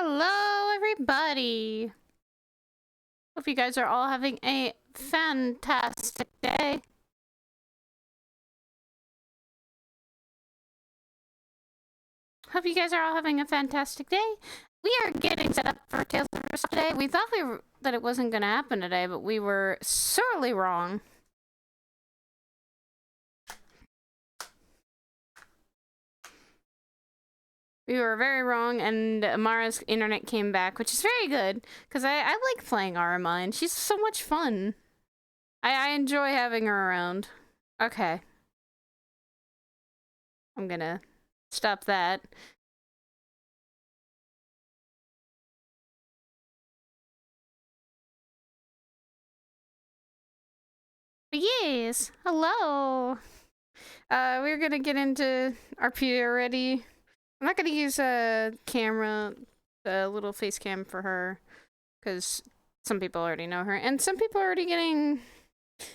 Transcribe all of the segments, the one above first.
Hello, everybody. Hope you guys are all having a fantastic day. Hope you guys are all having a fantastic day. We are getting set up for Tales of Ristov today. We thought that it wasn't going to happen today, but we were sorely wrong. We were very wrong, and Amara's internet came back, which is very good, because I like playing Aramine. She's so much fun. I enjoy having her around. Okay. I'm gonna stop that. But yes, hello. We're gonna get into RP already. I'm not gonna use a camera, a little face cam for her, because some people already know her, and some people are already getting.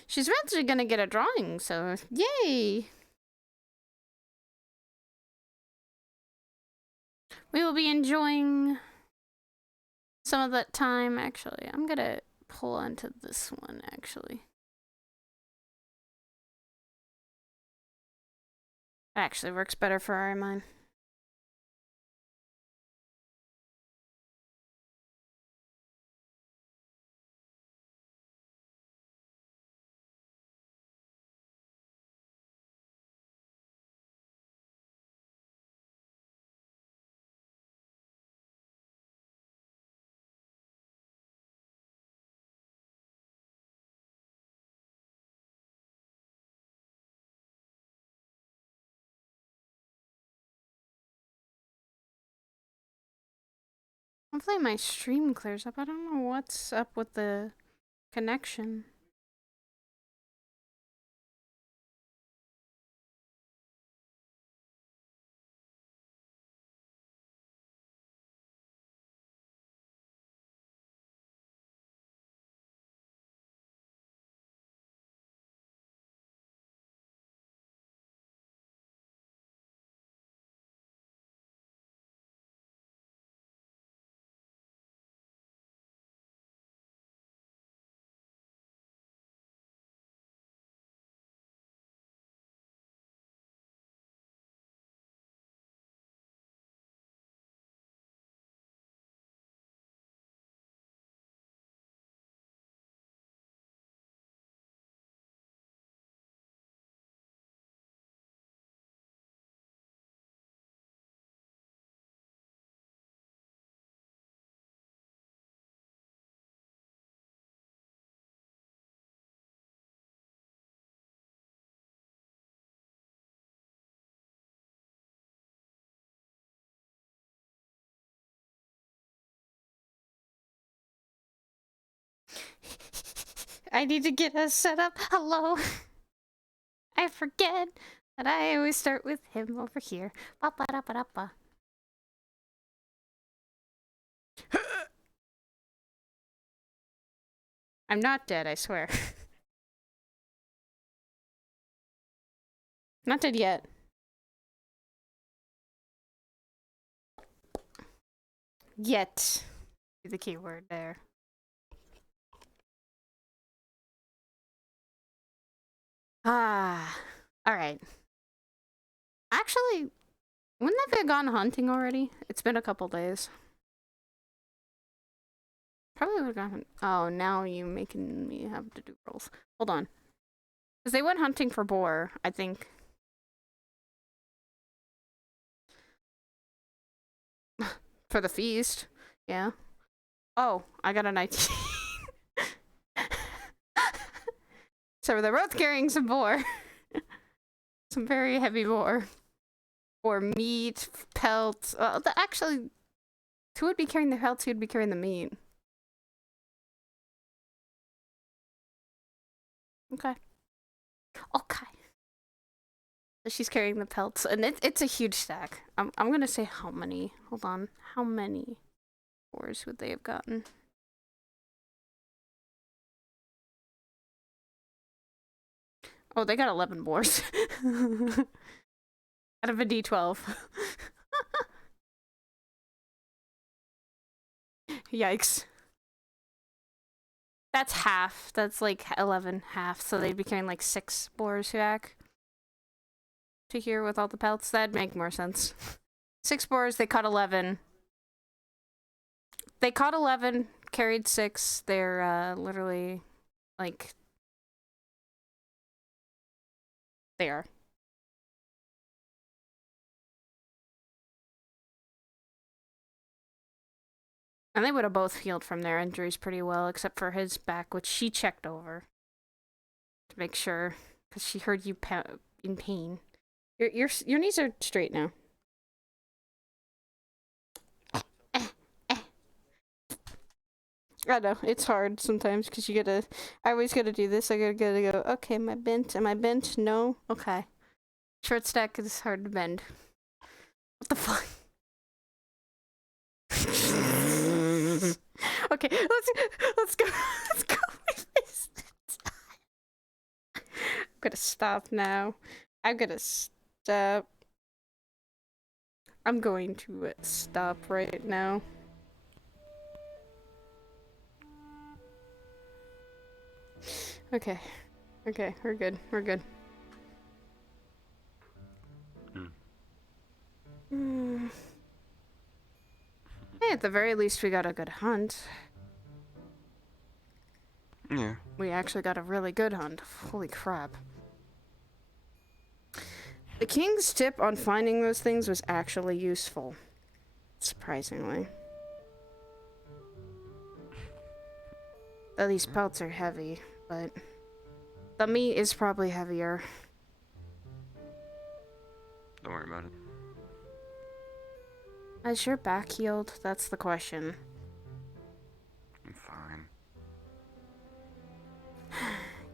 She's eventually gonna get a drawing, so yay! We will be enjoying some of that time. Actually, I'm gonna pull onto this one. Actually, it actually works better for Aramine. Hopefully my stream clears up. I don't know what's up with the connection. I need to get us set up. Hello. I forget that I always start with him over here. Ba-ba-da-ba-da-ba. I'm not dead, I swear. Not dead yet. Yet. The key word there. Ah. Alright. Actually, wouldn't that have gone hunting already? It's been a couple days. Probably would have gone. Oh, now you making me have to do rolls. Hold on. Because they went hunting for boar, I think. For the feast. Yeah. Oh, I got a 19. So they're both carrying some boar. Some very heavy boar. Or meat, pelts. Actually, who would be carrying the pelts? Who would be carrying the meat? Okay. Okay. So she's carrying the pelts, and it's a huge stack. I'm gonna say how many. Hold on. How many boars would they have gotten? Oh, they got 11 boars. Out of a D12. Yikes. That's half. That's like 11 half. So they'd be carrying like 6 boars back to here with all the pelts. That'd make more sense. 6 boars, they caught 11. They caught 11, carried 6. They're literally like there. And they would have both healed from their injuries pretty well, except for his back, which she checked over to make sure, because she heard you in pain. Your knees are straight now. I know, it's hard sometimes, because I always gotta do this. I gotta go, okay, am I bent? No? Okay. Short stack is hard to bend. What the fuck? Okay, let's go. Let's go. I'm gonna stop now. I'm gonna stop. I'm going to stop right now. Okay. Okay, we're good. We're good. Hey, at the very least, we got a good hunt. Yeah. We actually got a really good hunt. Holy crap. The king's tip on finding those things was actually useful. Surprisingly. Though these pelts are heavy, but the meat is probably heavier. Don't worry about it. Has your back healed? That's the question. I'm fine.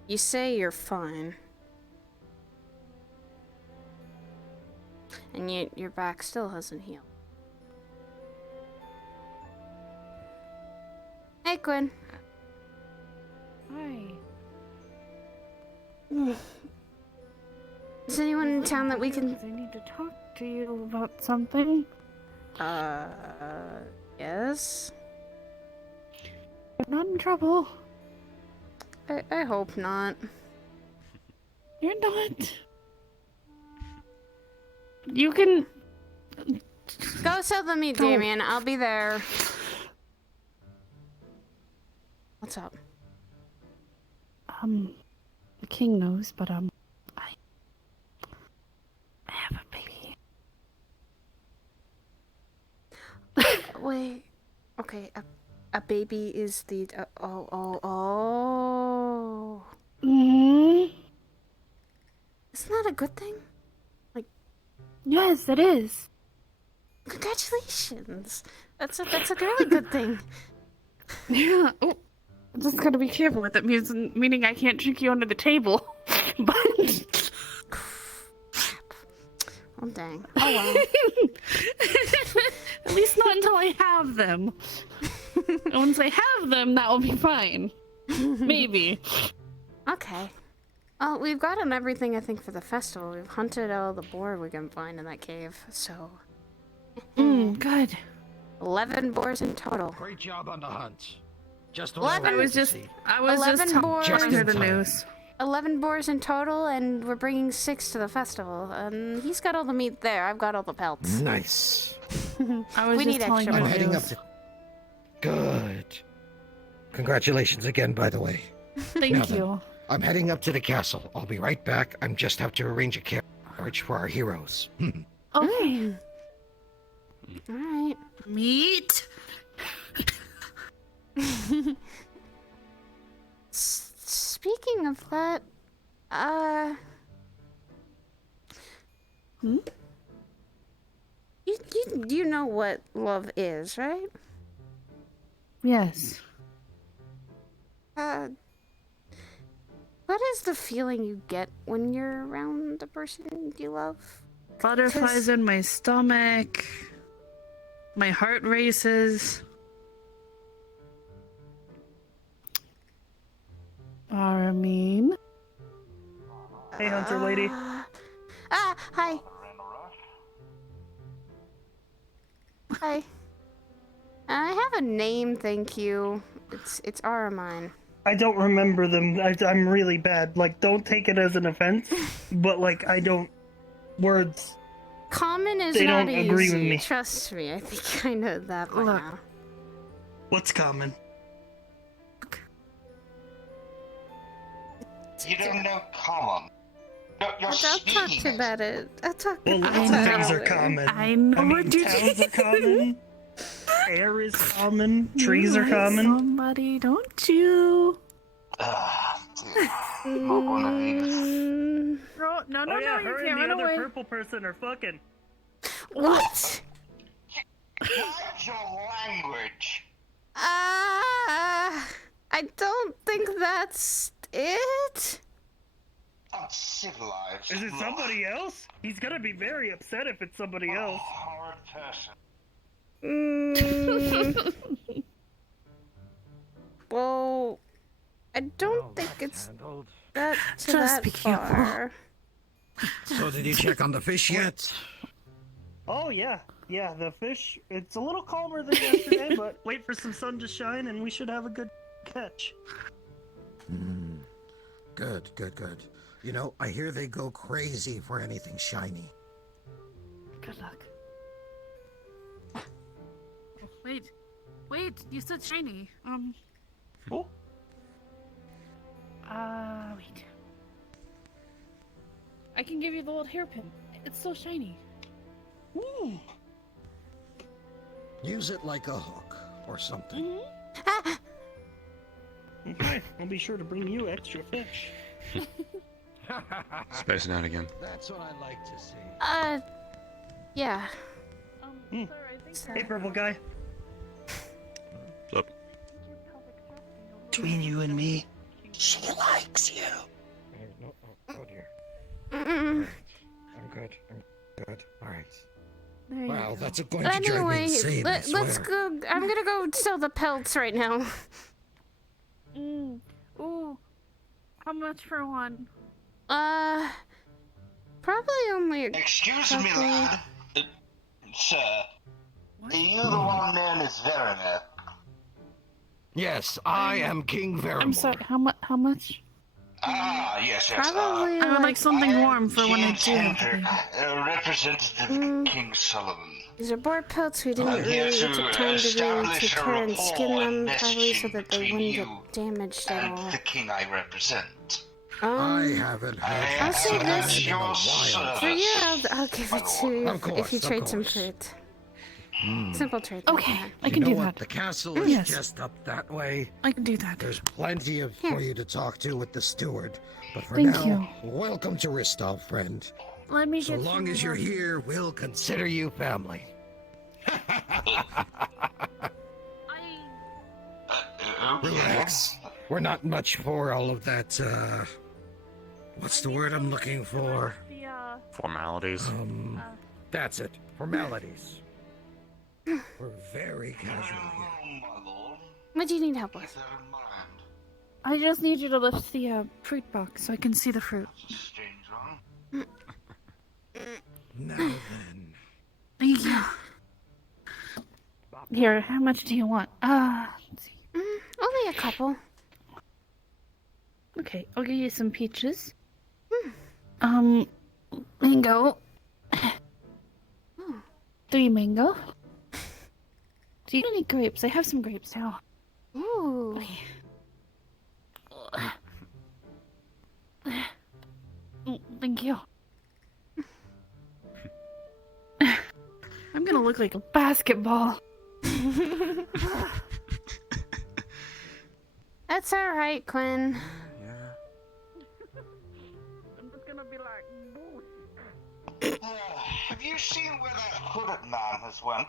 You say you're fine. And yet your back still hasn't healed. Hey, Quinn. Hi. Is anyone in town that we can... I need to talk to you about something. Yes? You're not in trouble. I hope not. You're not. You can... Go sell the meat, Go. Damien. I'll be there. What's up? The king knows, but, I have a baby. Wait. Okay, a baby is the... oh. Mm-hmm. Isn't that a good thing? Yes, it is. Congratulations. That's a really good thing. Yeah. Oh, just gotta be careful with it, meaning I can't drink you under the table. But... Oh, dang. Oh, well. At least not until I have them. And once I have them, that will be fine. Maybe. Okay. Well, we've gotten everything, I think, for the festival. We've hunted all the boar we can find in that cave, so... Good. 11 boars in total. Great job on the hunt. Just what 11 I I wanted was to just see. 11 boars. Just in the time. news. 11 boars in total, and we're bringing 6 to the festival. And he's got all the meat there. I've got all the pelts. Nice. I was We just need telling extra you I'm boars. heading up to... Good. Congratulations again, by the way. Thank Now then. you. I'm heading up to the castle. I'll be right back. I'm just have to arrange a carriage for our heroes. Okay. Alright. Meat. Speaking of that, you know what love is, right? Yes. What is the feeling you get when you're around the person you love? Butterflies in my stomach. My heart races. Aramine. Hey, Hunter lady. Hi. Hi. I have a name, thank you. It's Aramine. I don't remember them. I'm really bad. Like, don't take it as an offense, but like, I don't. Words. Common is They not don't easy. agree with me. Trust me, I think I know that by Look. now. What's common? You don't know common. You're I'll talk speaking to it. about it. I'll talk Well, about lots of know. things are it. common. I know I mean, what you towns are common. Air is common. Trees are like common. Somebody, don't you? Dude, not one of these. No, no, no, Oh yeah, no, you her can't and the run other away. purple person are fucking. What? Mind your language. I don't think that's it. Uncivilized. Is it somebody else? He's gonna be very upset if it's somebody A else. horrid person. Well, I don't think it's that to Just that be careful. far. So did you check on the fish yet? Oh yeah, yeah. The fish. It's a little calmer than yesterday, but wait for some sun to shine, and we should have a good catch. Good, good, good. You know, I hear they go crazy for anything shiny. Good luck. Wait, you said shiny. Oh, Wait. I can give you the old hairpin. It's so shiny. ooh. Use it like a hook or something. Okay, I'll be sure to bring you extra fish. Spacing out again. That's what I like to see. Yeah. Hmm. Sir, I think Sir. Hey, purple guy. What's up? Between you and me, She likes you. No, oh dear. Mm-mm. I'm good. I'm good. All right. There you Wow, go. that's going to drive me Anyway, insane. I let's swear. go. I'm gonna go sell the pelts right now. Ooh. How much for one? Probably only. Excuse me, Okay. lad. Sir, are you the one known as Verona? Yes, I am King Verimore. I'm sorry. How much? Ah, yes, yes. Probably. I would like something I am warm for when I James do. Hendrick, representative King Solomon. These are boar pelts. We didn't I'm here really to take time to really establish take a care and skin rapport and them, probably so messaging that they between wouldn't you get damaged at and all. the king I represent. I haven't heard I'll from say someone this. in a while. For you, I'll give it to you Of course, if you of trade some course. fruit. Simple trade. like Okay, that. I can you know do what? that. The castle is Yes. just up that way. I can do that. There's plenty of Here. for you to talk to with the steward. But for Thank now, you. welcome to Ristov, friend. Let me So get long some as you're of here, we'll consider you family. Relax. We're not much for all of that, what's the word I'm looking for? Formalities. That's it. Formalities. We're very casual here. My lord, What do you need help keep with? that in mind. I just need you to lift the fruit box so I can see the fruit. It's a strange one. Now then. Thank you. Here, how much do you want? Let's see. Only a couple. Okay, I'll give you some peaches. Mango. 3 mango. Do you need any grapes? I have some grapes now. Ooh. Thank you. I'm gonna look like a basketball. That's all right, Quinn. Yeah. I'm just gonna be like, Have you seen where that hooded man has went?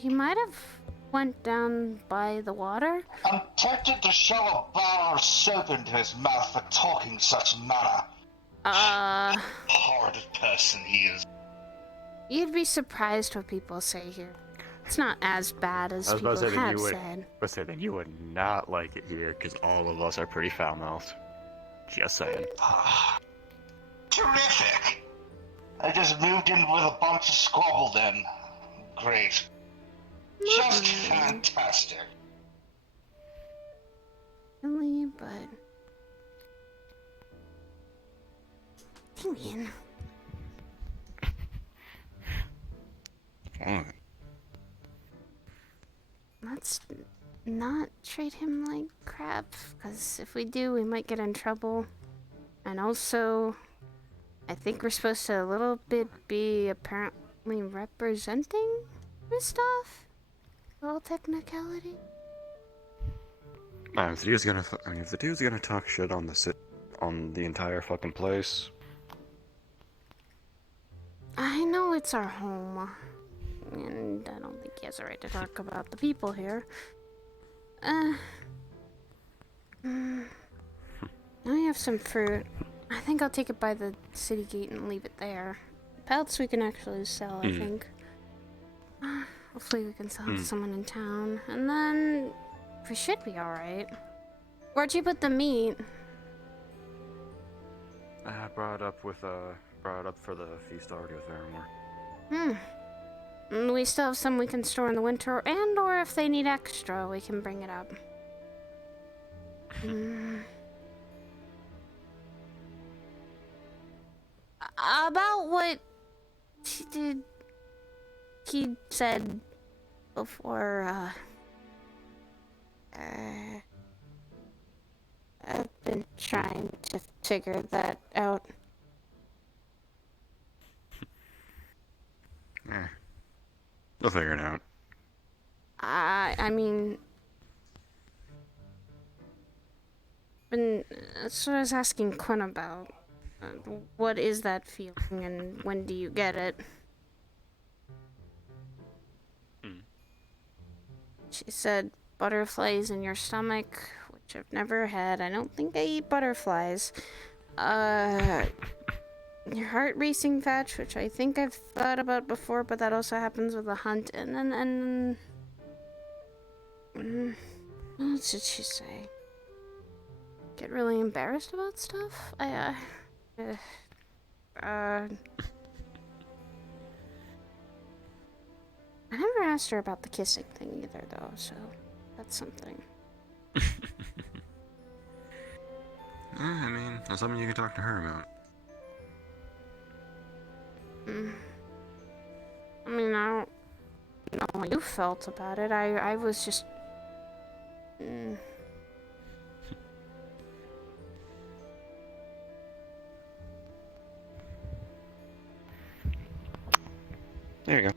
He might have went down by the water. I'm tempted to shove a bar of soap into his mouth for talking such manner. Horrid person he is. You'd be surprised what people say here. It's not as bad as I was people about to say that have you would. said. But say that you would not like it here, because all of us are pretty foul-mouthed. Just saying. Terrific! I just moved in with a bunch of squabble then. Great. Just Not fantastic. really, but Damien. What? Let's not treat him like crap, because if we do, we might get in trouble. And also, I think we're supposed to a little bit be apparently representing Ristov? All technicality? If the dude's gonna talk shit on on the entire fucking place. I know it's our home, and I don't think he has a right to talk about the people here. I have some fruit. I think I'll take it by the city gate and leave it there. Pelts we can actually sell, I think. Hopefully we can sell it to someone in town. And then we should be alright. Where'd you put the meat? I brought it up for the feast already with Aramine. And we still have some we can store in the winter, and or if they need extra, we can bring it up. About what he said before, I've been trying to figure that out. We'll figure it out. I mean, that's what I was asking Quinn about. What is that feeling, and when do you get it? She said butterflies in your stomach, which I've never had. I don't think I eat butterflies. Your heart racing fetch, which I think I've thought about before, but that also happens with a hunt. And then, what else did she say? Get really embarrassed about stuff? I never asked her about the kissing thing either, though, so that's something. I mean, that's something you can talk to her about. I mean, I don't know how you felt about it. I was just... There you go.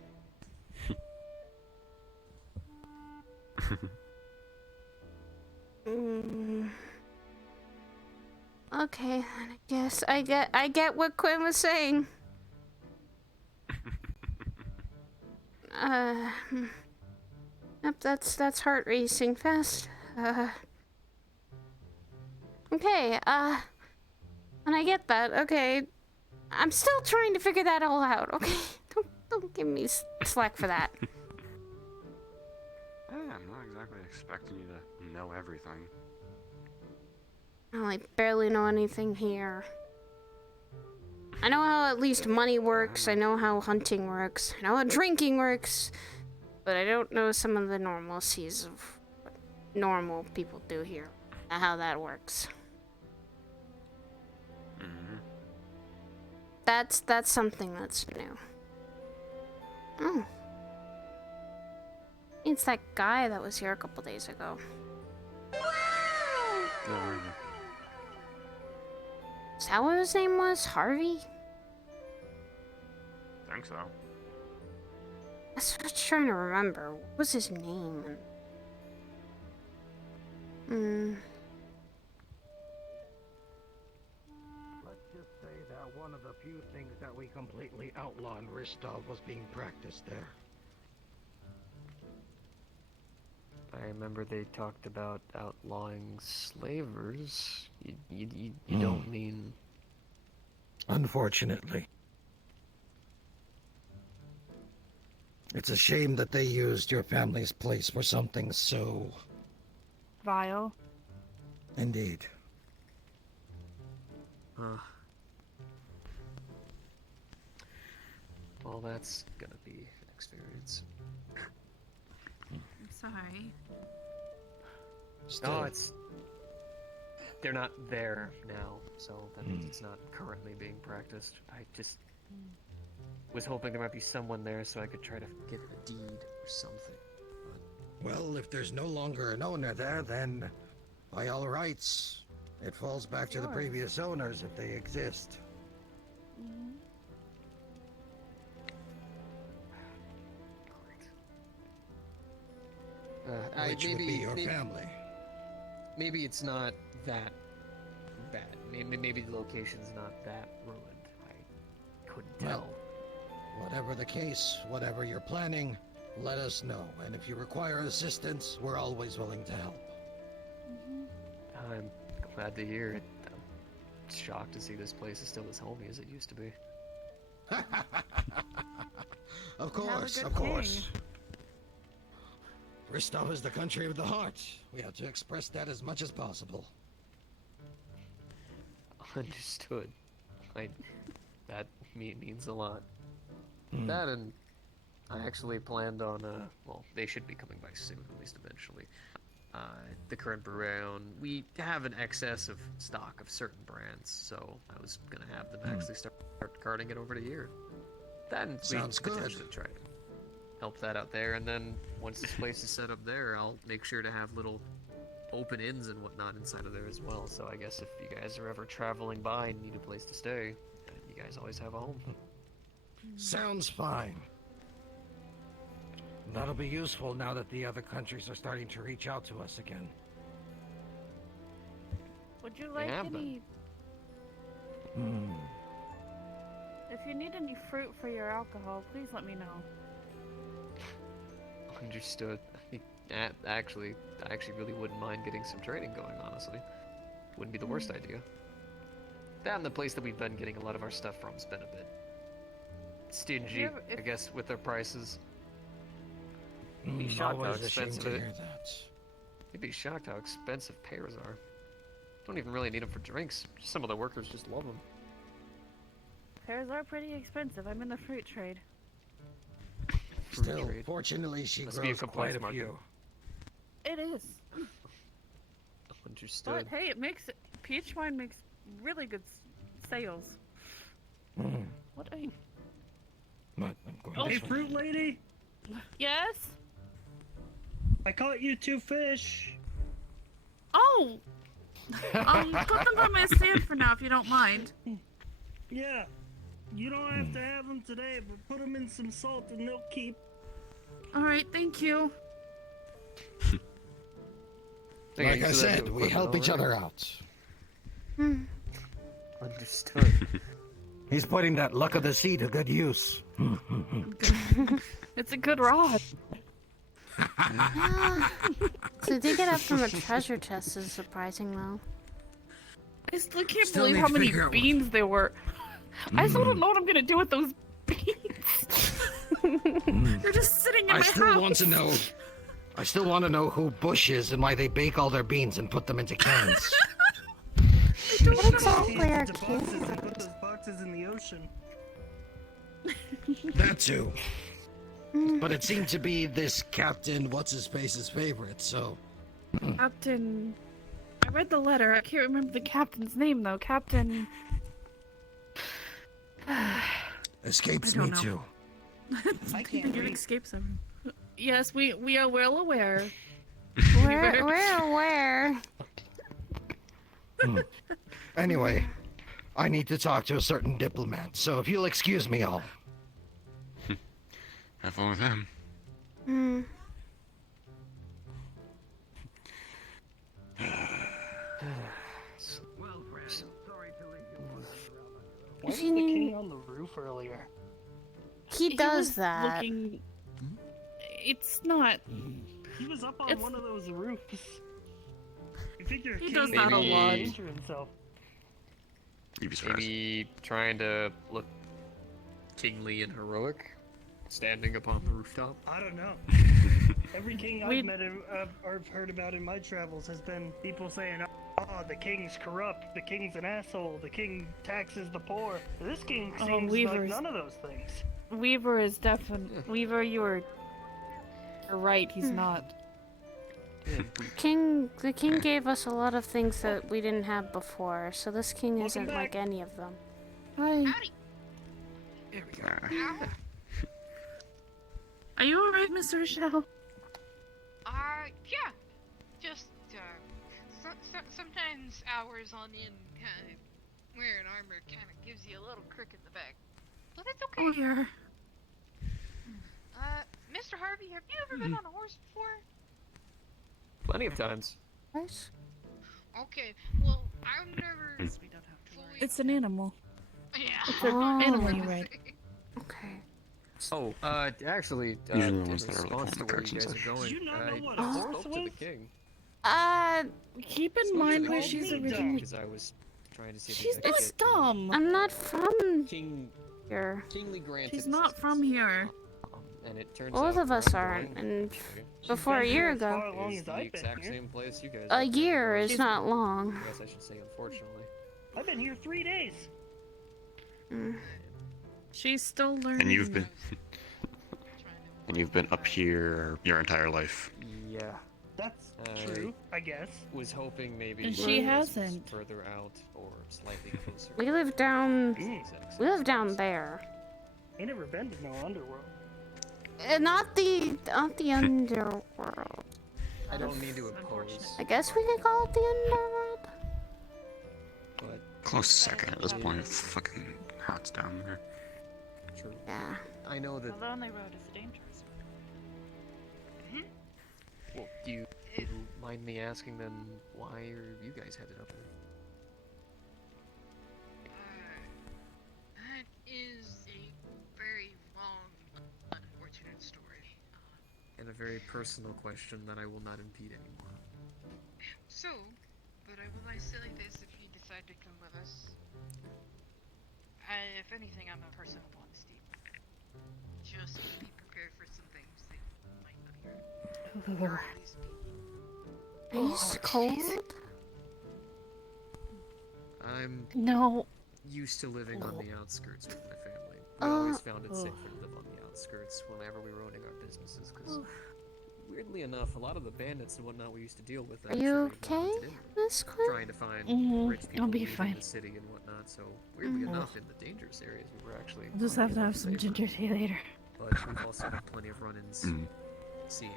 Okay, then I guess I get what Quinn was saying. Yep, that's heart racing fast. Okay, and I get that. Okay, I'm still trying to figure that all out. Okay, don't give me slack for that. I'm not exactly expecting you to know everything. I barely know anything here. I know how at least money works. I know how hunting works. I know how drinking works. But I don't know some of the normalcies of what normal people do here. How that works. That's something that's new. Oh. It's that guy that was here a couple days ago. Is that what his name was? Harvey? I think so. That's what I was trying to remember. What was his name? Let's just say that one of the few things that we completely outlawed in Ristov was being practiced there. I remember they talked about outlawing slavers. You don't mean... Unfortunately. It's a shame that they used your family's place for something so... Vile. Indeed. Well, that's gonna be an experience. Sorry. Still, No, they're not there now, so that means it's not currently being practiced. I just was hoping there might be someone there so I could try to get a deed or something. well, if there's no longer an owner there, then by all rights, it falls back to the previous owners if they exist. Which would be your family. Maybe it's not that bad. Maybe the location's not that ruined. I couldn't tell. Whatever the case, whatever you're planning, let us know. And if you require assistance, we're always willing to help. I'm glad to hear it. I'm shocked to see this place is still as homey as it used to be. Of course, of course. Ristov is the country of the heart. We have to express that as much as possible. Understood. That means a lot. That and I actually planned on, well, they should be coming by soon, at least eventually. The current Baron, we have an excess of stock of certain brands, so I was gonna have them actually start carting it over to here. Then Sounds we good. potentially try to help that out there, and then once this place is set up there, I'll make sure to have little open inns and whatnot inside of there as well. So I guess if you guys are ever traveling by and need a place to stay, you guys always have a home. Sounds fine. That'll be useful now that the other countries are starting to reach out to us again. Would you like have any... If you need any fruit for your alcohol, please let me know. Understood. Actually, I really wouldn't mind getting some trading going, honestly. Wouldn't be the worst idea. That and the place that we've been getting a lot of our stuff from has been a bit stingy, I guess, with their prices. You'd be shocked how Always ashamed expensive to it. hear that. You'd be shocked how expensive pears are. Don't even really need them for drinks. Some of the workers just love them. Pears are pretty expensive. I'm in the fruit trade. Still, trade. fortunately, she Must be a grows complex quite a market. few. It is. Understood. But hey, peach wine makes really good sales. What are you? But I'm going Hey, this way. fruit lady, Yes? I caught you 2 fish. Oh! Put them on my stand for now if you don't mind. Yeah, you don't have to have them today, but put them in some salt and they'll keep. Alright, thank you. Like I said, we help each other out. Understood. He's putting that luck of the sea to good use. It's a good rod. To dig it up from a treasure chest is surprising, though. I still can't Still believe need how to many figure out what- beans there were. I still don't know what I'm gonna do with those beans. They're just sitting in I my still house. want to know. I still want to know who Bush is and why they bake all their beans and put them into cans. What exactly are Into boxes cans? and put those boxes in the ocean. That too. But it seemed to be this Captain What's-His-Face's favorite, so... Captain. I read the letter. I can't remember the captain's name though. Captain. Escapes I don't me know. too. I can't It read. escapes him. Yes, we are well aware. Where? Anyway, I need to talk to a certain diplomat, so if you'll excuse me all. Have fun with him. Well, friend, sorry to leave you. Why Is was he the near- king on the roof earlier? He does was that. Looking... It's not. He was up on It's- one of those roofs. You figure He king does that a would lot. injure himself. You'd be surprised. Maybe trying to look kingly and heroic, standing upon the rooftop. I don't know. Every king We- I've met or I've heard about in my travels has been people saying, "Oh, the king's corrupt. The king's an asshole. The king taxes the poor." This king Oh, seems like Weaver's- none of those things. Weaver is definitely. Weaver, you're right. He's not. The king gave us a lot of things that we didn't have before, so this king isn't like any of them. Hi. There we go. Are you alright, Mr. Rochelle? Yeah. Just, sometimes hours on end, kind of wearing armor kind of gives you a little crick in the back. But it's okay. Oh, yeah. Mr. Harvey, have you ever been on a horse before? Plenty of times. Nice. Okay, well, I've never fully... It's an animal. Yeah. It's an animal you ride. Okay. Oh, actually, Usually in the ones that are really response to cool where cards you and guys are such. going, Do you not know what a I horse spoke to the was? king. Keep in Spoke to mind the where king she's King originally. because I was trying to see if She's I could not get dumb. I'm not from king, kingly granted. She's not from here. And it turns Both out of us where I'm aren't, going and She's before a been year here as far ago. along is as the I've been exact here. same place you guys. A are going. year is not long. I guess I should say, unfortunately. I've been here 3 days. Mm. She's still learning. And you've been up here your entire life. Yeah. That's I true, I guess. was hoping maybe And you she guys was hasn't. further out or slightly closer. We live down. Exact We same live down place. there. Ain't never been to no underworld. Not the underworld. I don't mean to oppose, I guess we could call it the underworld. but Close second at this point. It's fucking hot down there. true. Yeah. I know that. The lonely road is dangerous. Well, do you mind me asking then why are you guys headed up there? That is a very long, unfortunate story. And a very personal question that I will not impede anymore. So, but I will say this: if you decide to come with us, if anything, I'm a person of honesty. Just be prepared for some things that you might not hear. Or at least be. Ice cold? I'm No. used to living on the outskirts with my family. We always found it safer to live on the outskirts whenever we were owning our businesses, because weirdly enough, a lot of the bandits and whatnot we used to deal with. Are you actually okay, wanted in, Miss Quinn? trying to find rich people I'll be leaving fine. the city and whatnot. So weirdly enough, in the dangerous areas, we were actually. I'll just have to have some safer. ginger tea later. But we've also had plenty of run-ins, seeing,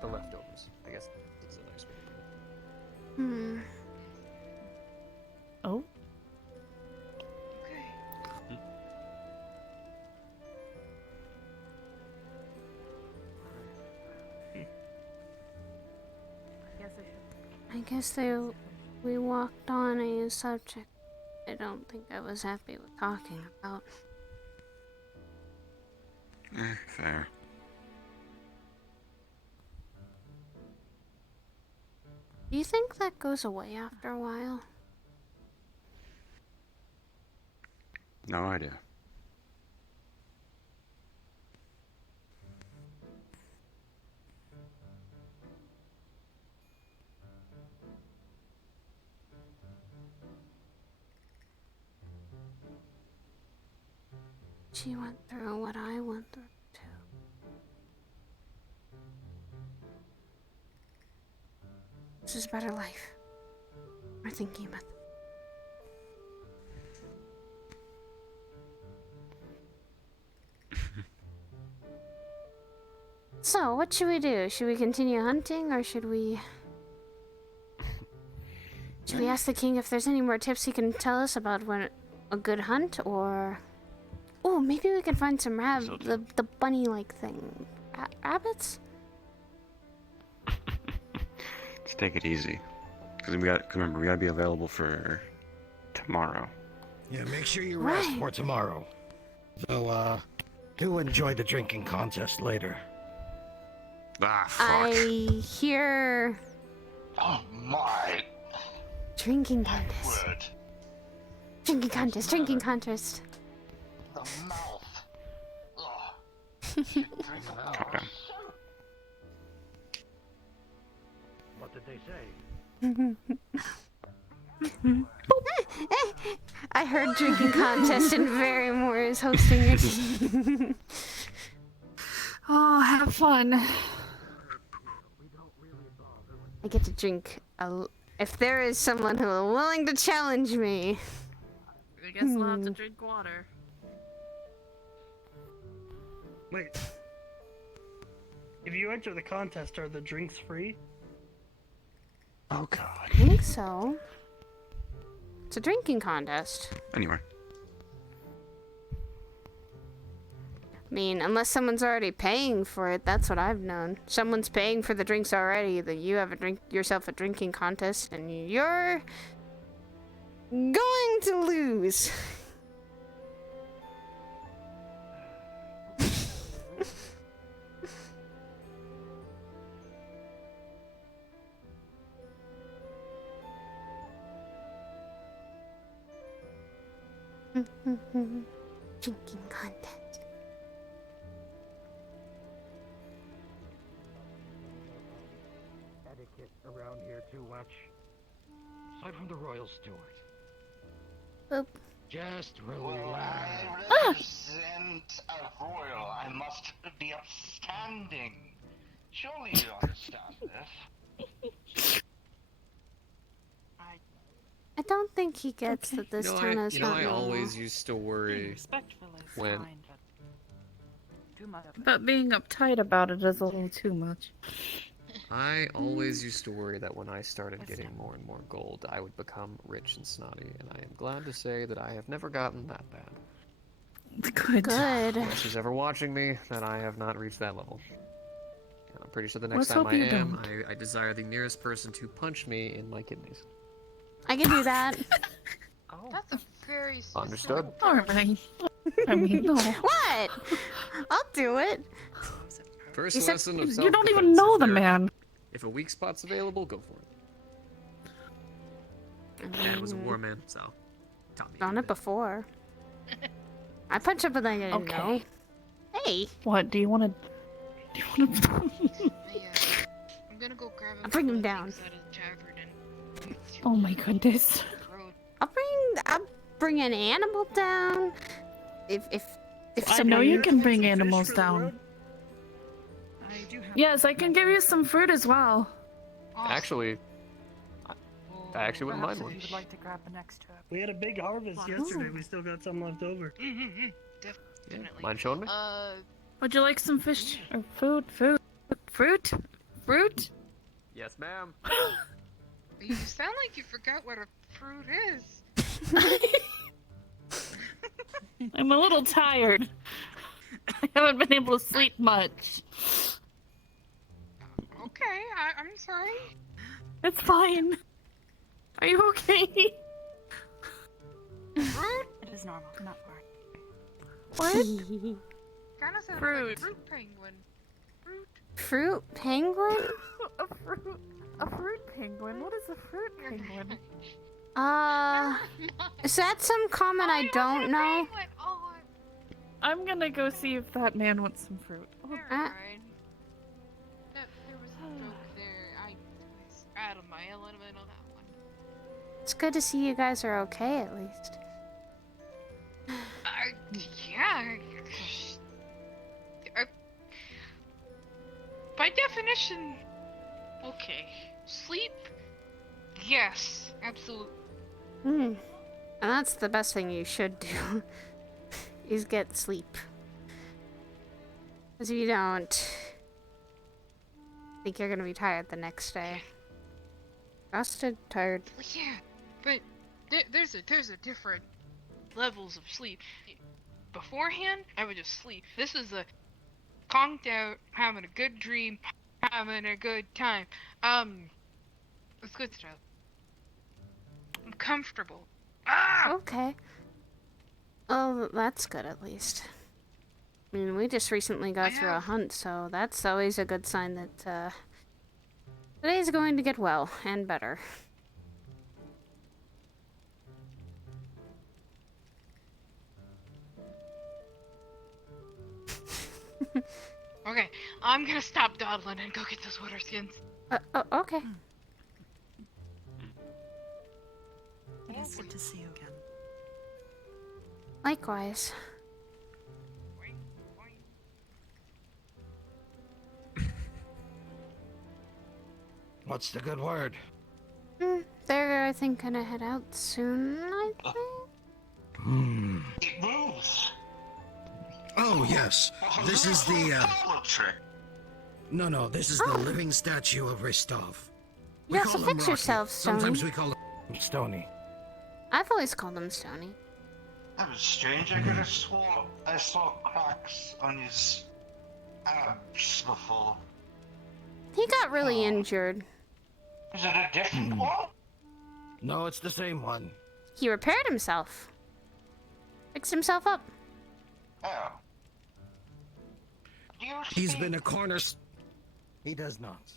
the leftovers. I guess is a nice way to put it. Hmm. Oh? Okay. I guess we walked on a subject I don't think I was happy with talking about. Fair. Do you think that goes away after a while? No idea. She went through what I went through too. This is a better life. We're thinking about So, what should we do? Should we continue hunting or should we ask the king if there's any more tips he can tell us about when a good hunt, or oh, maybe we can find some the bunny like thing. Rabbits? Let's take it easy. Because remember, we gotta be available for tomorrow. Yeah, make sure you rest Right. for tomorrow. Though, do enjoy the drinking contest later. Ah, fuck. I hear Oh my drinking contest. word. Drinking contest, drinking contest. The mouth. Ugh. Should drink a Calm bar down. soap. What did they say? I heard drinking contest and Barrymore is hosting it. Oh, have fun. I get to drink if there is someone who is willing to challenge me. I guess we'll have to drink water. Wait. If you enter the contest, are the drinks free? Oh god. I think so. It's a drinking contest. Anyway. I mean, unless someone's already paying for it, that's what I've known. Someone's paying for the drinks already, then you have yourself a drinking contest, and you're going to lose. Drinking contest. Etiquette around here too much. Aside from the royal steward. Boop. Just Well, relax. I represent a royal. I must be upstanding. Surely you understand this. I don't think he gets that this town is not I normal. always used to worry Respectful is when- fine, but too much of it. But being uptight about it is a little too much. I always used to worry that when I started getting more and more gold, I would become rich and snotty, and I am glad to say that I have never gotten that bad. Good. Good. Unless she's ever watching me, that I have not reached that level. And I'm pretty sure the next Let's time hope I you am, don't. I desire the nearest person to punch me in my kidneys. I can do that. Oh. That's a very specific Understood. Alright. I mean, no. What? I'll do it. First You said- lesson of You don't self-defense. even know If the there- man. If a weak spot's available, go for it. Dad was a war man, so taught me. a Done good it bit. before. I punch up with I didn't Okay. know. Hey, What, do you want to... Do you want to... I'm gonna go grab a I'll bring couple him of down. things out of the tavern and Oh my goodness. road. I'll bring an animal down. If I someone know you Some can bring fish animals for the down. road? I do have Yes, I can give you some fruit as well. Awesome. Actually, Well, I actually wouldn't perhaps mind one. if you would like to grab the next trip. We had a big harvest yesterday. We still got some left over. Yeah, Definitely. mind showing me? Would you like some fish or food? Fruit? Yes, ma'am. You sound like you forgot what a fruit is. I'm a little tired. I haven't been able to sleep much. Okay, I'm sorry. It's fine. Are you okay? Fruit? It is normal, do not worry. What? Kinda sounds like Fruit. a fruit penguin. Fruit? fruit penguin? A fruit penguin? What is a fruit penguin? Is that some comment I don't know? Penguin. Oh, I'm gonna go see if that man wants some fruit. never Uh. mind. There was a joke there. I was out of my element on that one. It's good to see you guys are okay at least. Yeah. By definition, okay. Sleep? Yes, absolutely. And that's the best thing you should do. Is get sleep. Because if you don't, I think you're gonna be tired the next day. Exhausted, tired. Yeah, but there's a different levels of sleep. Beforehand, I would just sleep. This is a conked out, having a good dream, having a good time. It's good stuff. I'm comfortable. Ah! Okay. Oh, that's good at least. I mean, we just recently got through a hunt, so that's always a good sign that today's going to get well and better. Okay, I'm gonna stop dawdling and go get those water skins. Okay. It is good to see you again. Likewise. What's the good word? They're, I think, gonna head out soon, I think. It moves. Oh, yes. This is the, Poetry. No, this is the living statue of Ristov. You also him fix Rocky. yourself, Stony. Sometimes we call him Stony. I've always called him Stony. That was strange. I could have swore I saw cracks on his abs before. He got really injured. Is it a different one? No, it's the same one. He repaired himself. Fixed himself up. Oh. Do you He's speak- been a corner... He does not.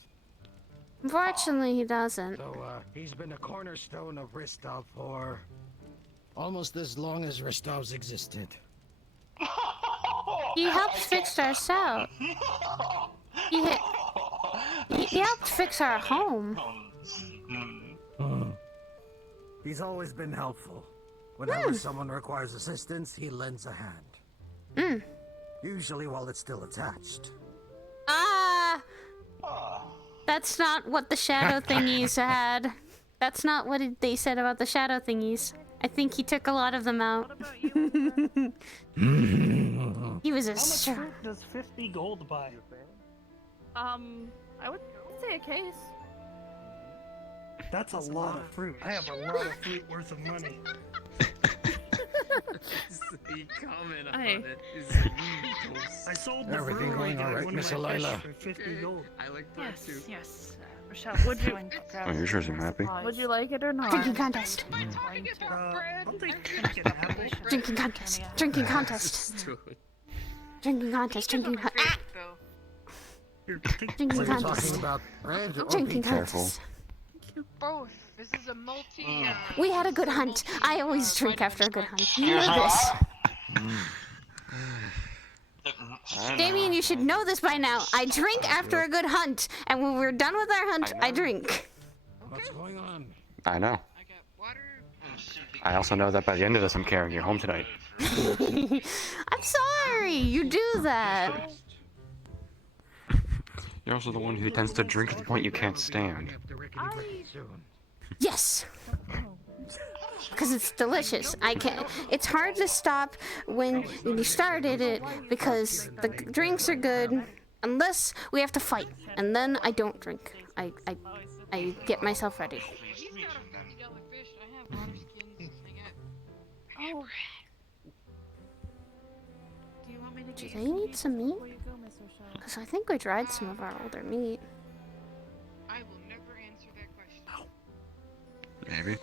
Unfortunately, he doesn't. So, he's been a cornerstone of Ristov for... almost as long as Ristov's existed. He helped fix our cell. He helped fix our home. He's always been helpful. Whenever someone requires assistance, he lends a hand. Usually while it's still attached. That's not what the shadow thingies had. That's not what they said about the shadow thingies. I think he took a lot of them out. He was a How much fruit does 50 gold buy? I would say a case. That's a lot of fruit. I have a lot of fruit worth of money. The comment on Aye. it is I sold the Everything brewery going all guy right, one of Miss my fish Alila? for 50 gold. I like that Yes, too. yes. Rochelle, Would you- grab Oh, you sure seem some happy? supplies. Would you like it or not? Drinking contest. My target for bread. I'll take an apple. Drinking contest. Drinking contest. Drinking contest. Peaches are Drinking my contest. favorite, though. Here, take Drinking Are you contest. talking about bread or Drinking pizza? contest. Both. This is a multi. We had a good hunt. I always drink after a good hunt. You Here's know this. Damien, you should know this by now. I drink after a good hunt, and when we're done with our hunt, I drink. What's going on? I know. I got water. I also know that by the end of this, I'm carrying you home tonight. I'm sorry. You do that. You're also the one who tends to drink to the point you can't stand. Yes. Because it's delicious. I can't. It's hard to stop when you started it because the drinks are good, unless we have to fight, and then I don't drink. I get myself ready. He's got a $50 fish. I have water skins. I got. Oh. Do you want me to Do get they you some need meat some meat? before you go, Miss Rochelle? Because I think we dried some of our older meat. I will never answer that question. Maybe.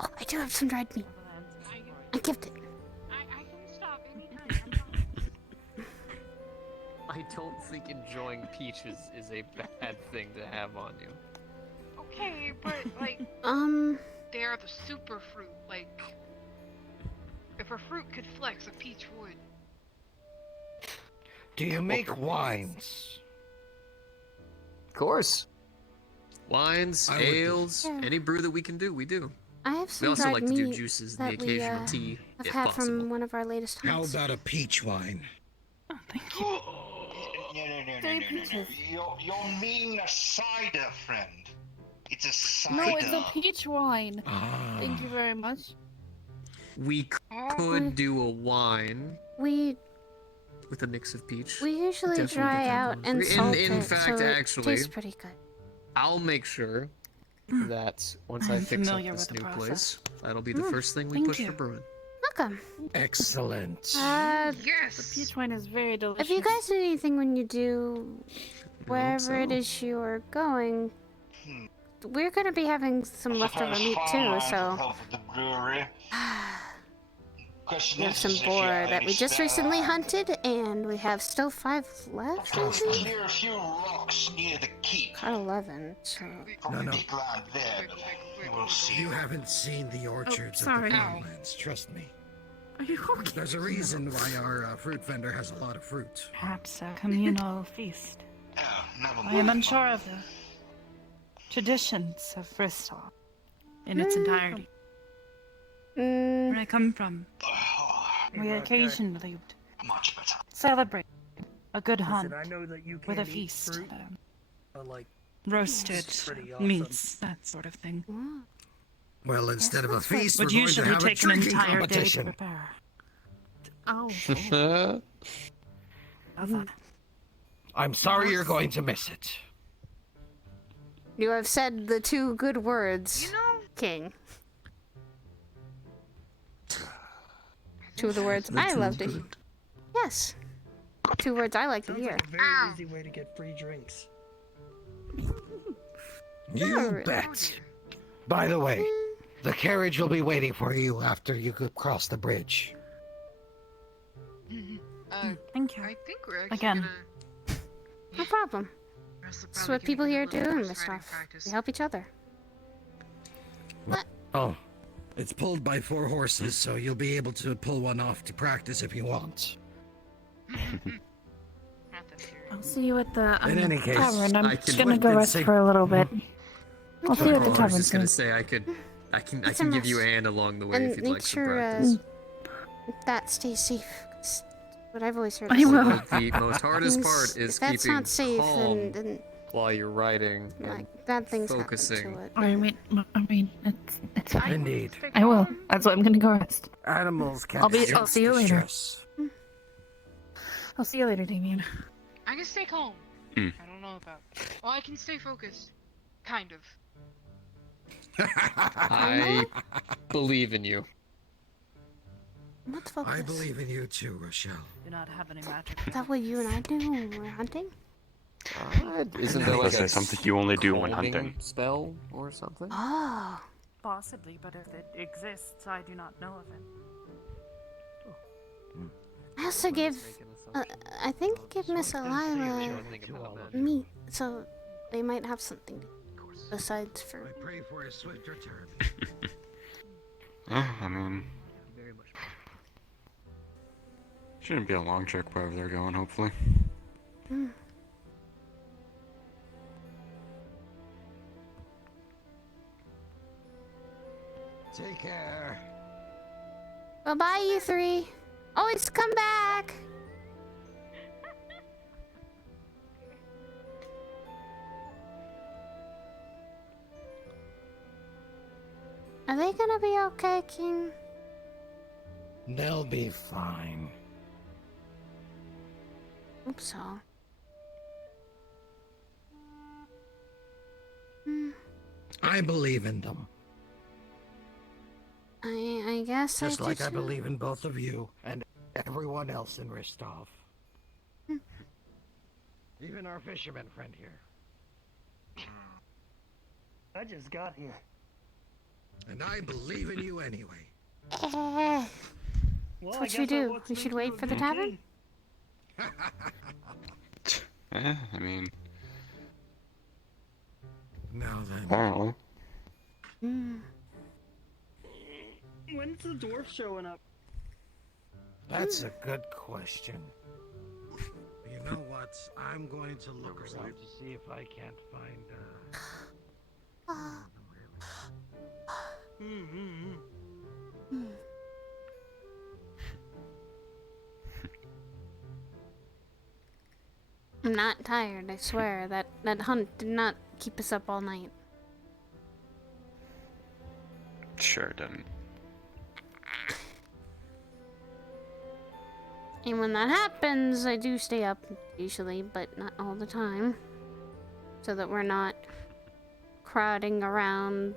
Oh, I do have some dried meat. I kept it. I can stop anytime. I don't think enjoying peaches is a bad thing to have on you. Okay, but like they are the super fruit. Like if a fruit could flex, a peach would. Do you make wines? Of course. Wines, I would- ales, Yeah. any brew that we can do, we do. I have We some also dried like to do meat juices and the that we occasional tea, have if had possible. from one of our latest How hunts. about a peach wine? Oh, thank you. No. You're meaning a cider, friend. It's a cider. No, it's a peach wine. Ah. Thank you very much. We could do a wine We with a mix of peach. usually Definitely dry get that out going. and salt In it, fact, so it actually, tastes pretty good. I'll make sure that once I I'm fix up familiar this with the new process. place, that'll be the first thing we thank push you. for brewing. Welcome. Excellent. Yes. Peach wine is very delicious. If you guys need anything when you do wherever it so. is you're going, we're gonna be having some leftover meat too, so Help with the brewery. Question we have is, some if you boar have that any we just spare recently land. hunted, and we have still 5 left, I I'll think? clear a few rocks near the keep. Got 11, so... Probably No. big land there, but we'll see. You haven't seen the orchards of sorry. the farmlands, trust me. Are you okay? There's a reason why our fruit vendor has a lot of fruit. Perhaps a communal feast. Oh, never I am mind. unsure of the traditions of Ristov in its entirety. Mm, Where I come from, Oh, we occasionally would much better. celebrate A good Listen, hunt I know that you with a can't eat feast. fruit, but like Roasted pretty awesome. meats, that sort of thing. Well, instead of a that's what- feast, Would we're going to usually have a take an drinking entire day to competition. prepare. Oh. How's that? I'm sorry you're going to miss it. You have said the two good words, You know, King. Two of the words That I love sounds to. good. Yes. Two words I like to Sounds hear. like a very easy way to get free drinks. You really. bet. By the way, the carriage will be waiting for you after you cross the bridge. Thank you. I think we're actually Again. gonna. No problem. Russell That's probably what gonna people get a here little do in horse this riding stuff. practice. We help each other. Oh. It's pulled by 4 horses, so you'll be able to pull one off to practice if you want. Not that serious. I'll see you at the In any case, tavern. I'm I can- gonna go rest for a little bit. I'll see you at the I was tavern just gonna soon. say I can It's a give you a mess. hand along the way And if you'd make like some sure practice. that stays safe. 'Cause what I've always heard I is will. that The most hardest things- part is if that's keeping not safe, calm then while you're riding and like bad things focusing. happen to it. I mean, it's fine. Indeed. I will. That's why I'm gonna go rest. Animals can I'll see you later. Stress. I'll see you later, Damien. I can stay calm. Mm. I don't know about. Well, I can stay focused. Kind of. I believe in you. Let's focus. I believe in you too, Rochelle. Do not have any magic. Is that what you and I do when we're hunting? Isn't I there was like gonna a say something you only do when calming hunting. spell or something? Oh. Possibly, but if it exists, I do not know of it. I also give, Make an assumption. I think give Miss Sure Elila thing about magic. meat, so they might have something besides I for. pray for a swift return. I mean, very much. Shouldn't be a long trek wherever they're going, hopefully. Hmm. Take care. Bye bye, you three. Always come back. Are they gonna be okay, King? They'll be fine. Hope so. Hmm. I believe in them. I guess Just I like do I too. believe in both of you and everyone else in Ristov. Even our fisherman friend here. I just got here. And I believe in you anyway. Well, So I what should we guess I do? won't We should speak wait to for the you tavern? again. I mean, Now then. apparently. Hmm. When's the dwarf showing up? That's a good question. You know what? I'm going to look around to see if I can't find I'm not tired, I swear. That hunt did not keep us up all night. Sure didn't. And when that happens, I do stay up usually, but not all the time. So that we're not crowding around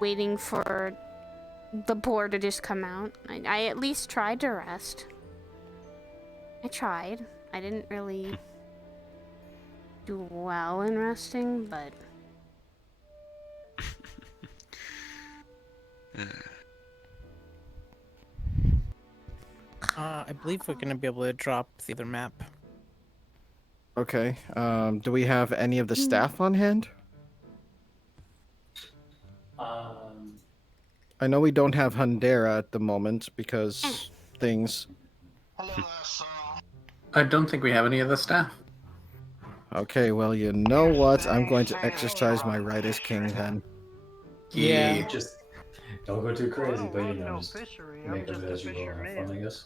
waiting for the boar to just come out. I at least tried to rest. I tried. I didn't really do well in resting, but I believe we're gonna be able to drop the other map. Okay. Do we have any of the staff on hand? I know we don't have Hundera at the moment because things. Hello there, sir. I don't think we have any of the staff. Okay, well, you know what? I'm going to exercise my right as king then. Yeah. Just don't go too crazy, Well, but you I'm know, no just fishery. make I'm of just it a as you go. Have fisherman. fun, I guess.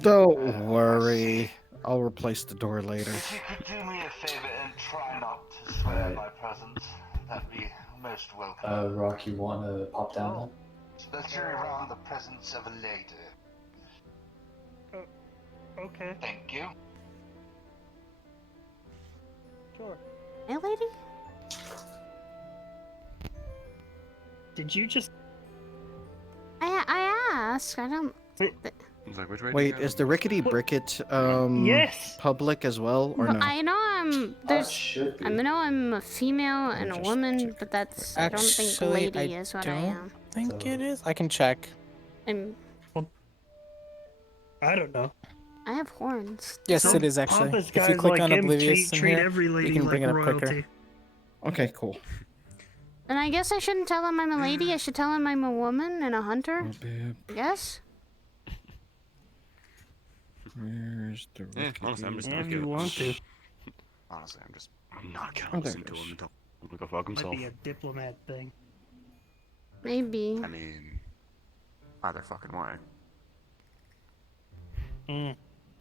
Don't worry. I'll replace the door later. If you could do me a favor and try not to swear in my presence, that'd be most welcome. Rock, you wanna pop down then? Especially around the presence of a lady. Okay. Thank you. Sure. Hey, lady? Did you just... I asked. I don't... Like, which way Wait, is the Rickety Bricket Yes! public as well, or no? I know there's... Should be. I know I'm a female and a just woman, but that's... I don't think Actually, lady I is what I don't am. think it is. I can check. And I don't know. I have horns. Yes, Some it is actually. pompous If you guys click like on him Oblivious in treat here, every lady you can bring like it up royalty. quicker. Okay, cool. And I guess I shouldn't tell him I'm a lady. I should tell him I'm a woman and a hunter. Yes? Where's the Rickety? Honestly, I'm just Yeah, not if you gonna... want to. Honestly, I'm not gonna Oh, there listen it to is. him until he go fuck Might himself. be a diplomat thing. Maybe. I mean, either fucking way.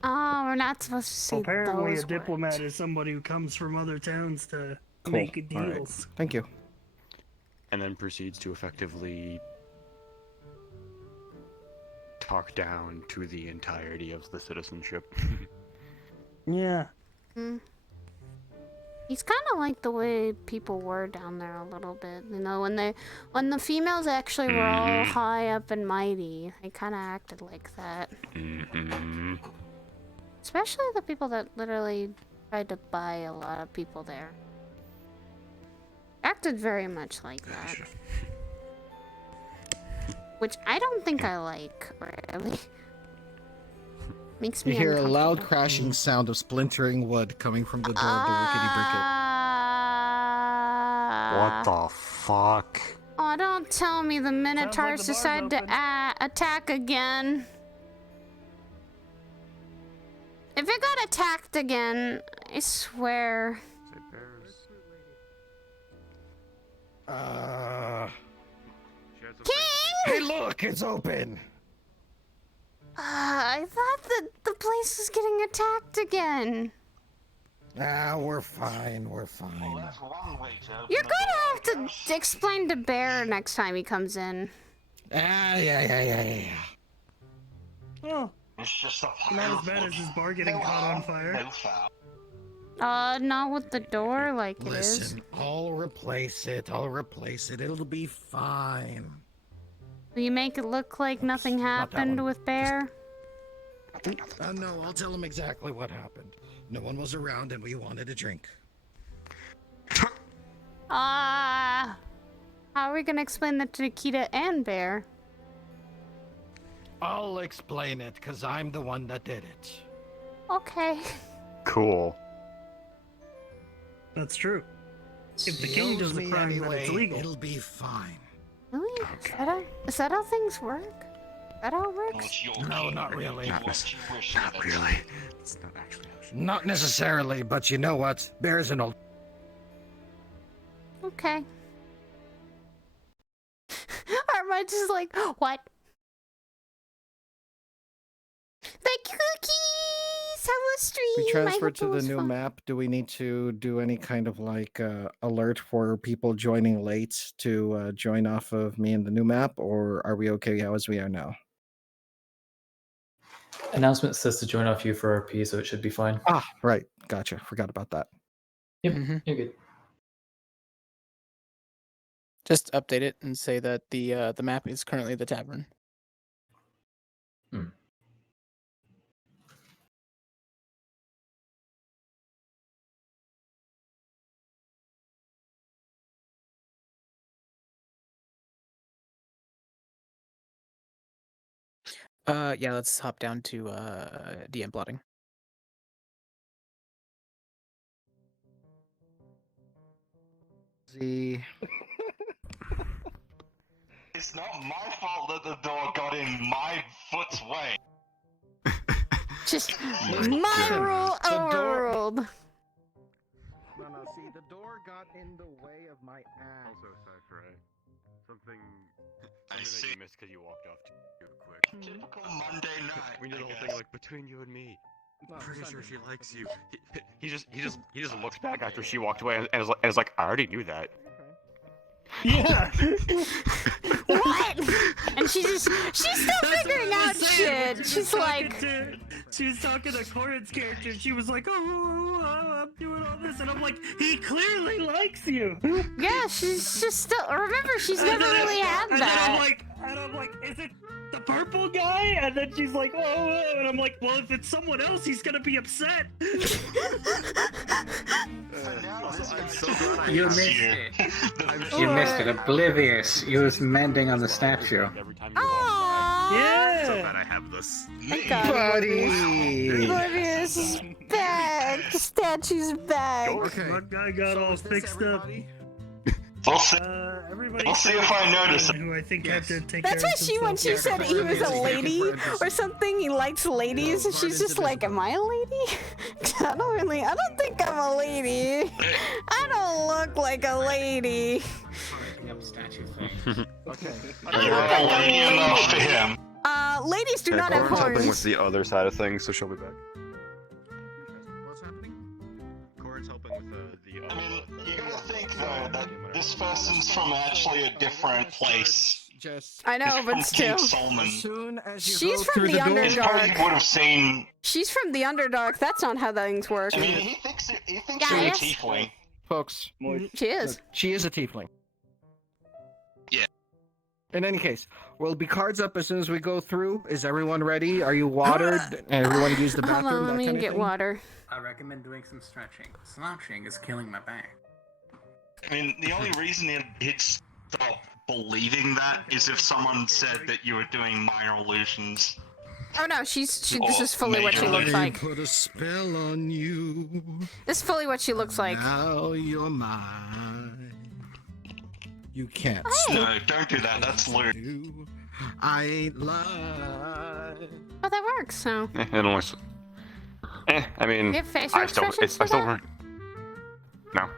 Oh, we're not supposed to say Apparently, those a diplomat words. is somebody who comes from other towns to Cool. make All right. deals. Thank you. And then proceeds to effectively talk down to the entirety of the citizenship. Yeah. Hmm. He's kind of like the way people were down there a little bit. You know, when the females actually were all high up and mighty, they kind of acted like that. Especially the people that literally tried to buy a lot of people there. Acted very much like that. Which I don't think I like, really. Makes You me hear a loud uncomfortable. crashing sound of splintering wood coming from the door of the Rickety Bricket. What the fuck? Oh, don't tell me the Minotaurs the bar's decide to open. attack again. If it got attacked again, I swear. King! Hey, look, it's open. I thought that the place was getting attacked again. Ah, we're fine, we're fine. That's one way to open You're the gonna door. have to explain to Bear next time he comes in. Yeah. Oh, It's just a not as bad as his bar getting caught on fire. No foul. Not with the door like it is. Listen, I'll replace it, it'll be fine. Will you make it look like nothing not that happened one. with Bear? No, I'll tell him exactly what happened. No one was around and we wanted a drink. How are we gonna explain that to Nikita and Bear? I'll explain it, because I'm the one that did it. Okay. Cool. That's true. If the He king owes does the me crime, then anyway, it's legal. It'll be fine. Really? Is that how things work? Is that how it Well, works? it's your No, king. not really. Do Not what you wish Not with it. really. It's not actually how she... Not necessarily, but you know what? Bear's an old... Okay. Armand just like, what? Thank you, cookies! Have a stream! We I transfer hope to it the was new fun. map. Do we need to do any kind of like alert for people joining late to join off of me in the new map, or are we okay as we are now? Announcement says to join off you for RP, so it should be fine. Ah, right. Gotcha. Forgot about that. Yep, Mhm. you're good. Just update it and say that the map is currently the tavern. Yeah, let's hop down to DM plotting. The It's not my fault that the door got in my foot's way. Just Listen, my rule the door- overruled. No, see, the door got in the way of my ass. Also, Cypher, something I that see. you missed because you walked off too quick. Typical Monday night. We did I the whole guess. thing like between you and me. No, Pretty Sunday. sure she likes you. He just looks back after she walked away and is like, I already knew that. Yeah. What? And she's still figuring out shit. She's like, she was talking to Corin's character. She was like, I'm doing all this, and I'm like, he clearly likes you. yeah, she's just still. Remember, she's never really had And that. then I'm like, is it the purple guy? And then she's like, and I'm like, well, if it's someone else, he's gonna be upset. I'm so glad I You have missed you. it. You missed it. Oblivious. You was mending on the statue. Every time you walk by. Yeah. So glad I have this. Thank God. Buddy! Oblivious is back. The statue's back. Okay. One guy got all fixed up. We'll see. Everybody. We'll see if I notice it. Who I think had to take That's care why of she, when she himself. said he was a lady or something, he likes ladies, and she's just like, am I a lady? I don't think I'm a lady. I don't look like a lady. Okay. Lady enough to him. Ladies do not have Corin's helping with horns. the other side of things, so she'll be back. What's happening? Corin's helping with the other. I mean, you gotta think though that this person's from actually a different place. Just I know, but From still. King Solomon. as soon as you She's go from through the the door, He probably Underdark. would have seen. She's from the Underdark. That's not how things work. I mean, he thinks Yeah, you're a yes. tiefling. folks, She is. look, she is a tiefling. Yeah. In any case, will be cards up as soon as we go through. Is everyone ready? Are you watered? Everyone use the bathroom? Hold on, let that me kind of get thing? water. I recommend doing some stretching. Slouching is killing my back. I mean, the only reason he'd stop believing that is if someone said that you were doing minor illusions. Oh no, this is fully what she looks like. Put a spell on you. This is fully what she looks like. Now you're mine. You can't. No, don't do that. That's lewd. I ain't lied. Oh, that works. So. It only. I mean, You have facial I still expressions for run. that? No,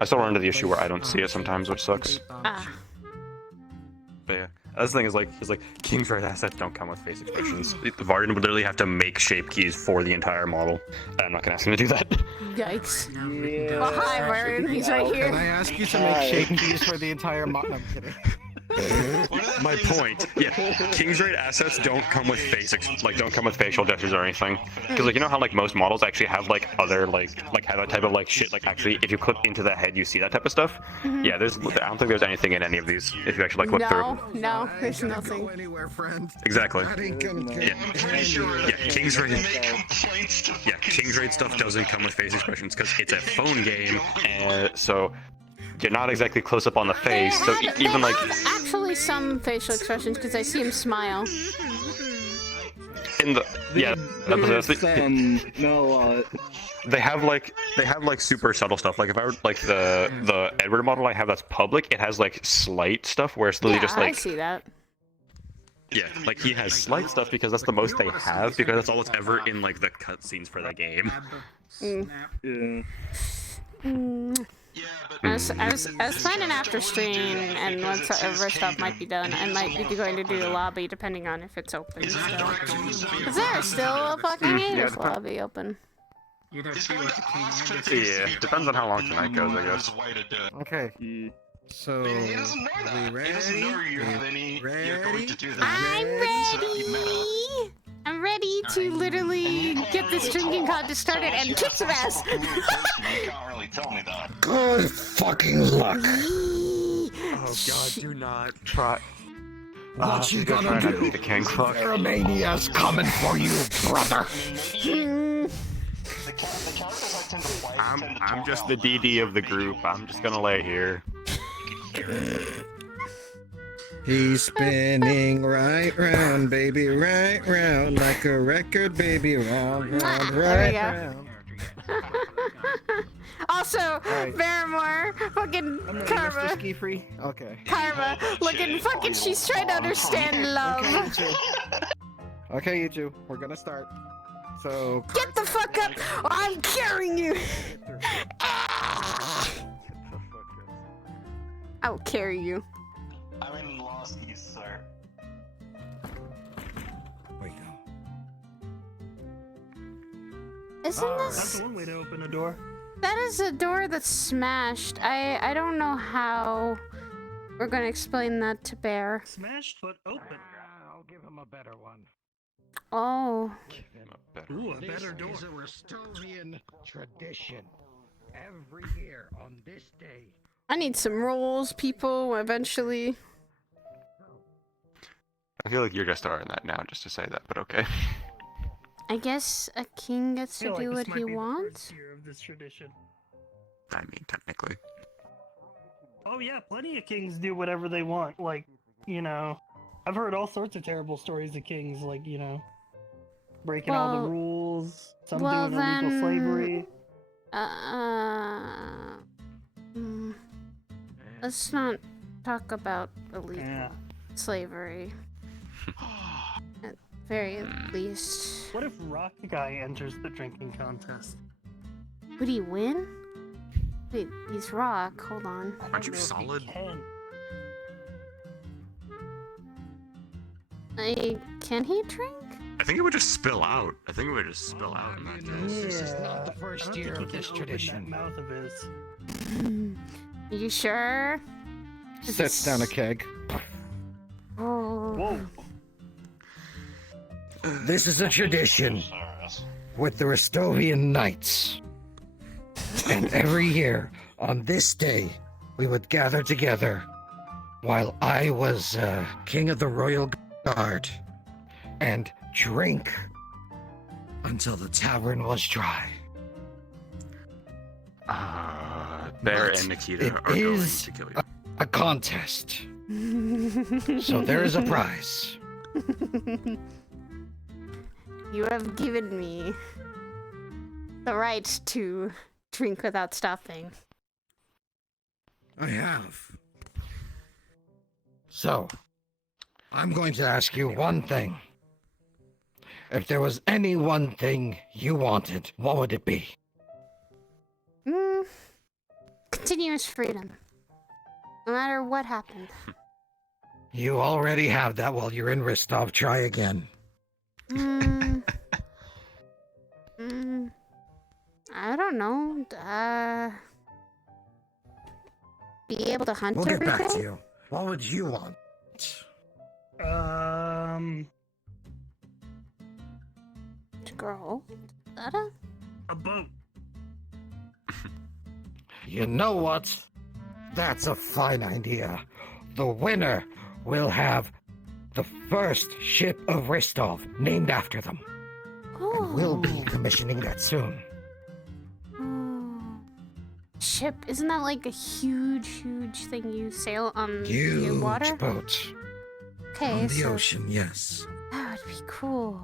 I still run into the issue where I don't see it sometimes, which sucks. Ah. But yeah, that's the thing is like King's Right assets don't come with face expressions. Varden would literally have to make shape keys for the entire model, and I'm not gonna ask him to do that. Yikes. Well, hi, Varden. He's right Can I here. ask you to make shape keys for the entire mod? No, I'm kidding. My point, yeah, King's Raid assets don't come with don't come with facial gestures or anything, because like you know how like most models actually have like other like have that type of like shit like actually if you clip into the head you see that type of stuff. Yeah, I don't think there's anything in any of these if you actually like look through. No, there's Go nothing. anywhere, friend. Exactly. That ain't gonna get Yeah. I'm pretty sure Yeah, King's Raid. make complaints to Yeah, King's Raid stuff doesn't come with face expressions because it's a phone game, and so you're not exactly close up on the face. So even like Actually, some facial expressions because I see him smile. in the they have like super subtle stuff. Like if I were like the Edward model I have that's public, it has like slight stuff where it's literally Yeah, just I like see that. yeah, like he has slight stuff because that's the most they have because that's all that's ever in like the cutscenes for the game. Yeah, but I was planning after stream, and once Ristov might be done, I might be going to do the lobby depending on if it's open. is that direct on the Is server? there still a fucking English lobby open? You'd have He's to see going what to the king ask for and things Yeah, to be depends on how long tonight goes, I guess. There's a way to do it. Okay. So I mean, he doesn't know that. we He doesn't know ready? you have any. You're going to do that. I'm So that'd be meta. ready! I'm ready to literally get this drinking contest started and kick some ass! You can't really tell me that. Good fucking luck. Oh god, do not try. What you gonna do? The king fuck. Aramania's coming for you, brother. The characters I tend to play tend to I'm talk just out the loud. DD of the group. I'm just gonna lay here. He's spinning right round, baby, right round, like a record, baby, round, round, There we right go. round. Also, Alright. Barrymore, fucking I'm ready, Karma, Mr. Ski Free. Okay. Karma, looking fucking, she's trying to understand love. Okay, you two. Okay, you two. We're gonna start. So. Get the fuck up, or I'm carrying you! I will carry you. I'm in Lost East, sir. Wait, Isn't That's this? one way to open a door. That is a door that's smashed. I don't know how we're gonna explain that to Bear. Smashed but open. I'll give him a better one. Oh. Ooh, a This better door. is a Ristovian tradition. Every year on this day. I need some rolls, people, eventually. I feel like you're just starting that now, just to say that, but okay. I guess a king gets to I feel do like what this he might be the wants. first year of this tradition. I mean, technically. Oh yeah, plenty of kings do whatever they want. Like, you know, I've heard all sorts of terrible stories of kings, like, you know, breaking all the Well- rules, some well doing illegal then- slavery. Let's not talk about illegal Yeah. slavery. At very least. What if Rock Guy enters the drinking contest? Would he win? Wait, he's Rock. Hold on. Aren't you solid? Can he drink? I think it would just spill out. I think it would just spill out in that case. This is not the I first don't year think of he this can open tradition. that mouth of his. You sure? Sets down a keg. Oh. Whoa. This is a tradition with the Ristovian Knights. And every year, on this day, we would gather together while I was king of the royal guard and drink until the tavern was dry. Bear But and Nikita it are going is to kill you. a contest. So there is a prize. You have given me the right to drink without stopping. I have. So, I'm going to ask you one thing. If there was any one thing you wanted, what would it be? Continuous freedom. No matter what happened. You already have that while you're in Ristov. Try again. I don't know. Be able to hunt We'll get every back day? to you. What would you want? To grow old? A boat. You know what? That's a fine idea. The winner will have the first ship of Ristov named after them. And we'll be commissioning that soon. Ship? Isn't that like a huge, huge thing you sail on in Huge water? boat. Okay, On the so ocean, yes. that would be cool.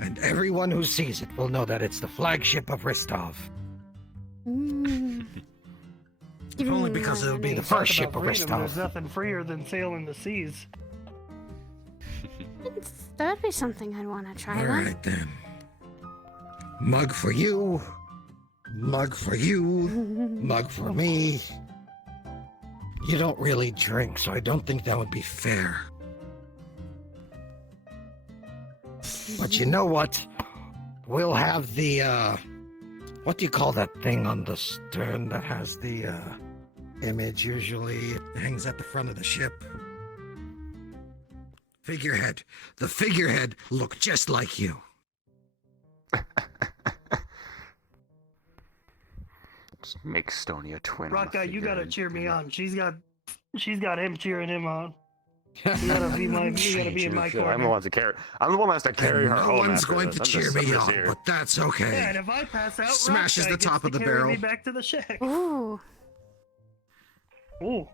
And everyone who sees it will know that it's the flagship of Ristov. Give Only me because one. it'll be the Talk first ship about of freedom, There's Ristov. nothing freer than sailing the seas. That would be something I'd want to try All then. right then. Mug for you. Mug for you. Mug for me. You don't really drink, so I don't think that would be fair. But you know what? We'll have the, what do you call that thing on the stern that has the, image usually? It hangs at the front of the ship. Figurehead. The figurehead looked just like you. Just make Stony a twin. Rock Guy, you gotta cheer me on. She's got him cheering him on. You gotta be in my corner. I'm the one to carry. I'm the one that has to carry her No home. one's after going this. to I'm cheer just- me I'm just on, here. but that's okay. Yeah, and if I pass out, Smashes Rock Guy the top gets of the to carry barrel. me back to the shack. Ooh. Ooh.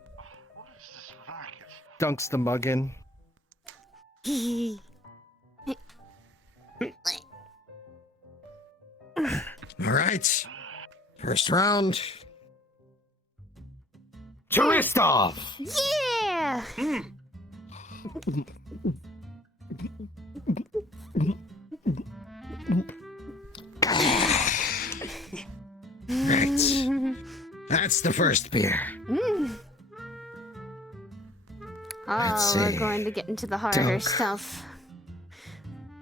Dunks the mug in. All right. First round. To Ristov! Yeah! Right. That's the first beer. Oh, we're see. going to get into the harder Dunk. stuff.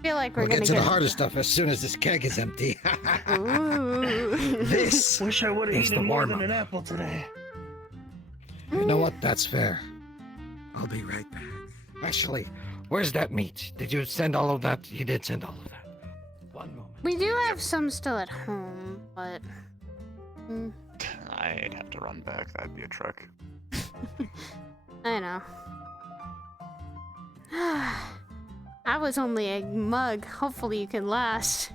feel like we're We'll gonna get to the get harder stuff as soon as this keg is empty. Ooh. This Wish I would have is the eaten more warm-up. than an apple today. You know what? That's fair. I'll be right back. Actually, where's that meat? Did you send all of that? You did send all of that. One moment. We do have some still at home, but I'd have to run back. That'd be a trek. I know. I was only a mug. Hopefully you can last.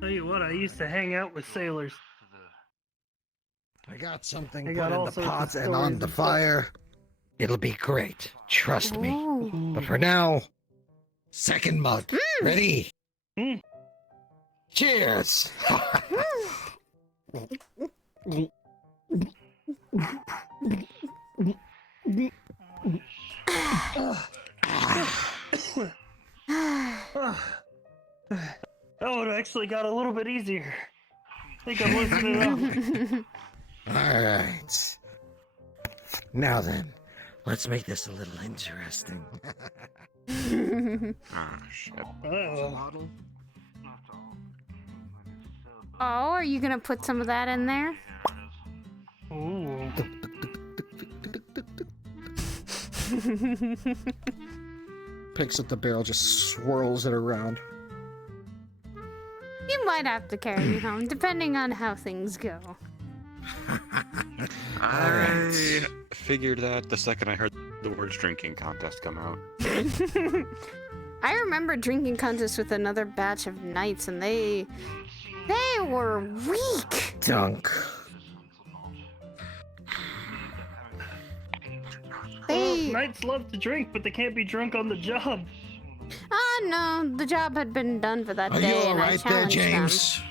Tell you what, I used to hang out with sailors. I got something I put got in all the sorts of pot and stories on the and stuff. fire. It'll be great. Trust me. Ooh. But for now, second mug. Ready? Mm. Cheers! Oh, it actually got a little bit easier. I think I'm loosening up. Alright. Now then, let's make this a little interesting. Ah, shit. Oh. Oh, are you gonna put some of that in there? Ooh. Picks up the barrel, just swirls it around. You might have to carry me home, depending on how things go. I figured that the second I heard the words drinking contest come out. I remember drinking contests with another batch of knights, and they were weak. Dunk. Knights love to drink, but they can't be drunk on the job. Oh no, the job had been done for that Are day, you and I alright there, challenged James? them.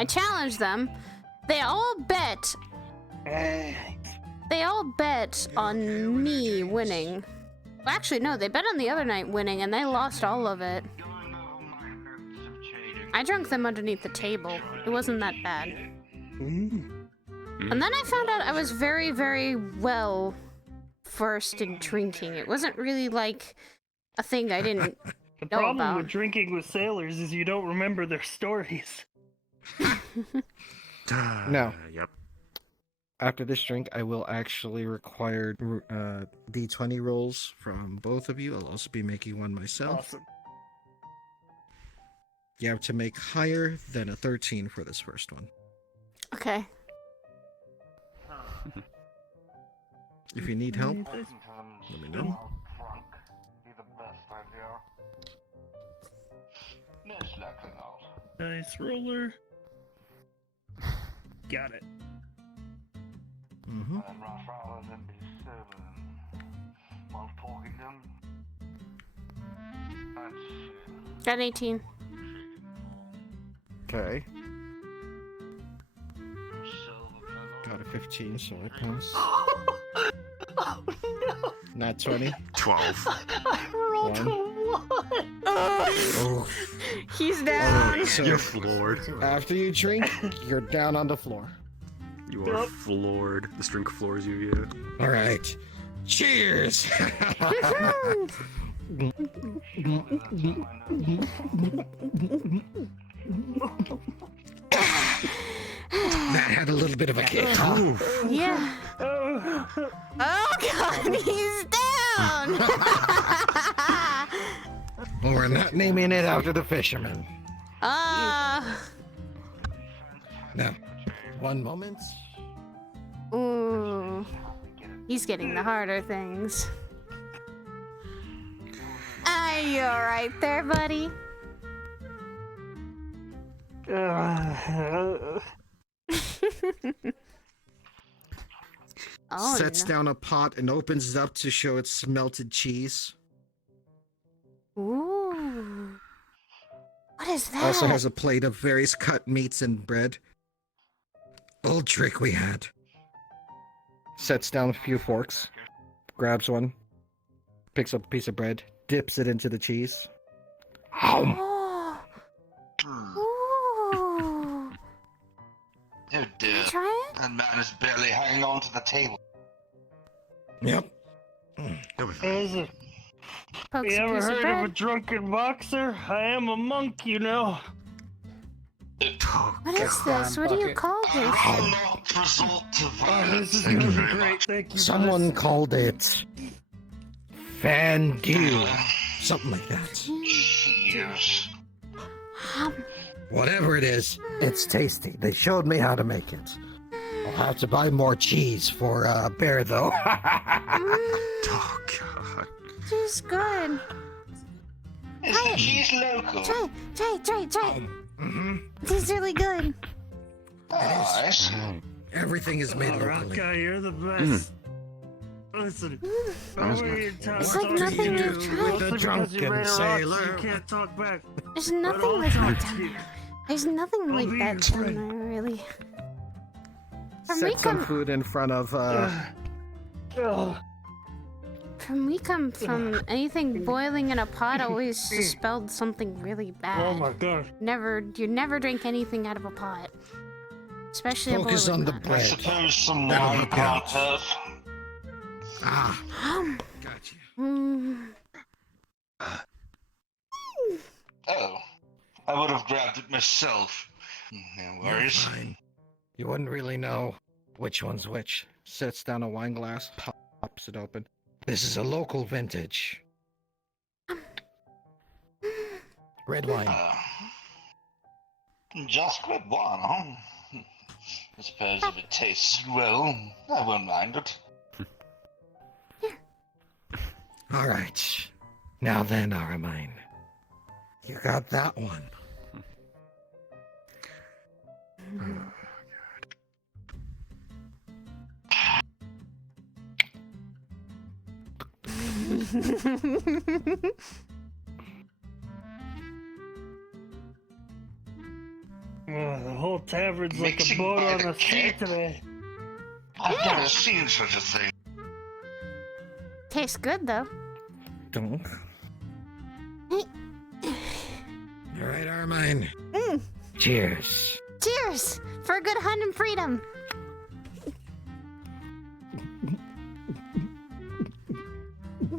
I challenged them. They all bet. They all bet on me winning. Well, actually, no, they bet on the other night winning, and they lost all of it. I drunk them underneath the table. It wasn't that bad. And then I found out I was very, very well versed in drinking. It wasn't really like a thing I didn't The know problem about. with drinking with sailors is you don't remember their stories. No. Yep. After this drink, I will actually require D20 rolls from both of you. I'll also be making one myself. Awesome. You have to make higher than a 13 for this first one. Okay. If you need help, let me know. Nice roller. Got it. Mm-hmm. Got 18. Okay. Got a 15, so I pass. Not 20. 12. I rolled One. a 1. Oh. He's down. Alright, so You're floored. after you drink, you're down on the floor. You are floored. This drink floors you, yeah. Alright. Cheers! That had a little bit of a kick. Huh? Yeah. Oh god, he's down. Well, we're not naming it after the fisherman. Now, one moment. Ooh. He's getting the harder things. Are you alright there, buddy? Oh, Sets no. down a pot and opens it up to show its melted cheese. Ooh. What is that? Also has a plate of various cut meats and bread. Old trick we had. Sets down a few forks. Grabs one. Picks up a piece of bread, dips it into the cheese. Oh. Hmm. Ooh. Oh dear. Try it? That man is barely hanging on to the table. Yep. Is it? Pokes You a ever piece of heard of a bread. drunken boxer? I am a monk, you know. What is this? What do you call this? I will not resort to Oh, violence. this is Thank you gonna be very great. much. Thank you. Someone for called it fondue. Something like that. Cheers. Whatever it is, it's tasty. They showed me how to make it. I'll have to buy more cheese for Bear, though. Oh god. She's good. Is the cheese local? Try. Mm-hmm. Tastes really good. Nice. Everything is made Oh, locally. Rock Guy, you're the best. Listen, That's nobody in town It's like talks to nothing you. we've tried. Mostly because drunken you made a rock, so sailor. You can't talk back. There's But nothing I'll like talk that to down you. there. There's nothing I'll like be that your down friend. there, really. From Set some food in front of. Oh, From we come from anything boiling in a pot always spelled something really bad. oh my god. You never drink anything out of a pot. Especially Focus a boiling on the pot. I bread. suppose some That'll wine help you out. can't hurt. Ah, gotcha. Mm. Oh, I would have grabbed it myself. No You're worries. fine. You wouldn't really know which one's which. Sets down a wine glass, pops it open. This is a local vintage. Red wine. Just red wine, huh? I suppose if it tastes well, I won't mind it. All right. Now then, Aramine. You got that one. Oh, the whole tavern's like a Mixing boat by on the the sea keg. today. I've never seen such a thing. Tastes good though. Don't. All right, Aramine. Mm. Cheers. Cheers for a good hunt and freedom.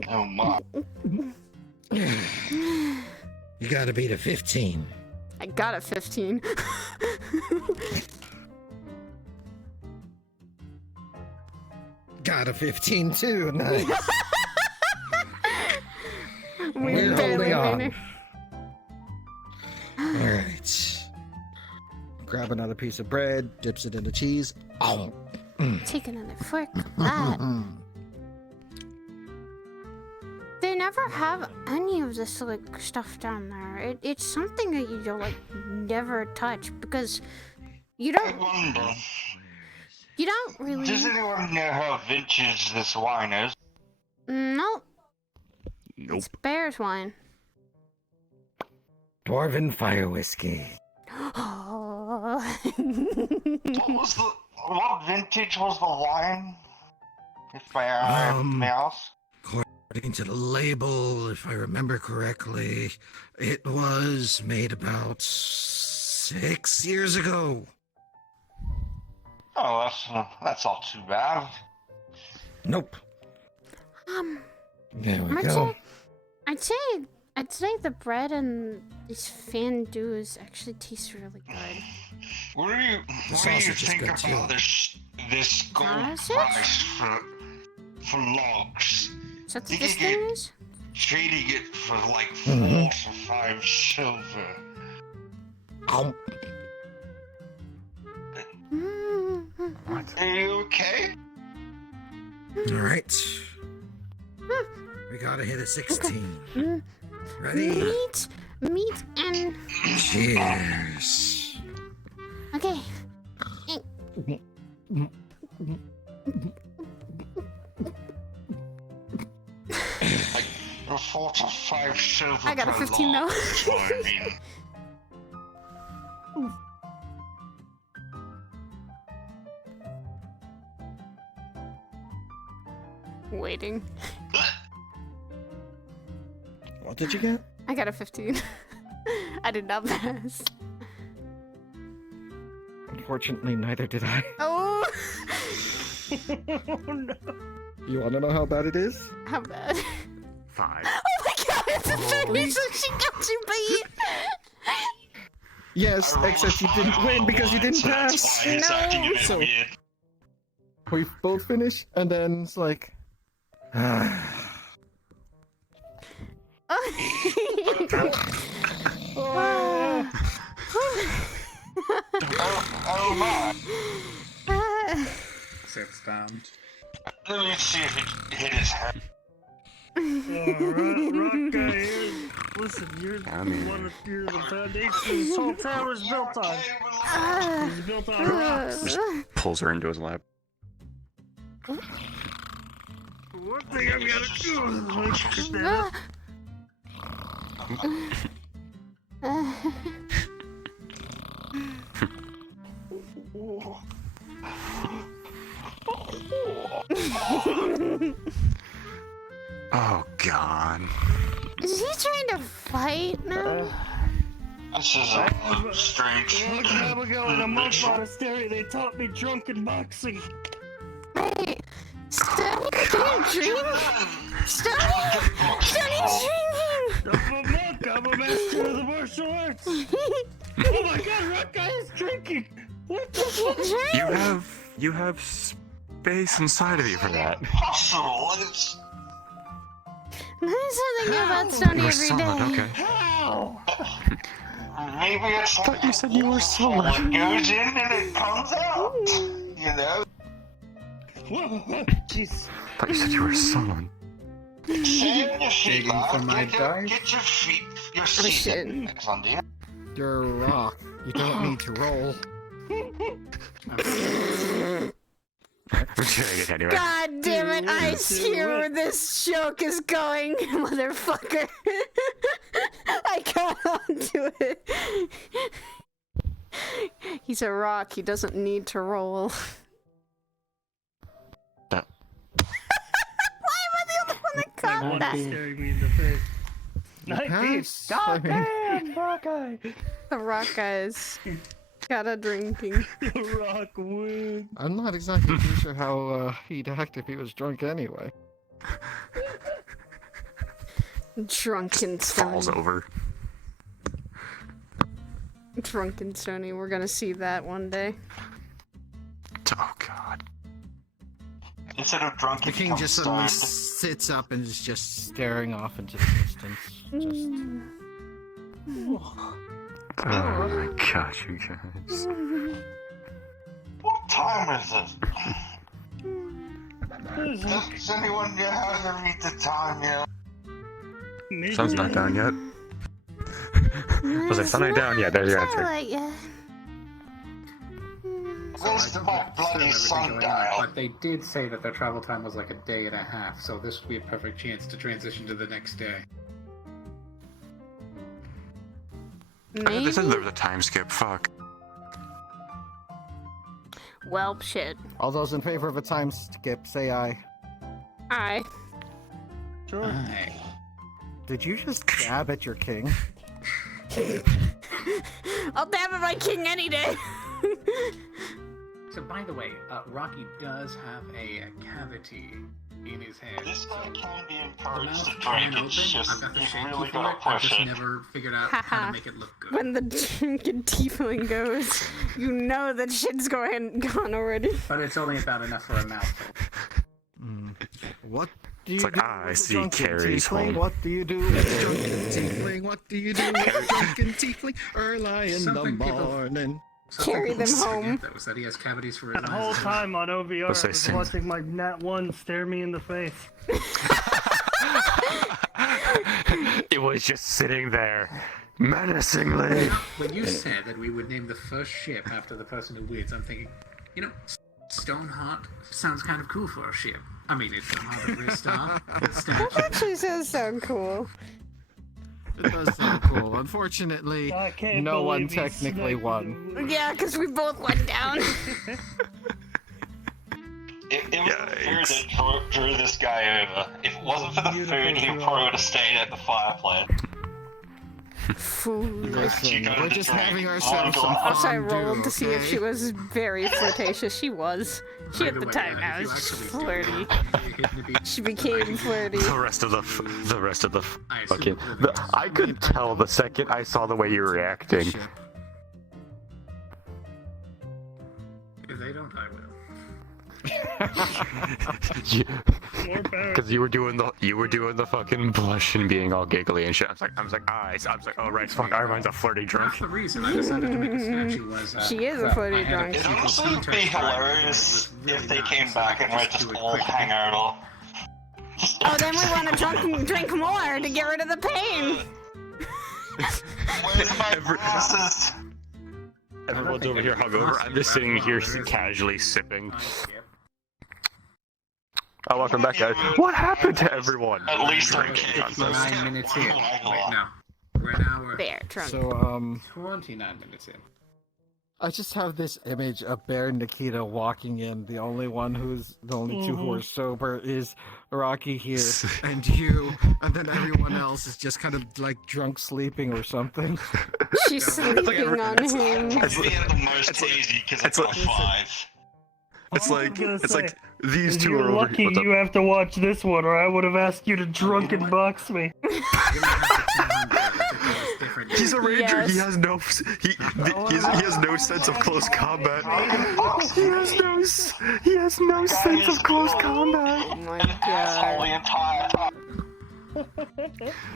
Oh my. You gotta beat a 15. I got a 15. Got a 15 too. Nice. We're holding barely on. winning. All right. Grab another piece of bread, dips it in the cheese. Oh. Take another fork of that. They never have any of this like stuff down there. It's something that you don't like never touch because you I don't wonder, really. does anyone know how vintage this wine is? Nope. Nope. It's bear's wine. Dwarven fire whiskey. Oh. What vintage was the wine? If I may ask. According to the label, if I remember correctly, it was made about 6 years ago. Oh, that's not too bad. Nope. There we I'd go. say the bread and these fondues actually taste really good. What do you sausage is think good, about too. this gold Sausage? price for logs? Is that what Think this you thing get is? trading it for like 4 Mhm. to 5 silver? Ow. Are you okay? All right. We gotta hit a 16. Mm, Ready? meat, and Cheers. okay. Like 4 to 5 silver. I got a per 15 log, though. is what I mean. Waiting. What did you get? I got a 15. I did not pass. Unfortunately, neither did I. Oh! Oh no. You want to know how bad it is? How bad? 5. Oh my god, it's a 30, so she got you beat! Yes, except you didn't win because you didn't pass. No! So we both finish, and then it's like... Oh my! Sits down. Let me see if it hit his head. Rock guy, listen, you're you're the foundation this whole tower is built on. It's built on rocks. Just pulls her into his lap. One thing I'm gonna do is like, Oh god. Is he trying to fight now? This is strange. a long time ago in a monk monastery, they taught me drunken boxing. Hey, Stoney, can you drink? Stoney! Stoney's drinking! I'm a monk, I'm a master of the martial arts. Oh my god, Rock guy is drinking! What the fuck? You have space inside of you for that. Impossible. It's... There's something about Stoney You were every solid, day. okay. How? Maybe it's like you said you were solid. It goes in and it comes out. You know? Jeez. I thought you said you were solid. Sit in your feet, Digging lad. for my dive? Get your feet, your seat next on you. You're a rock. You don't need to roll. We're doing it anyway. God damn it, I see where this joke is going, motherfucker. I got onto it. He's a rock, he doesn't need to roll. That. Why am I the only one that caught that? Staring me in the face. 19. Pass. God damn, Rock guy. The rock guys got a drinking. Rock wins. I'm not exactly too sure how he'd act if he was drunk anyway. Drunken Falls Stoney. over. Drunken Stoney, we're gonna see that one day. Oh god. Instead of drunk, The king just suddenly sits up and is just staring off into the distance. Just... Oh my gosh, you guys. What time is it? Does anyone know how to read the time yet? Sun's not down yet. Was it sun ain't down yet? There's your answer. Twilight, yeah. Where's my bloody sundial? But they did say that their travel time was like a day and a half, so this would be a perfect chance to transition to the next day. Maybe? They said there was a time skip. Fuck. Well, shit. All those in favor of a time skip, say aye. Aye. Sure. Aye. Did you just dab at your king? I'll dab at my king any day. So, by the way, Rocky does have a cavity in his head. This guy can be The encouraged mouth to can drink. open. It's just I've got the you shaky really for gotta it. I've push just it. never figured out how to make it look good. When the drunken tiefling goes, you know that shit's gone already. But it's only about enough for a mouthful. What do you It's like, do? I with a see drunken Carrie's tiefling? home. What do you do with a drunken tiefling? What do you do with a drunken tiefling early in Something the people- morning? Carry them home. That was that he has cavities for his The whole eyes. time on OVR, I Let's say was sing. watching my Nat 1 stare me in the face. It was just sitting there, menacingly. When you said that we would name the first ship after the person who wins, I'm thinking, you know, Stoneheart sounds kind of cool for a ship. I mean, it's Stoneheart of Ristov. The That statue. actually does sound cool. It does sound cool. Unfortunately, I can't no one believe he technically sniped won. you. Yeah, because we both went down. It that drew this guy over? If it wasn't for the food, he probably would have stayed at the fireplace. Food. Listen, we're just having ourselves some Also, I fondue, rolled to see if okay? she was very flirtatious. She was. She at the time now is flirty. She became flirty. The rest of the fucking. I could tell the second I saw the way you were reacting. If they don't, I will. Because you were doing the fucking blush and being all giggly and shit. I was like, oh right, fuck, Aramine's a flirty drunk. Half the reason I decided to make a statue was She is a flirty drunk. It'd also be hilarious if they came back and we're just all hangover. Oh, then we want to drink more to get rid of the pain. Where's my glasses? Everyone's over here hungover. I'm just sitting here casually sipping. Oh, welcome back, guys. What happened to everyone? At least I'm 9 minutes in. Wait, no. We're an hour. There, drunk. So, 29 minutes in. I just have this image of Bear and Nikita walking in. The only two who are sober is Rocky here and you, and then everyone else is just kind of like drunk sleeping or something. She's sleeping on him. It's the most easy because it's like 5. It's like these two are over lucky here. you have to watch this one, or I would have asked you to drunken box me. He's a ranger. Yes. He has no he has no sense of close combat. He has no sense of close combat. Oh my god.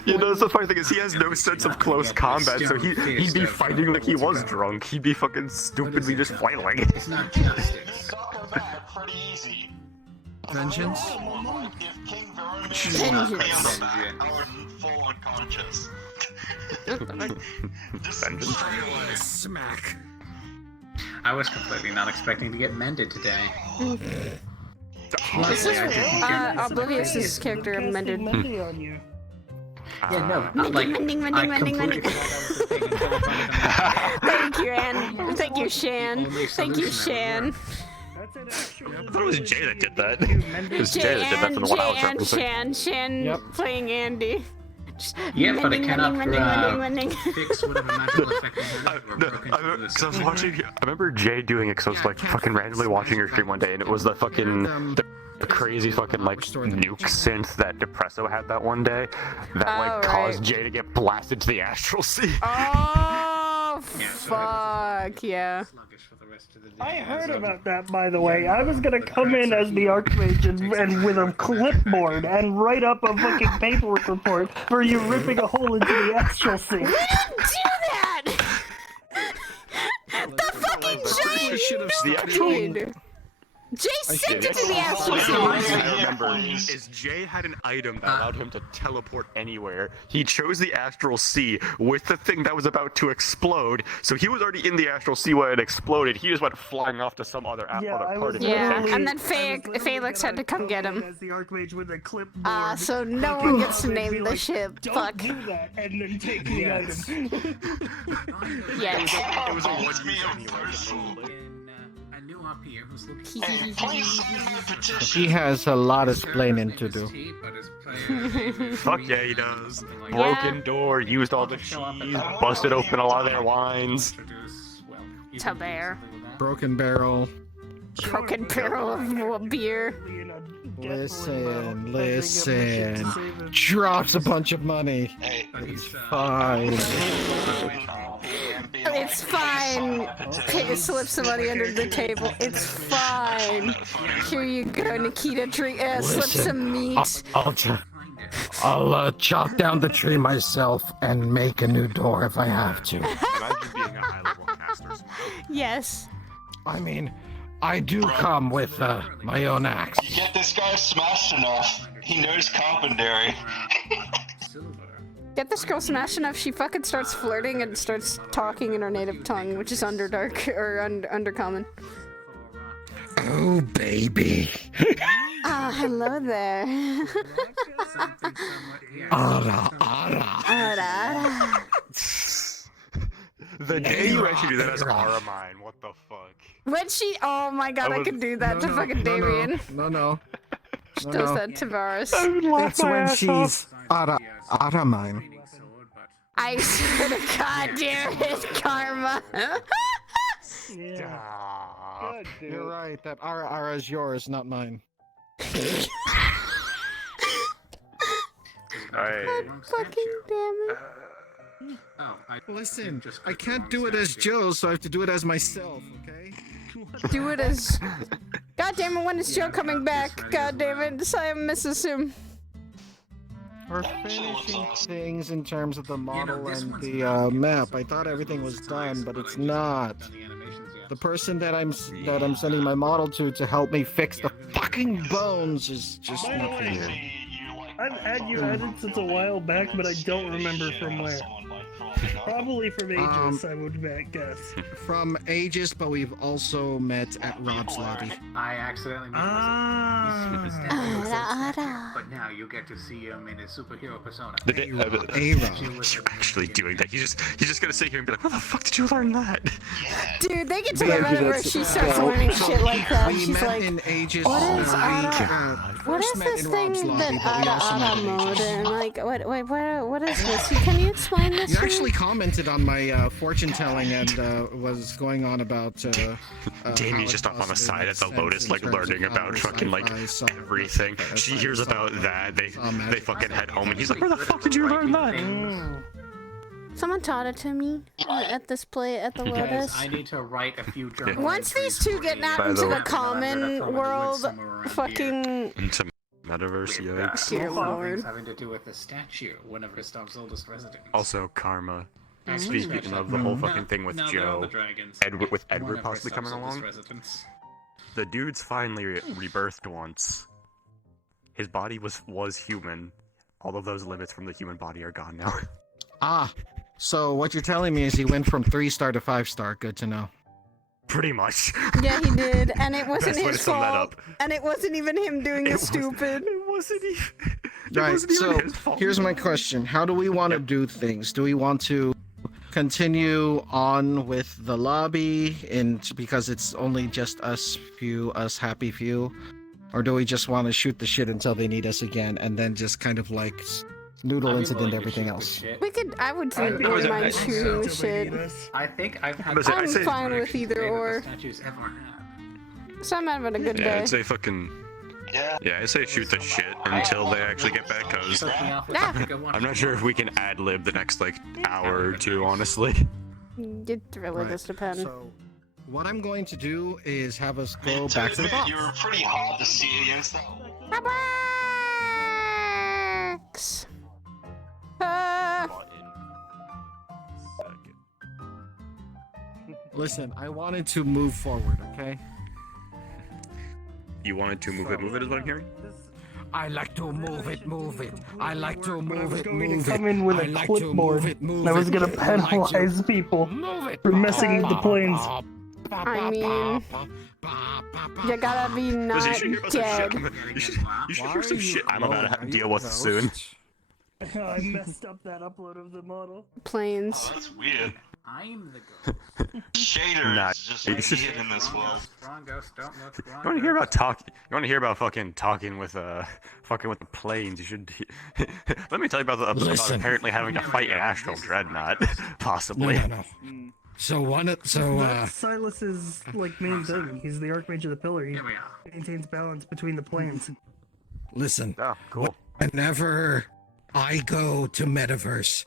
You know, the funny thing is he has no sense of close combat, so he'd be fighting like he was drunk. He'd be fucking stupidly just flailing. It's not justice. Pretty easy. Vengeance? If King Verona slapped me on the back, I would fall unconscious. Just straight away. Smack. I was completely not expecting to get mended today. This is Oblivious's character mended. On you. Yeah, no, like, mending. I completely forgot that was Thank you, Anne. Thank you, Shan. Thank you, Shan. I thought it was Jay that did that. It was Jay that did that from the one I was referencing. Shan playing Andy. Yeah, but it cannot mending. fix whatever magical effect it has or broken into the Cause I was watching. I remember Jay doing it because I was like fucking randomly watching your stream one day, and it was the fucking the crazy fucking like nuke synth that Depresso had that one day that caused Jay to get blasted to the astral sea. Oh fuck yeah. I heard about that, by the way. I was gonna come in as the Archmage and with a clipboard and write up a fucking paperwork report for you ripping a hole into the astral sea. We didn't do that! The fucking giant nuke! Jay sent it to the astral sea! I remember is Jay had an item that allowed him to teleport anywhere. He chose the astral sea with the thing that was about to explode, so he was already in the astral sea when it exploded. He just went flying off to some other part of it. Yeah, and then Felix had to come get him. As the Archmage with a clipboard. So no one gets to name the ship. Don't Fuck. do that, and then take the item. Yes. It was a one-use up here who's looking He has a lot of explaining to do. Fuck yeah, he does. Broken door, used all the cheese, busted open a lot of their wines. Taber. Broken barrel. Broken barrel of beer. Listen. Drops a bunch of money. It's fine. It's fine. Slip some money under the table. It's fine. Here you go, Nikita. Slip some meat. I'll chop down the tree myself and make a new door if I have to. Imagine being a high-level caster. Yes. I mean, I do come with my own axe. You get this guy smashed enough, he knows carpentry. Get this girl smashed enough, she fucking starts flirting and starts talking in her native tongue, which is Underdark, or Undercommon. Oh, baby. Ah, hello there. Ara. The day you actually do that as Aramine, what the fuck? When she, oh my god, I could do that to fucking Damien. No. She does that to Varus. It's when she's Aramine. I swear to God, damn it, Karma. Yeah. You're right. That Ara is yours, not mine. God fucking damn it. Listen, I can't do it as Joe, so I have to do it as myself, okay? Do it as... God damn it, when is Joe coming back? God damn it, Sam misses him. We're finishing things in terms of the model and the map. I thought everything was done, but it's not. The person that I'm sending my model to help me fix the fucking bones is just not here. I've had you added since a while back, but I don't remember from where. Probably from Aegis, I would guess. From Aegis, but we've also met at Rob's lobby. I accidentally made but now you get to see him in his superhero persona. You're actually doing that. You're just gonna sit here and be like, "Where the fuck did you learn that?" Dude, they get to the metaverse, she starts learning shit like that. She's like, what is this thing that Ada mode? And like, what is this? Can you explain this? You actually commented on my fortune telling and was going on about. Damie's just up on the side at the Lotus, like learning about fucking like everything. She hears about that. They fucking head home, and he's like, "Where the fuck did you learn that?" Someone taught it to me at this play at the Lotus. I need to write a few journal Once these two get out into the common world, fucking into metaverse, yikes. Dear Lord. Having to do with the statue, one of Ristov's oldest residents. Also, Karma. Speaking of the whole fucking thing with Joe, with Edward possibly coming along, the dude's finally rebirthed once. His body was human. All of those limits from the human body are gone now. Ah, so what you're telling me is he went from 3-star to 5-star. Good to know. Pretty much. Yeah, he did, and it wasn't Best way his to sum that fault. up. And it wasn't even him doing it stupid. It wasn't even. Right. So here's my question: how do we want to do things? Do we want to continue on with the lobby, because it's only just us happy few, or do we just want to shoot the shit until they need us again, and then just kind of like noodle incident everything else? We could. I would mind shooting the shit. I think I've had. I'm fine with either or. So I'm having a good Yeah, day. I'd say fucking. Yeah, I say shoot the shit until they actually get back, cause I'm not sure if we can ad-lib the next like hour or two, honestly. It really does depend. So, what I'm going to do is have us go back to the box. You were pretty hard to see against that. Box. Listen, I wanted to move forward, okay? You wanted to move it is what I'm hearing? I like to move it. I like to move it. Come in with a clipboard. I was gonna penalize people for messing with the planes. I mean, you gotta be not dead. You should hear some shit I'm about to deal with soon. I messed up that upload of the model. Planes. Oh, that's weird. I'm the ghost. Shader Nah, is just weird in this world. Wrong ghost, don't look. You want to hear about You want to hear about fucking talking with the planes? You should. Let me tell you about about apparently having to fight an astral dreadnought, possibly. No. So That's Silas's like main thing. He's the Archmage of the Pillar. He maintains balance between the planes. Listen. Oh, cool. Whenever I go to Metaverse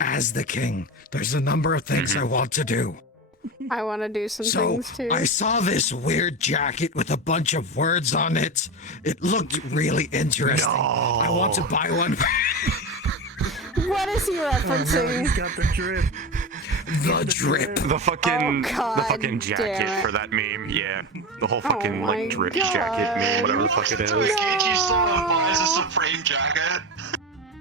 as the king, there's a number of things I want to do. I want to do some things too. I saw this weird jacket with a bunch of words on it. It looked really interesting. No. I want to buy one. What is he referencing? He's got the drip. The drip. The fucking God jacket damn it. for that meme. Yeah, the whole fucking my like drip God. jacket meme, whatever the fuck it is. Gagey someone buys a Supreme jacket.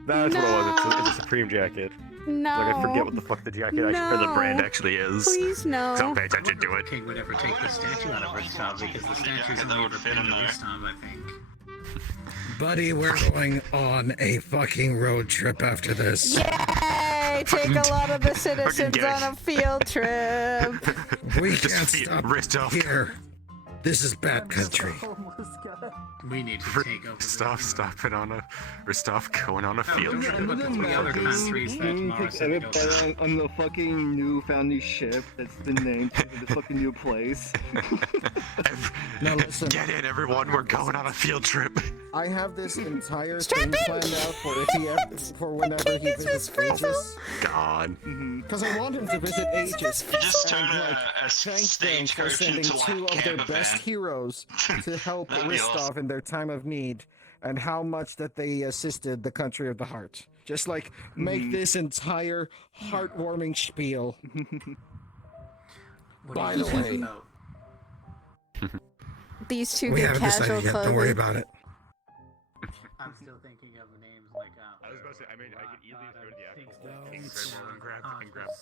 That's what it was. It's a Supreme jacket. No. Like I forget what the fuck the jacket or the brand actually is. Please no. Don't pay attention to it. King would ever take the statue out of Ristov because the statue's only ever fit in Ristov, I think. Buddy, we're going on a fucking road trip after this. Yay! take a lot of the citizens on a field trip. We Just can't feed stop Ristov. here. This is bad country. We need to take over. Ristov going on a field trip. But the other countries that Mars said to go to. on the fucking new founding ship that's been named for this fucking new place. Now listen. Get in, everyone. We're going on a field trip. I have this entire Strap thing in! planned out for if he ever, for whenever he visits Aegis. God. Because I want him to visit Aegis You just turn and a thank them for stagecoach sending into like two of their camper best van. heroes to help That'd be Ristov awesome. in their time of need, and how much that they assisted the country of the heart. Just like make this entire heartwarming spiel. By the way, These two We get haven't casual decided yet. clothing. Don't worry about it. I'm still thinking of names like. I was about to say, I mean, I could easily go to the actual King's and grab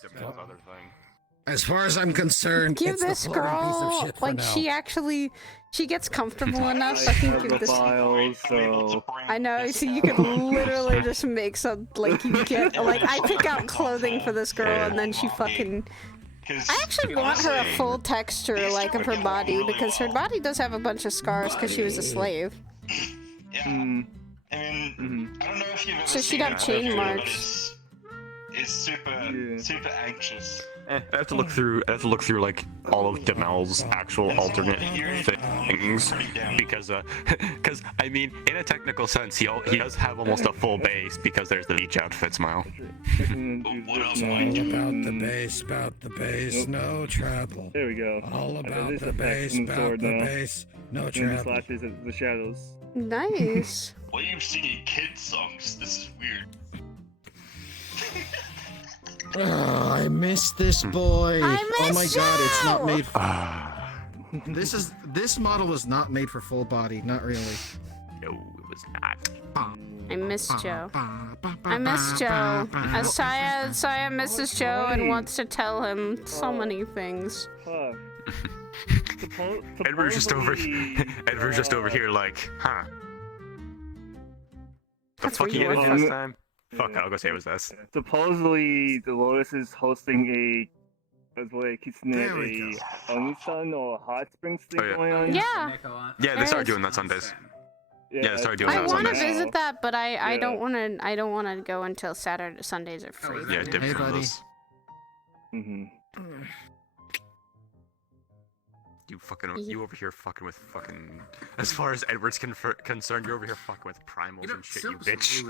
Diplo's other thing. As far as I'm concerned, Give it's the this floating piece of girl, shit for like, now. she gets comfortable enough, so I can give this. So I know, so you could literally just make some, like, you get, like, I pick out clothing for this girl, and then she fucking. I actually want her a full texture, like, of her body, because her body does have a bunch of scars because she was a slave. Yeah. I mean, I don't know if you've ever So she'd seen have it, chain but marks. It's super anxious. I have to look through. Like all of Demel's actual alternate things because, I mean, in a technical sense, he does have almost a full base because there's the beach outfit smile. What else All would you about the base, no trouble. there we go. All And about this the attacks base, from the sword now. no And the trouble. slashes at the shadows. Nice. Why are you singing kids songs? This is weird. Oh, I miss this boy. I Oh my miss god, it's not Joe! made for... this model was not made for full body, not really. No, it was not. I miss Joe. I miss Joe. Saya misses Joe and wants to tell him so many things. Fuck. Edward's just over here, like, huh? The That's fuck where you you did were last from. time? Fuck, I'll go say it was this. Supposedly, the Lotus is hosting that's what it keeps There named, we a Onsen or hot springs thing Oh, yeah. going on. Yeah. Yeah, they started Yes. doing that Sundays. Yeah, they started doing I that on want to Sundays. visit that, but I Yeah. don't want to. I don't want to go until Saturday. Sundays are free. Yeah, dip Hey, from buddy. those. Mm-hmm. You over here fucking with fucking. As far as Edward's concerned, you're over here fucking with primals and shit, you bitch.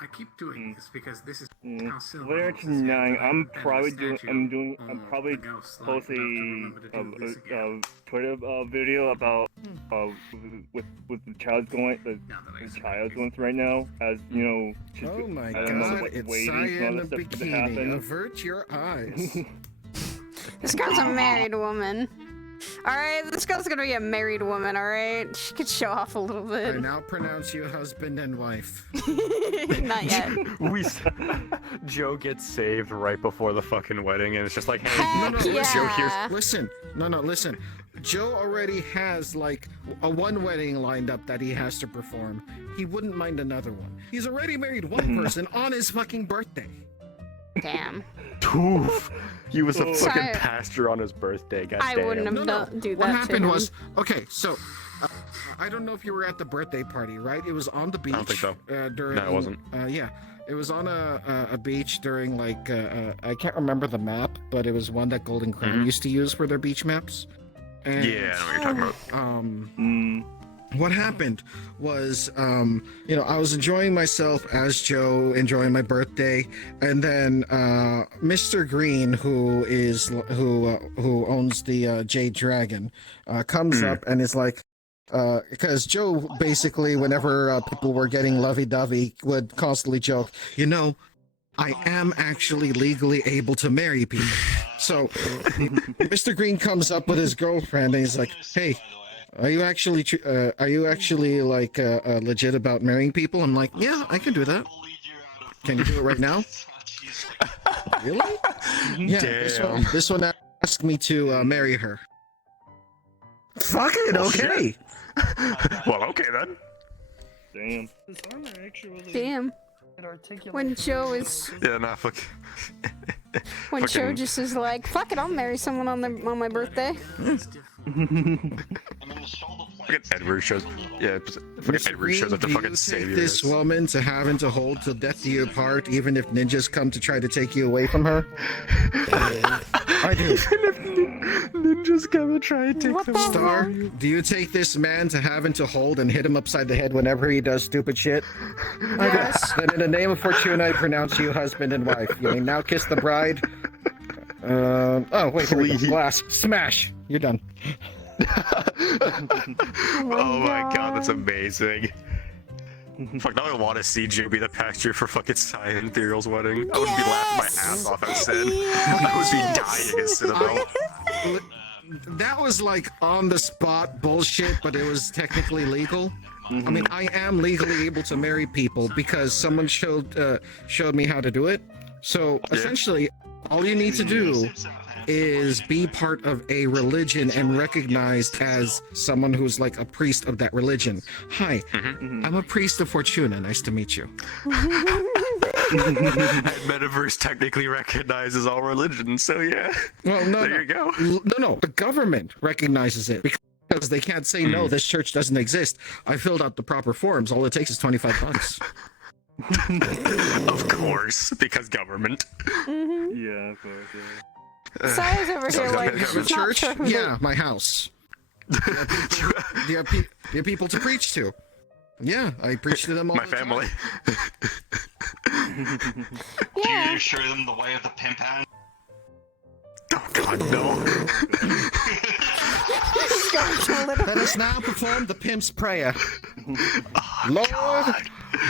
I keep doing this because this is how silver Later looks. tonight, I'm And probably the doing. statue I'm or probably the ghost, like, post you have to remember to do this a again. Twitter video about with the child's going the child's going through right now, as you know. She's, Oh my I don't know, god, like, it's waiting for Saya all in a this stuff to bikini. happen. Avert your eyes. This girl's a married woman. Alright, this girl's gonna be a married woman, alright? She could show off a little I bit. now pronounce you husband and wife. Not yet. Joe gets saved right before the fucking wedding, and it's just like, hey, Heck No, yeah. Joe here's. Listen, listen. Joe already has like one wedding lined up that he has to perform. He wouldn't mind another one. He's already married one person on his fucking birthday. Damn. Oof. He was a fucking Sorry. pastor on his birthday, goddamn. I wouldn't have do that What to happened him. was, okay, so I don't know if you were at the birthday party, right? It was on the beach. don't think so. During, No, it wasn't. Yeah, it was on a beach during like I can't remember the map, but it was one that Golden Crown used to use for their beach maps. And, Yeah, I know what you're talking about. What happened was, I was enjoying myself as Joe, enjoying my birthday, and then Mr. Green, who owns the Jade Dragon, comes up and is like, because Joe basically, whenever people were getting lovey-dovey, would constantly joke, I am actually legally able to marry people. So Mr. Green comes up with his girlfriend and he's like, hey, are you actually like legit about marrying people? I'm like, yeah, I can do that. Can you do it right now? Really? Yeah. This one asked me to marry her. Fuck it, Well, okay then. Damn. This armor actually. Damn. When Joe is Yeah, nah, fuck. when Joe Fucking- just is like, fuck it, I'll marry someone on my birthday. Fucking Edward shows. Yeah, fucking Edward shows up to Do fucking you save take you. this woman to having to hold till death do you apart, even if ninjas come to try to take you away from her? I do. Ninjas come and try and take them away. Star, do you take this man to having to hold and hit him upside the head whenever he does stupid shit? Yes. Then in the name of Fortuna, I pronounce you husband and wife. You may now kiss the bride. Oh, wait, here we go. Glass. Smash. You're done. Oh my god, that's amazing. Fuck, now I want to see Joe be the pastor for fucking Cy and Ethereal's wedding. I would be laughing my ass off as Sid. I would be dying as Citadel. That was like on the spot bullshit, but it was technically legal. I mean, I am legally able to marry people because someone showed me how to do it. So essentially, all you need to do is be part of a religion and recognized as someone who's like a priest of that religion. Hi, I'm a priest of Fortuna. Nice to meet you. Metaverse technically recognizes all religions, so yeah. Well, no, there you go. No, the government recognizes it because they can't say no. This church doesn't exist. I filled out the proper forms. All it takes is $25. Of course, because government. Yeah, of course. Yeah. Si's over here like, The she's not church? sure who Yeah, my house. Do you have people to preach to? Yeah, I preach to them all My the family. Do you show them the way of the pimp hand? Oh god, no. Let us now perform the pimp's prayer. Lord,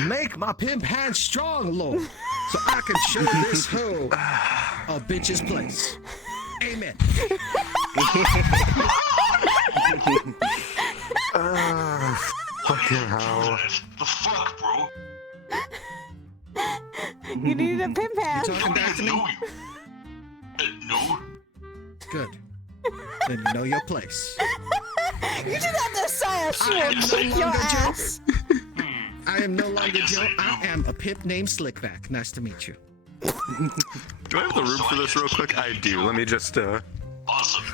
make my pimp hand strong, Lord, so I can show this hoe a bitch's place. Amen. Fucking hell. The fuck, bro? You need a pimp hand. You talking back to me? No. Good. Then you know your place. You did that to Saya. She I will am kick no your longer Joe. ass. I am no longer Joe. I am a pimp named Slickback. Nice to meet you. Do I have the room for this real quick? I do. Let me just, Awesome.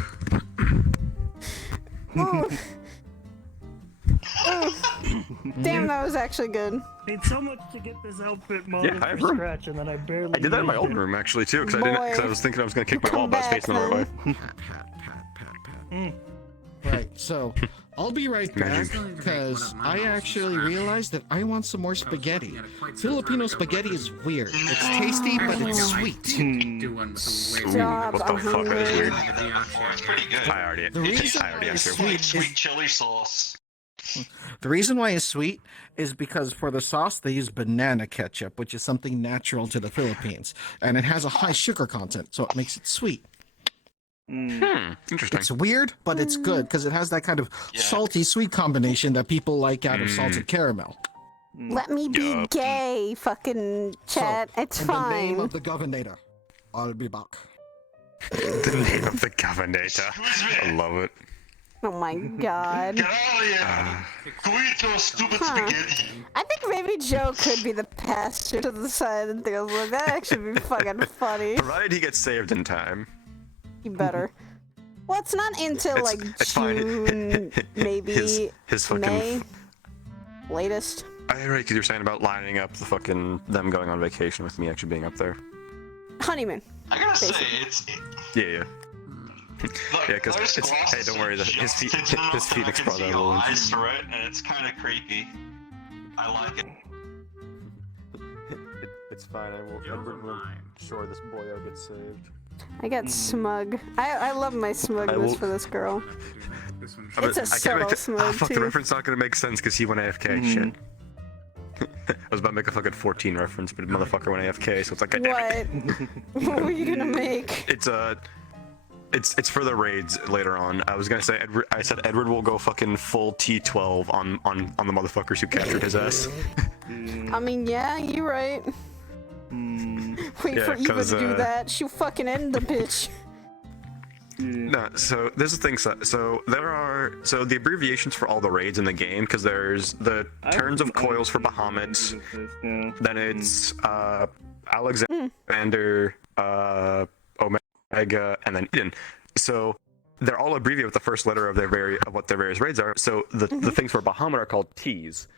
Damn, that was actually good. Need so much to get this outfit modded I have for room. scratch, and then I barely. I did that in my used old it. room actually too, because I was thinking I was gonna kick my wall, but I was facing the right way. Right, so I'll be right back because I actually realized that I want some more spaghetti. Filipino spaghetti is weird. It's tasty, but it's sweet. Stop, What the I'm fuck? That is hungry. weird. It's pretty good. I already The reason answered. Sweet chili sauce. The reason why it's sweet is because for the sauce they use banana ketchup, which is something natural to the Philippines, and it has a high sugar content, so it makes it sweet. Interesting. It's weird, but it's good because it has that kind of salty sweet combination that people like out of salted caramel. Let me be gay, fucking chat. It's in fine. the name of the governor, I'll be back. The name of the governor. I love it. Oh my god. Get out of here! Go eat your stupid spaghetti! I think maybe Joe could be the pastor to the side and things like that. Actually be fucking funny. Provided he gets saved in time. You better. Well, it's not until like it's fine. June, maybe His fucking. May, latest. I right, because you were saying about lining up the fucking them going on vacation with me actually being up there. Honeymoon. I gotta say, Basically. it's. Yeah. Yeah, because it's. Hey, don't worry. His Phoenix brother will. Eyes to it, and it's kind of creepy. I like it. It's fine. I will. Edward will ensure this boyo gets saved. I got smug. I love my smugness for this girl. It's a subtle smug fuck, too. the reference not gonna make sense because he went AFK. Shit. I was about to make a fucking 14 reference, but motherfucker went AFK, so it's like, God damn it. What were you gonna make? It's for the raids later on. I was gonna say I said Edward will go fucking full T12 on the motherfuckers who captured his ass. I mean, yeah, you're right. Wait for Eva to do that. She'll fucking end the bitch. No, so this is the thing. So there are the abbreviations for all the raids in the game, because there's the turns of coils for Bahamut, then it's Alexander, Omega, and then Eden. So they're all abbreviated with the first letter of what their various raids are. So the things for Bahamut are called T's.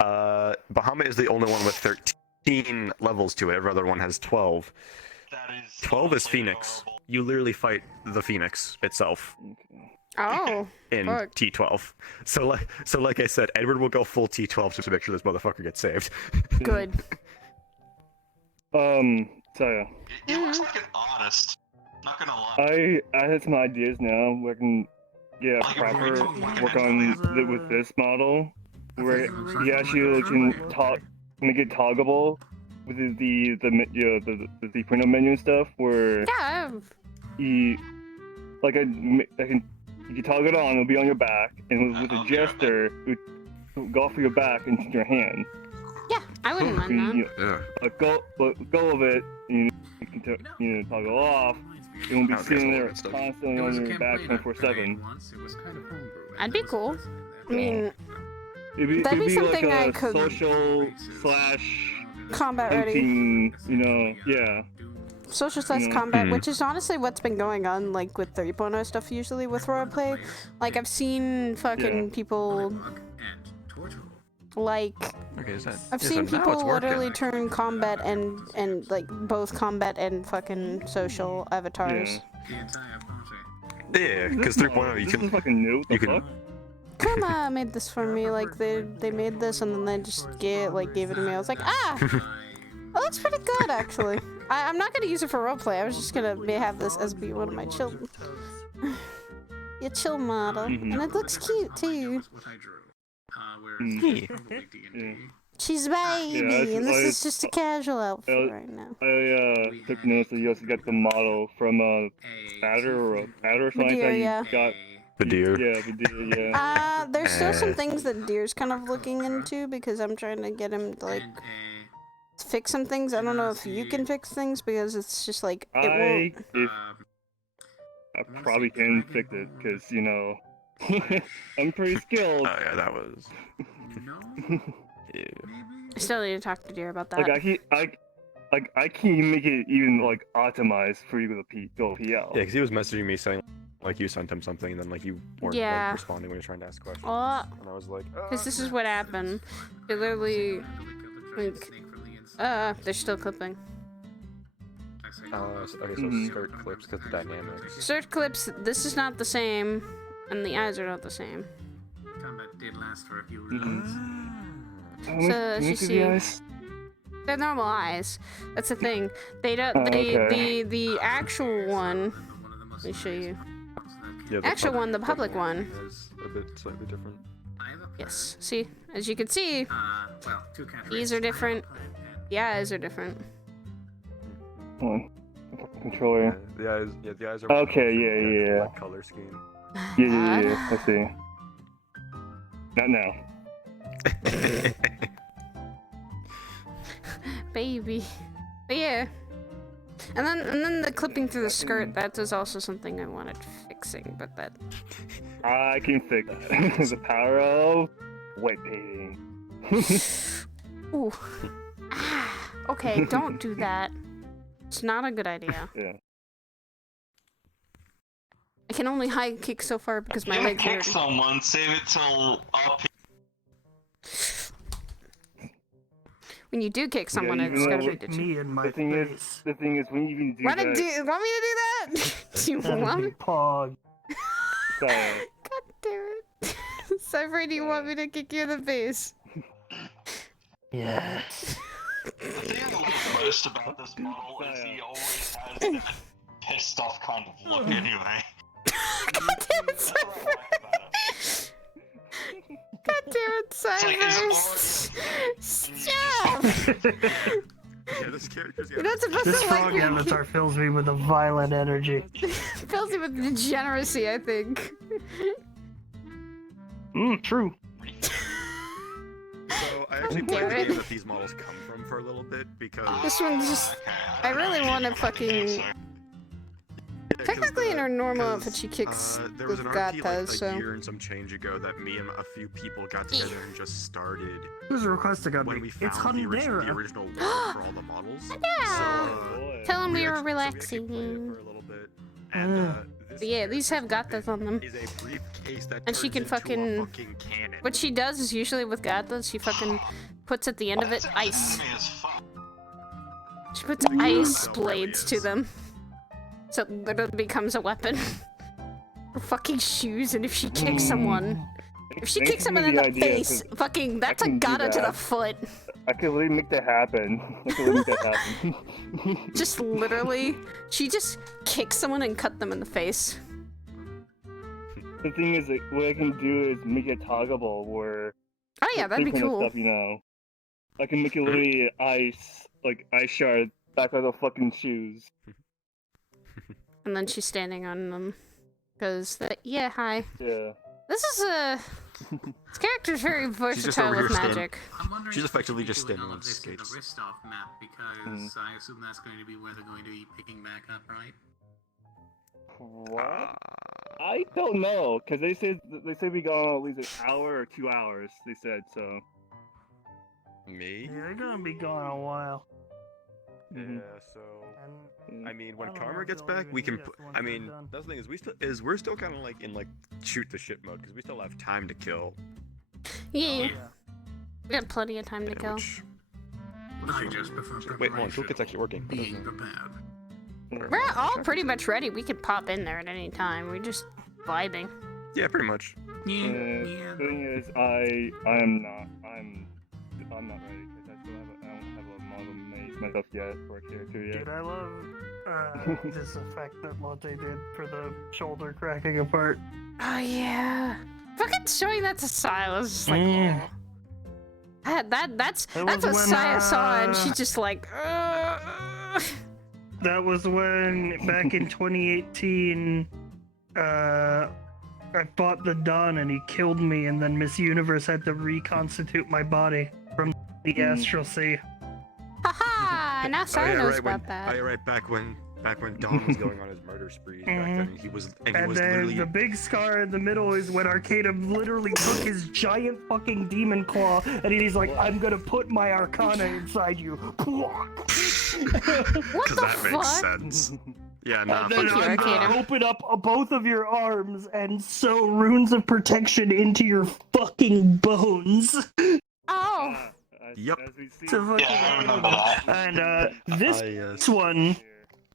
Bahamut is the only one with 13 levels to it. Every other one has 12. 12 is Phoenix. You literally fight the Phoenix itself. Oh. In fuck. T12. So like I said, Edward will go full T12 just to make sure this motherfucker gets saved. Good. So He looks like an artist. Not gonna lie. I had some ideas now where I can get a proper work on with this model, where he actually can make it toggable with the print menu and stuff, where you can toggle it on, it'll be on your back, and with a gesture, it would go off of your back into your hand. Yeah, I wouldn't mind that. Let go of it, you can toggle off. It won't be sitting there constantly on your back 24/7. That'd be cool. I mean, it'd that'd be something like I a could social / combat ready. hunting, yeah. Social / combat, which is honestly what's been going on, like with 3.0 stuff usually with roleplay. Like I've seen fucking people like I've seen people literally turn combat and like both combat and fucking social avatars. Yeah, because 3.0 you can Kuma made this for me. Like they made this and then they just gave it to me. I was like, that looks pretty good actually. I'm not gonna use it for roleplay. I was just gonna have this as be one of my chill model, and it looks cute too. She's baby, and this is just a casual outfit right now. I took notice that you also got the model from Batter or something like that. Yeah. You got the deer. Yeah, the deer. Yeah. There's still some things that Deer's kind of looking into because I'm trying to get him to like fix some things. I don't know if you can fix things because it's just like it won't. I probably can fix it because I'm pretty skilled. Oh yeah, that was. Yeah. I still need to talk to Deer about that. I can make it even like optimized for you with a PL. Yeah, because he was messaging me saying like you sent him something and then like you weren't like, responding when you're trying to ask questions. And I was like, because this is what happened. It literally like they're still clipping. Okay, so start clips because the dynamics. Start clips. This is not the same, and the eyes are not the same. Combat did last for a few reasons. So as you see, they're normal eyes. That's the thing. They don't. The actual one. Let me show you. Yeah, actual one, the public one. Is a bit slightly different. Yes. See, as you can see, these are different. The eyes are different. Controller. The eyes are. Okay. Yeah. Color scheme. Yeah. I see. Not now. Baby. But yeah. And then the clipping through the skirt, that is also something I wanted fixing, but that I can fix the power of white painting. Ooh. Okay, don't do that. It's not a good idea. Yeah. I can only high kick so far because my legs kick hurt. someone, save it till up. When you do kick someone, it's gotta be digit. The thing is, when you even do Want that. me to do that? Do you want me? Pog. Sorry. God damn it. Cypher, do you want me to kick you in the face? Yes. The thing I love most about this model is he always has that pissed off kind of look anyway. God damn it, Cypher! God damn it, Cypher! Stop! You're not supposed This to frog like avatar fills me with a violent energy. fills you with degeneracy, I think. True. So I actually played the game that these models come from for a little bit because this one's just. I really want to fucking. Technically, in her normal outfit, she kicks there was with an RP like gatas, so. a year and some change ago that me and a few people got together and just started. There's a request to when we It's found the Hundera. original world for all the models. Yeah. Tell them we were relaxing. For a little bit, and But yeah, these have gatas on them. is a briefcase that And she turns can into a fucking. cannon. What she does is usually with gatas, she fucking puts at the end of it ice. She puts ice blades to them. So it literally becomes a weapon. Her fucking shoes, and if she kicks someone. If she kicks someone in the face, fucking, that's a gata to the foot. I could really make that happen. I could really make that happen. Just literally, she just kicks someone and cut them in the face. The thing is, like, what I can do is make it toggleable, where Oh yeah, that'd be different cool. stuff, you know. I can make it literally ice shard back on the fucking shoes. And then she's standing on them. Cause yeah, hi. Yeah. This is this character's very She's just versatile over here with magic. She's effectively just standing all on of this in the skates. Ristov map because I assume that's going to be where they're going to be picking back up, right? What? I don't know, cause they said we gone at least an hour or 2 hours. They said so. Me? Yeah, they're gonna be gone a while. Yeah, so I mean, when I don't know Karma if gets they'll back, even we can. need us once I they're mean, done. that's the thing is we're still kind of like in shoot the shit mode because we still have time to kill. Yeah. We got plenty of time to kill. I just prefer Wait, hold on, toolkit's actually working. being prepared. We're all pretty much ready. We could pop in there at any time. We're just vibing. Yeah, pretty much. The thing is, I'm not ready because I don't have a model made myself yet for a character yet. Dude, I love this effect that Latte did for the shoulder cracking apart. Oh yeah. Fucking showing that to Silas, just like, Yeah. oh. That's That what was when, Saya saw, and she's just like, That was when, back in 2018, I fought the Don and he killed me, and then Miss Universe had to reconstitute my body from the astral sea. haha, now Saya knows about that. Oh yeah, right. Back when Don was going on his murder sprees back then, and he was And then literally. the big scar in the middle is when Arcadum literally took his giant fucking demon claw, and he's like, I'm gonna put my arcana inside you. What Because the that fuck? makes sense. Yeah, nah. And then fuck I'm you. gonna open up both of your arms and sew runes of protection into your fucking bones. Oh. Yep. To fucking Yeah, I remember that. And this yes. one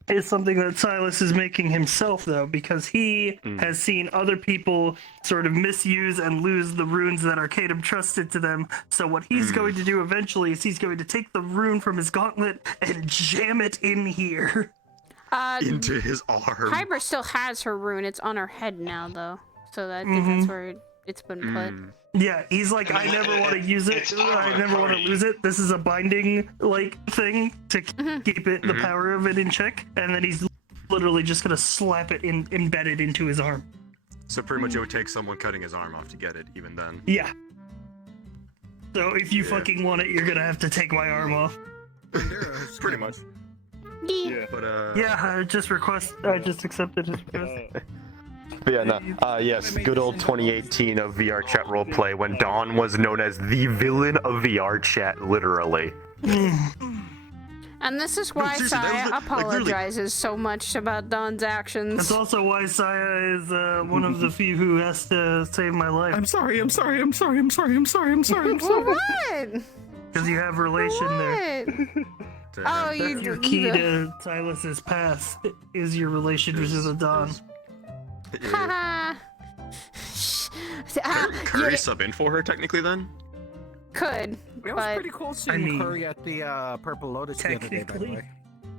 is something that Silas is making himself, though, because he has seen other people sort of misuse and lose the runes that Arcadum trusted to them. So what he's going to do eventually is he's going to take the rune from his gauntlet and jam it in here. Into his arm. Hybrid still has her rune. It's on her head now, though. So I think that's where it's been put. Yeah, he's like, I never want to use it. I never want to lose it. This is a binding, thing to keep it, the power of it in check. And then he's literally just gonna slap it embedded into his arm. So pretty much it would take someone cutting his arm off to get it, even then. Yeah. So if you fucking want it, you're gonna have to take my arm off. Pretty much. Yeah. But Yeah, I just accepted his request. But yeah, no. Yes, good old 2018 of VR chat roleplay when Dawn was known as the villain of VR chat, literally. And this is why seriously, that Saya was literally- apologizes so much about Dawn's actions. That's also why Saya is one of the few who has to save my life. I'm sorry. What? Because you have relation there. Oh, That's your key to Silas's past is your relation with the Dawn. Haha. Could I sub in for her technically then? Could. It was pretty cool seeing her at the Purple Lotus the other day, by the way.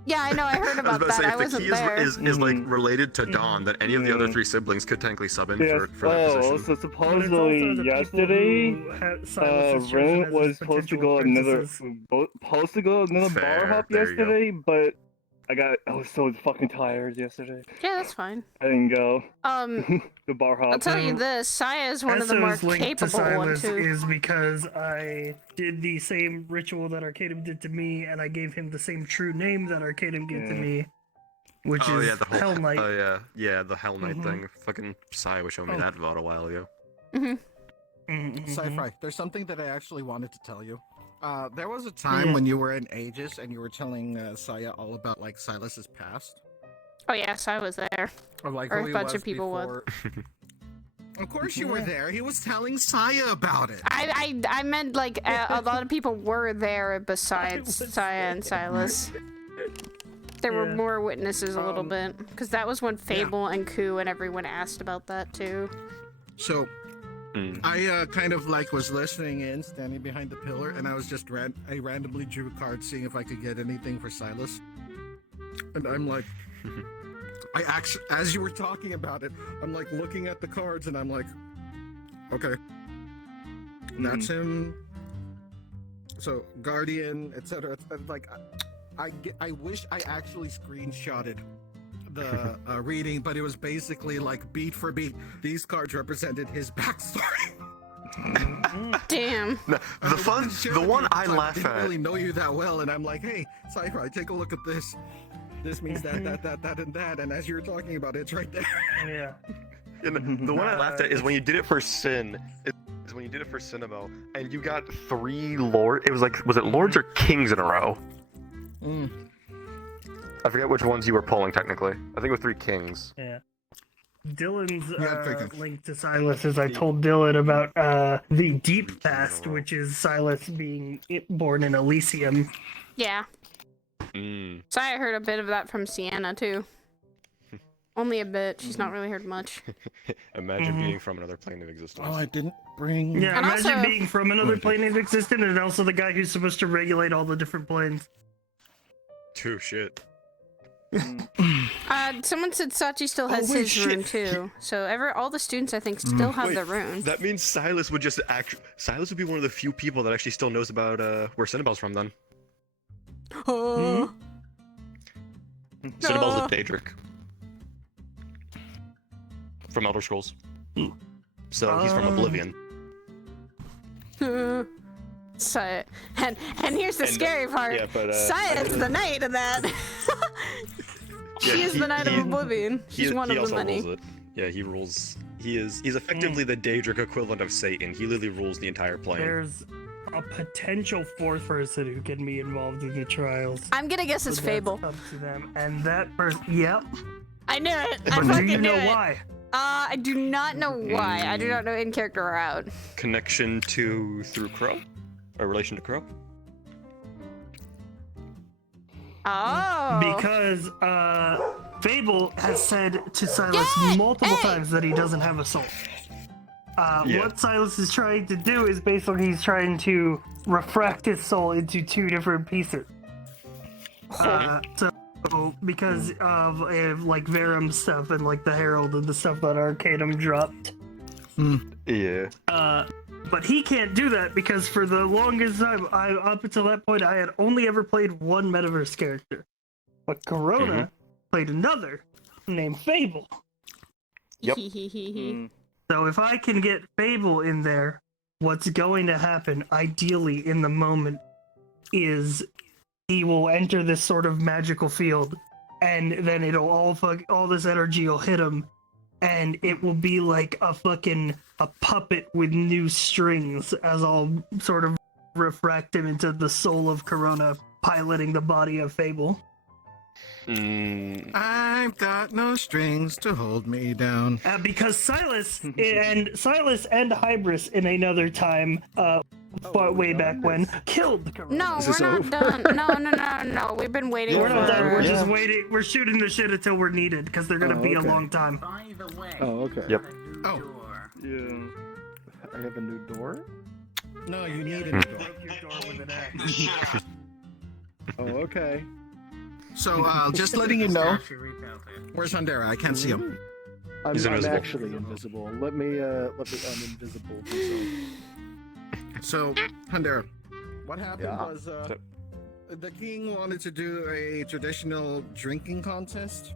Yeah, I know. I heard about that. I if the wasn't key there. is like related to Dawn, then any of the other three siblings could technically sub in Yes. for that position. So supposedly yesterday, Ren was supposed to go another Fair, bar hop there you go. yesterday, but I was so fucking tired yesterday. Yeah, that's fine. I didn't go. The bar hop. I'll tell you this: Saya is one of the more Esso's link to capable ones Silas too. is because I did the same ritual that Arcadum did to me, and I gave him the same true name that Arcadum gave to me. which Oh is yeah, the whole Hell Knight. Oh yeah, the Hell Knight Mhm. thing. Fucking Sai was showing me Oh. that VOD a while ago. Sci-Fi, there's something that I actually wanted to tell you. There was a time Yeah. when you were in Aegis and you were telling Saya all about like Silas's past. Oh yes, I was there. Or like Or who a he bunch was of people before. would. Of course you were there. He was telling Saya about it. I meant like a lot of people were there besides Saya and Silas. There were more witnesses a little bit, because that was when Fable and Ku and everyone asked about that too. So, I kind of like was listening in, standing behind the pillar, and I was just I randomly drew cards, seeing if I could get anything for Silas. And I'm like, I actually, as you were talking about it, I'm like looking at the cards, and I'm like, okay, that's him. So Guardian, etc. Like, I wish I actually screenshotted the reading, but it was basically like beat for beat. These cards represented his backstory. Damn. The one I laugh didn't at. really know you that well, and I'm like, hey, Sci-Fi, take a look at this. This means that, and that, and as you were talking about it, it's right there. Yeah. And the one I laughed at is when you did it for Sin. Is when you did it for Cinnamo, and you got 3 lord. It was like, was it lords or kings in a row? I forget which ones you were pulling technically. I think it was 3 kings. Yeah. Dylan's link to Silas is I told Dylan about the deep past, which is Silas being born in Elysium. Yeah. So I heard a bit of that from Sienna too. Only a bit. She's not really heard much. Imagine being from another plane of existence. Oh, I didn't bring. Yeah, And imagine also- being from another plane of existence and also the guy who's supposed to regulate all the different planes. Too shit. Someone said Sachi still has wait, his shit. rune too. So all the students I think still have Wait, the rune. That means Silas would just Silas would be one of the few people that actually still knows about where Cinnabel's from then. Oh. Cinnabel's a Daedric. From Elder Scrolls. So he's from Oblivion. So, and here's the scary part. yeah, but, Saya's the knight of that. She is the knight of Oblivion. She's one of the many. Rules it. Yeah, he rules. He's effectively the Daedric equivalent of Satan. He literally rules the entire plane. There's a potential 4th person who can be involved in the trials. I'm gonna guess it's So Fable. that's up to them. And that person, yep. I knew it. I But do fucking you knew know it. why? I do not know why. I do not know in character or out. Connection through Crow, or relation to Crow. Oh. Because Fable has said to Silas multiple times that he doesn't have a soul. What Silas is trying to do is basically he's trying to refract his soul into 2 different pieces. So because of like Verum stuff and like the Herald and the stuff that Arcanum dropped. Yeah. But he can't do that because for the longest time, up until that point, I had only ever played one Metaverse character. But Corona played another named Fable. Yep. So if I can get Fable in there, what's going to happen, ideally in the moment, is he will enter this sort of magical field, and then it'll all this energy will hit him, and it will be like a puppet with new strings as I'll sort of refract him into the soul of Corona piloting the body of Fable. I've got no strings to hold me down. Because Silas and Hybris in another time, way back when, killed Corona. No, we're not done. No. We've been waiting. We're not done. We're for- just waiting. We're shooting the shit until we're needed because they're gonna be a long time. By the way, Oh, okay. Yep. Oh. Yeah. I have a new door? No, you need a door. Oh, okay. So, just letting you know. Where's Hundera? I can't see him. I'm He's invisible. actually invisible. Let me, I'm invisible. So, Hundera, what happened Yeah. was, the king wanted to do a traditional drinking contest.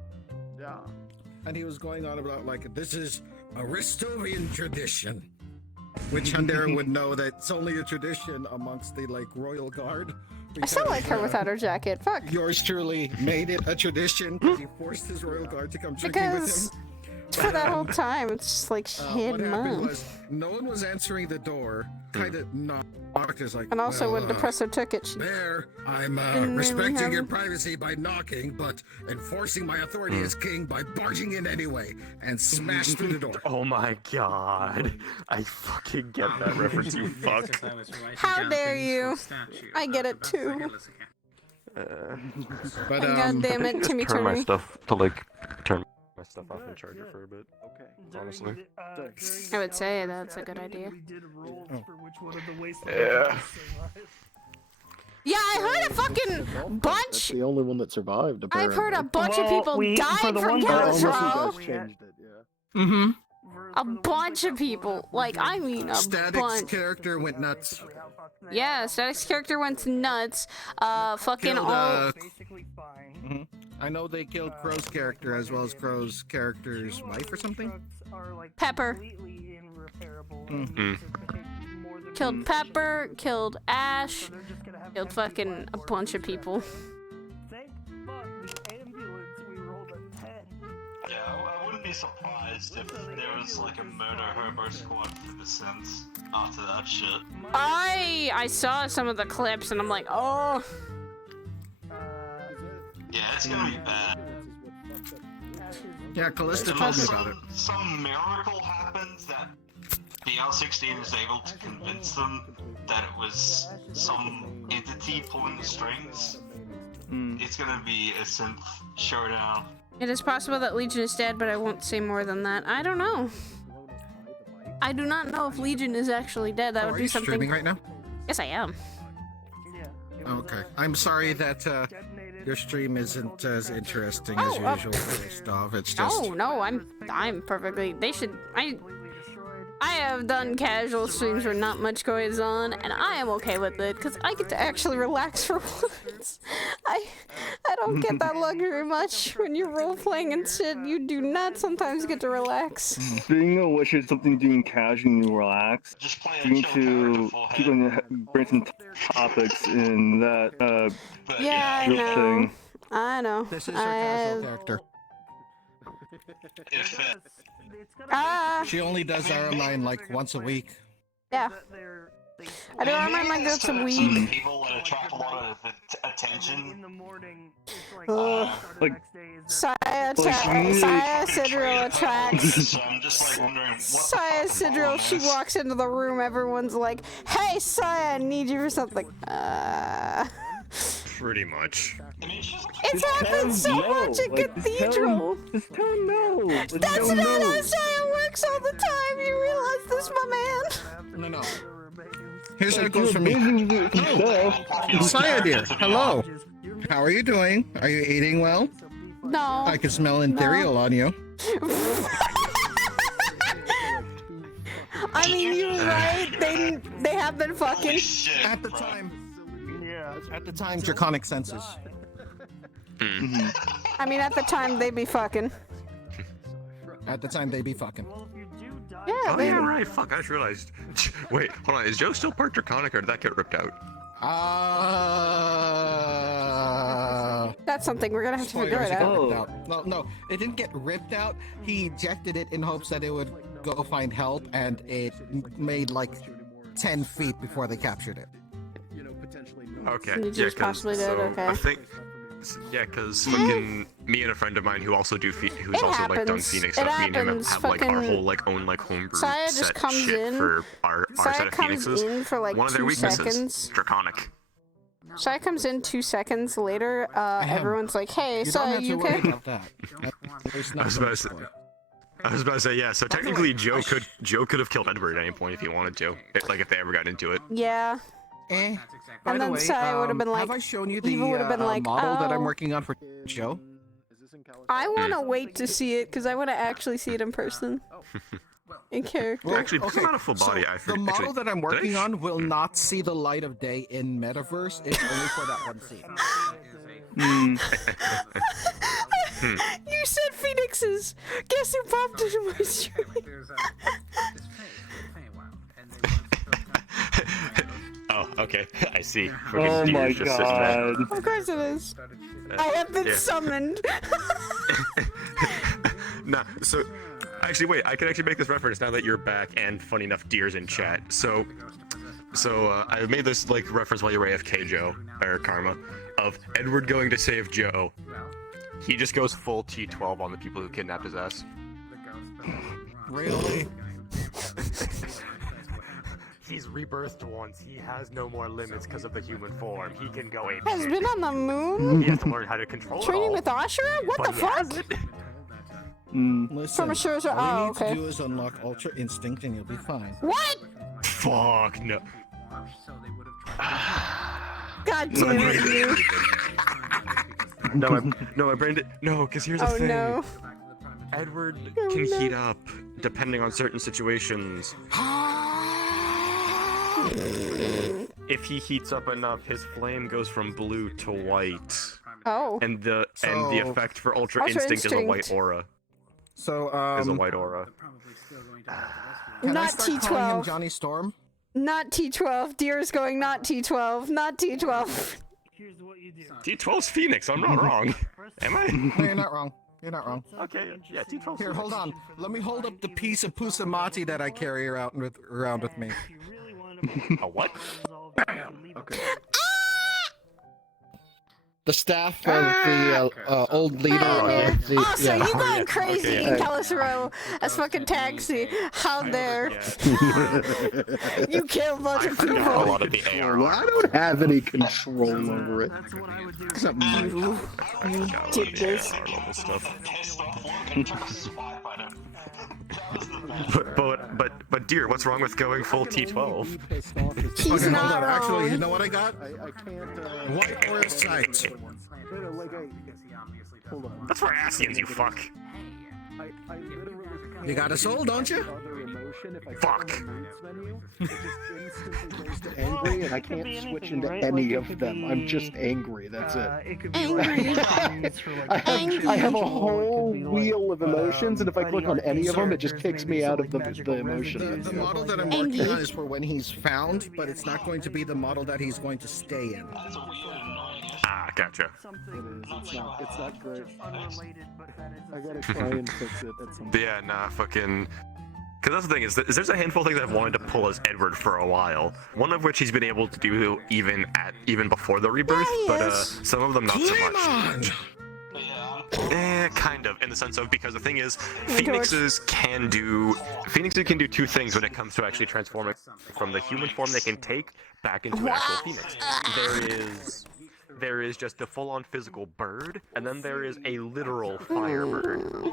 Yeah. And he was going on about, like, this is a Ristovian tradition. Which Hundera would know that it's only a tradition amongst the, like, royal guard. I still like her without her jacket. Fuck. Yours truly made it a tradition because he forced his royal guard to come drinking with Because him. for that whole time, it's just like she What hid happened mom. was no one was answering the door. Kind of knocked as like. And also, well, when Depresso took it, she. Bear, I'm didn't respecting really your have- privacy by knocking, but enforcing my authority as king by barging in anyway and smashed through the door. Oh my god. I fucking get that reference, you fuck. How dare you? I get it too. But God damn it, Timmy turn my Turner. stuff to like turn my stuff off and charge it for a bit. Honestly. I would say that's a good idea. Yeah. Yeah, I heard a fucking That's bunch. the only one that survived. I've heard a bunch of Well, people for died the from ones that Unless you Galvatron. guys changed it, yeah. Mm-hmm. A bunch of people. Like, I mean a Static's bunch. character went nuts. Yeah, Static's character went nuts. Fucking Killed, all. Mhm. I know they killed Crow's character as well as Crow's character's wife or something. Pepper. Mm. Killed Pepper, killed Ash, killed fucking a bunch of people. Yeah, I wouldn't be surprised if there was like a murder hobo squad for the Sims after that shit. I saw some of the clips and I'm like, oh. Yeah, it's gonna be bad. Yeah, Callista told me about it. Some miracle happens that BL16 is able to convince them that it was some entity pulling the strings. It's gonna be a synth showdown. It is possible that Legion is dead, but I won't say more than that. I don't know. I do not know if Legion is actually dead. That would Are be you something. streaming right now? Yes, I am. Okay. I'm sorry that your stream isn't as interesting as usual for Ristov. It's just. Oh no, I'm perfectly. They should. I have done casual streams where not much goes on, and I am okay with it because I get to actually relax for once. I don't get that luxury much when you're role playing and shit. You do not sometimes get to relax. Being a wish is something doing casually and relax. Just play You need to keep on bring some topics in that Yeah, I group know. thing. I know. This is her casual character. She only does Aramine like once a week. Yeah. I do Aramine like once a week. People that attract a lot of attention. Like Saya Sidril attracts. So I'm just like wondering what Saya Sidril, she walks into the room, everyone's like, hey Saya, I need you for something. Pretty much. It's happened so much at Cathedral. Just tell him no. That's not how Saya works all the time. You realize this, my man? No. Here's how it goes for me. Oh, Saya dear, hello. How are you doing? Are you eating well? No. I can smell Imperial on you. I mean, you're right. They have been fucking. At the time. Yeah, at the time, draconic senses. I mean, at the time they be fucking. At the time, they be fucking. Yeah. Oh they- yeah, right. Fuck, I just realized. Wait, hold on. Is Joe still part draconic, or did that get ripped out? That's something we're gonna have to figure it out. No, it didn't get ripped out. He ejected it in hopes that it would go find help, and it made like 10 feet before they captured it. Okay. You Yeah, just possibly did, okay. I think. Yeah, because fucking me and a friend of mine who also who's It also like done happens. Phoenix It stuff. Me and him happens. have like our Fucking- whole like own like homebrew Saya just set comes shit in. for our Saya set of comes Phoenixes. in for like One of their 2 weaknesses, seconds. draconic. Saya comes in 2 seconds later. Everyone's like, "Hey, You don't Saya, have to you worry okay?" about that. There's I was about to say yeah. So technically, Joe could have killed Edward at any point if he wanted to. If they ever got into it. Yeah. By And the then way, Saya would have been like, have I shown you Eva the would have been like, model that I'm "Oh." working on for Joe? I want to wait to see it because I want to actually see it in person. In character. Actually, this is not a full body. I The forget. model Actually, that I'm did I working on will not see the light of day in Metaverse. It's only for that one scene. You said Phoenixes. Guess who popped into my stream? Oh, okay. I see. Oh my god. Of course it is. I have been summoned. Nah, so actually wait, I can actually make this reference now that you're back and funny enough Deer's in chat. So I made this like reference while you were AFK, Joe, or Karma, of Edward going to save Joe. He just goes full T12 on the people who kidnapped his ass. Really? He's rebirthed once. He has no more limits because of the human form. He can go ape Has shit. been on the moon? He has to learn how to control Training it all. with Ashura? What But the he has fuck? it. Listen, From a sure. all Oh, you need okay. to do is unlock Ultra Instinct and you'll be fine. What? Fuck no. God damn it, you. No, my brain did. No, because here's the Oh thing. no. Edward can heat up depending on certain situations. If he heats up enough, his flame goes from blue to white. Oh. And the effect for Ultra Ultra Instinct is a white Instinct. aura. So, Is a white aura. can I Not start calling him T12. Johnny Storm? Not T12. Deer's going not T12. Not T12. Here's what you do. T12's Phoenix, I'm not wrong. Am I? No, you're not wrong. You're not wrong. Okay, yeah, T12's Here, hold on. Let me hold up the piece of Pusamati that I carry around with me. A what? Okay. The staff of the old leader of the. Oh, so yeah. you going crazy Okay, in yeah. Kalis Row as fucking taxi. How dare. You kill a bunch of A people. lot of the AR. Well, I don't have any control over it. Except my You did this. But dear, what's wrong with going full T12? He's Okay, not hold on. wrong. Actually, you know what I got? I can't. White aura sight. Hold on. That's for Asians, you fuck. I literally You got a soul, don't you? other emotion if I Fuck. click on the moods menu. It just instantly goes to angry, and I It could be can't switch anything, into right? any Like, it of could them. I'm be, just angry. That's it. It could be Angry. like for, like, I have a it whole could be, like, wheel of emotions, and if I click on any of them, it just characters, kicks maybe me some, out of like, the magical emotion. residues. The model that I'm working on is for when he's found, but it's not going to be the model that he's going to stay in. Ah, gotcha. It's not great. I gotta try and fix it at some point. Yeah, nah, fucking. Because that's the thing is there's a handful of things I've wanted to pull as Edward for a while. One of which he's been able to do even before the rebirth, but some of them not so much. Kind of, in the sense of, because the thing is, Phoenixes can do two things when it comes to actually transforming from the human form they can take back into an actual Phoenix. There is just a full-on physical bird, and then there is a literal fire bird.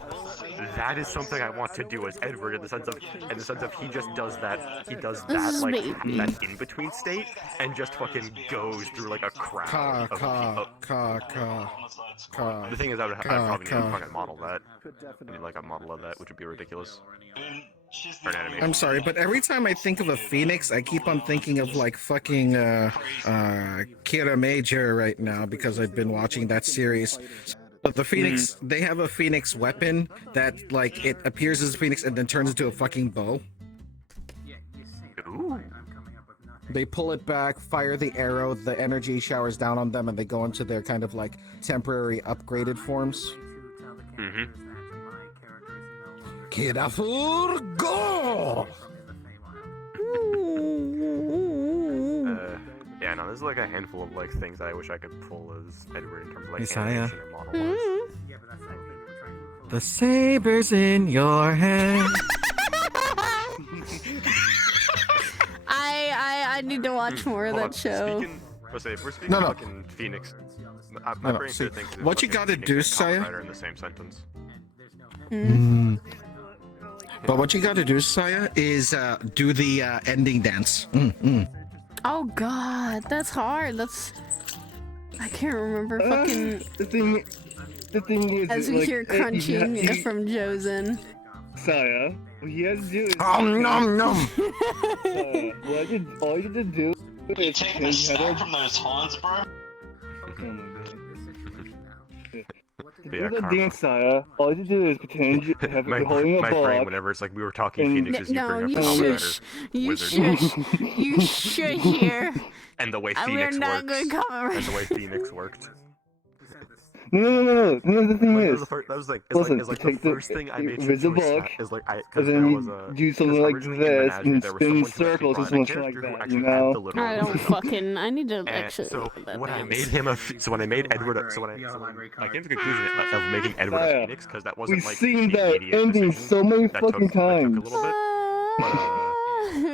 That is something I want to do as Edward, in the sense of he just does that, like that in-between state, and just fucking goes through like a crowd. The thing is, I'd probably need to fucking model that. I need like a model of that, which would be ridiculous. Or an animation. I'm sorry, but every time I think of a phoenix, I keep on thinking of like fucking Kira Major right now because I've been watching that series. But the phoenix, they have a phoenix weapon that like it appears as a phoenix and then turns into a fucking bow. Ooh. They pull it back, fire the arrow, the energy showers down on them, and they go into their kind of like temporary upgraded forms. Mm-hmm. Kirafur, go! Yeah, no, there's like a handful of like things that I wish I could pull as Edward in terms of like Messiah. animation or model-wise. The saber's in your hand. I need to watch more of that show. If we're speaking No. fucking Phoenix, my brain See, still thinks it's what you fucking gotta Phoenix do, and Kamen Saya? Rider in the same sentence. But what you gotta do, Saya, is do the ending dance. Oh god, that's hard. I can't remember fucking. The thing is, As we like, hear crunching from Josen. Saya, what he has to do is. Nom. All you have to do is Taking a snack from those horns, bro. But yeah, do the karma. dance style, all you do is pretend you have My holding a brain, block. whenever it's like we were talking and- Phoenixes, you No, bring you up Kamen Rider, shush. You Wizard. shush. You shush here. And the way We're Phoenix not works. going Kamen And the way Rider. Phoenix worked. No, the thing Like, is, that was like, listen, it's like take the first thing I made raise the into a block, stat is like, and because then there you was a, do something like originally in this, Menagerie, and there was spin someone who actually circles or brought in a something like character who that, actually you had know? the little I don't fucking. I need to And actually. so look at that when I dance. made him so when I made Edward, so when I came to the conclusion of making Edward a Phoenix, because that wasn't We've like seen the that immediate ending decision. so many That fucking took a times. little bit. But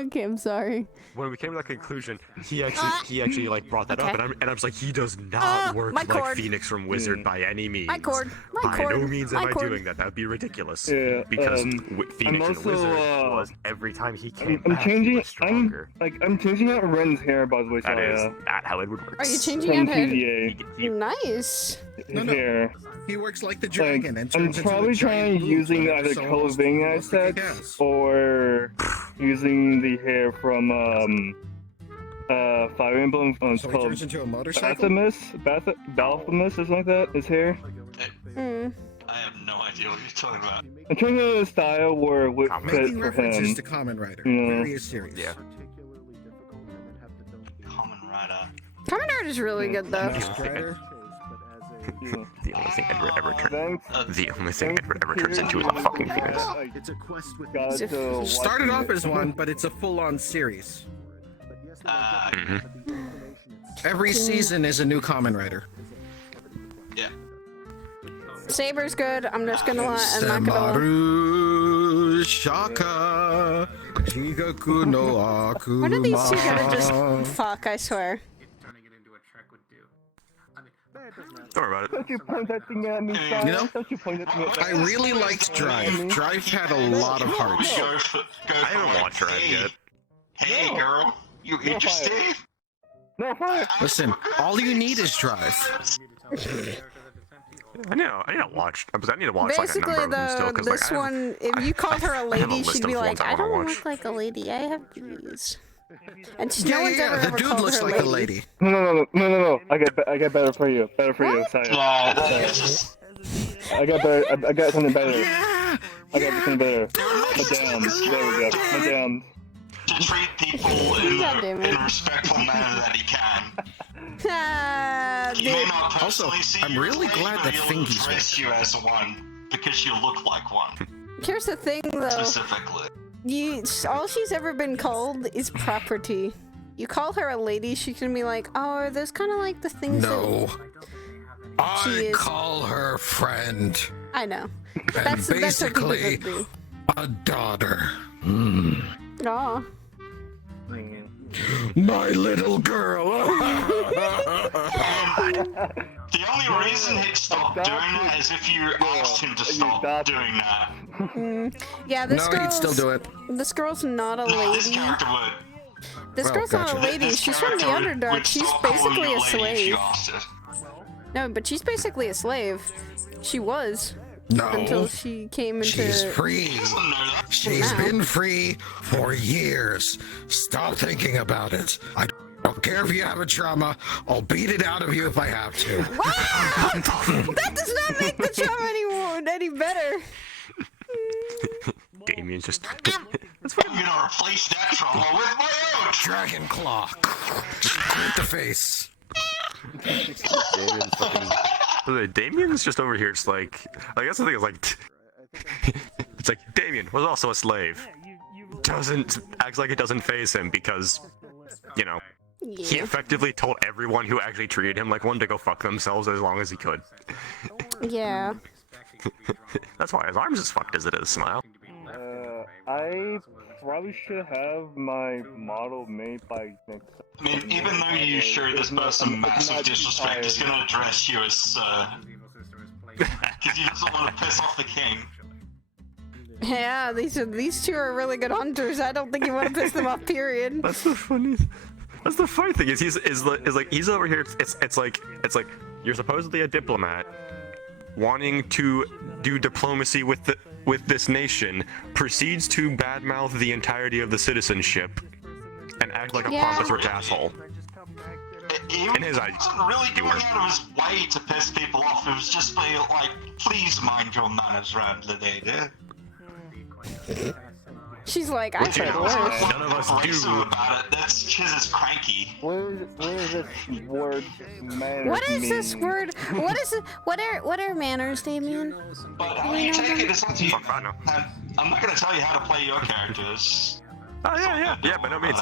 Okay, I'm sorry. when we came to that conclusion, he actually like brought that up, and I was like, he does not work my like cord. Phoenix from Wizard by any means. My cord. My By cord. no means my am I cord. doing that. That would be ridiculous. Yeah, Because I'm Phoenix also, and Wizard was every time he came I'm back, he changing. was stronger. I'm changing out Ren's hair, by the way. That is Saya. not how Edward works. Are you changing From your head? TVA. Nice. His hair. He works like the Like, dragon and I'm turns probably into a giant trying using blue either so clothing almost like assets gas. or using the hair from Fire Emblem. It's So he called turns into a motorcycle? Balthamus, or something like that. His hair. Mm. I have no idea what you're talking about. I'm trying to get a style where it would fit Making for references him. to Kamen Rider. You know? Various series. Yeah. Kamen Rider. Kamen Rider is really good though. The only thing Edward ever turned. Thanks. The only thing Edward ever turns into is a fucking Phoenix. It's a quest with God, so Started watching off it. as one, but it's a full-on series. Mhm. Every season is a new Kamen Rider. Yeah. Saber's good. I'm just gonna lie. I'm not gonna lie. Semaru Shaka Jigaku no Akuma. When are these two gonna just fuck? I swear. Don't worry about it. Don't you point that thing at me, You Saya. know, Don't you point that thing at me. I really liked Drive. Drive had a lot of hearts. I haven't watched Drive yet. Hey, girl, you interested? No, fire. Listen, all you need is Drive. I need to watch. Because I need to watch Basically, like a number of them still. the 'Cause, this like, I have- one, if you called her a I have a lady, list she'd be of like, ones I I wanna don't watch. look like a lady. I have these. And Yeah, no one's ever the ever dude called looks her like a lady. No. I got better for you. Better for you, Saya. That's just I got better. I got something better. Yeah! I got something better. Madame. There we go. Madame. to treat people in God damn it. a respectful manner that he can. Ah, He may dude. not Also, personally see I'm you really as a glad lady, that but he'll Fingy's address you as one because you look like one, Here's the thing, though. specifically. All she's ever been called is property. You call her a lady, she can be like, oh, there's kind of like the things No. She I is- call her friend. that... I know. And That's what people basically, do. a daughter. Mm. Aw. My little girl. The only reason he'd stop doing that is if you asked him to stop doing that. Yeah, this No, girl's... he'd still do it. This girl's not a No, this lady. character would. This Oh, girl's gotcha. not a lady. This She's from the character would Underdark. She's stop calling basically you a lady if slave. you asked it. No, but she's basically a slave. She was. No. Until she came into... She's free. He doesn't know that. She's Now. been free for years. Stop thinking about it. I don't care if you have a trauma. I'll beat it out of you if I have to. Wow! That does not make the trauma any better. Damien's just. I'm gonna replace that trauma with my own. Dragon Claw. Just right the face. Damien's fucking. Damien's just over here. It's like. I guess the thing is like. It's like Damien was also a slave. Doesn't acts like it doesn't faze him because, you know, he effectively told everyone who actually treated him like one to go fuck themselves as long as he could. Yeah. That's why his arm's as fucked as it is. Smile. I probably should have my model made by next. I mean, even though you show this person massive disrespect, he's gonna address you as sir. Because he doesn't want to piss off the king. Yeah, these two are really good hunters. I don't think you want to piss them off, period. That's the funny. That's the funny thing is he's over here. It's like you're supposedly a diplomat, wanting to do diplomacy with this nation, proceeds to badmouth the entirety of the citizenship, and act like a Yeah. pompous rich asshole. in his eyes, wasn't really you going were. out of his way to piss people off. It was just being like, please mind your manners around the lady. She's like, I've Which, you heard know, worse. none of us do. About it. That's Chiz is cranky. What does this word manners What is this mean? word? What is it? What are manners, Damien? But Do how we you know take them? it, it's up to you. Fuck, I know. And I'm not gonna tell you how to play your characters. Oh yeah, by no means.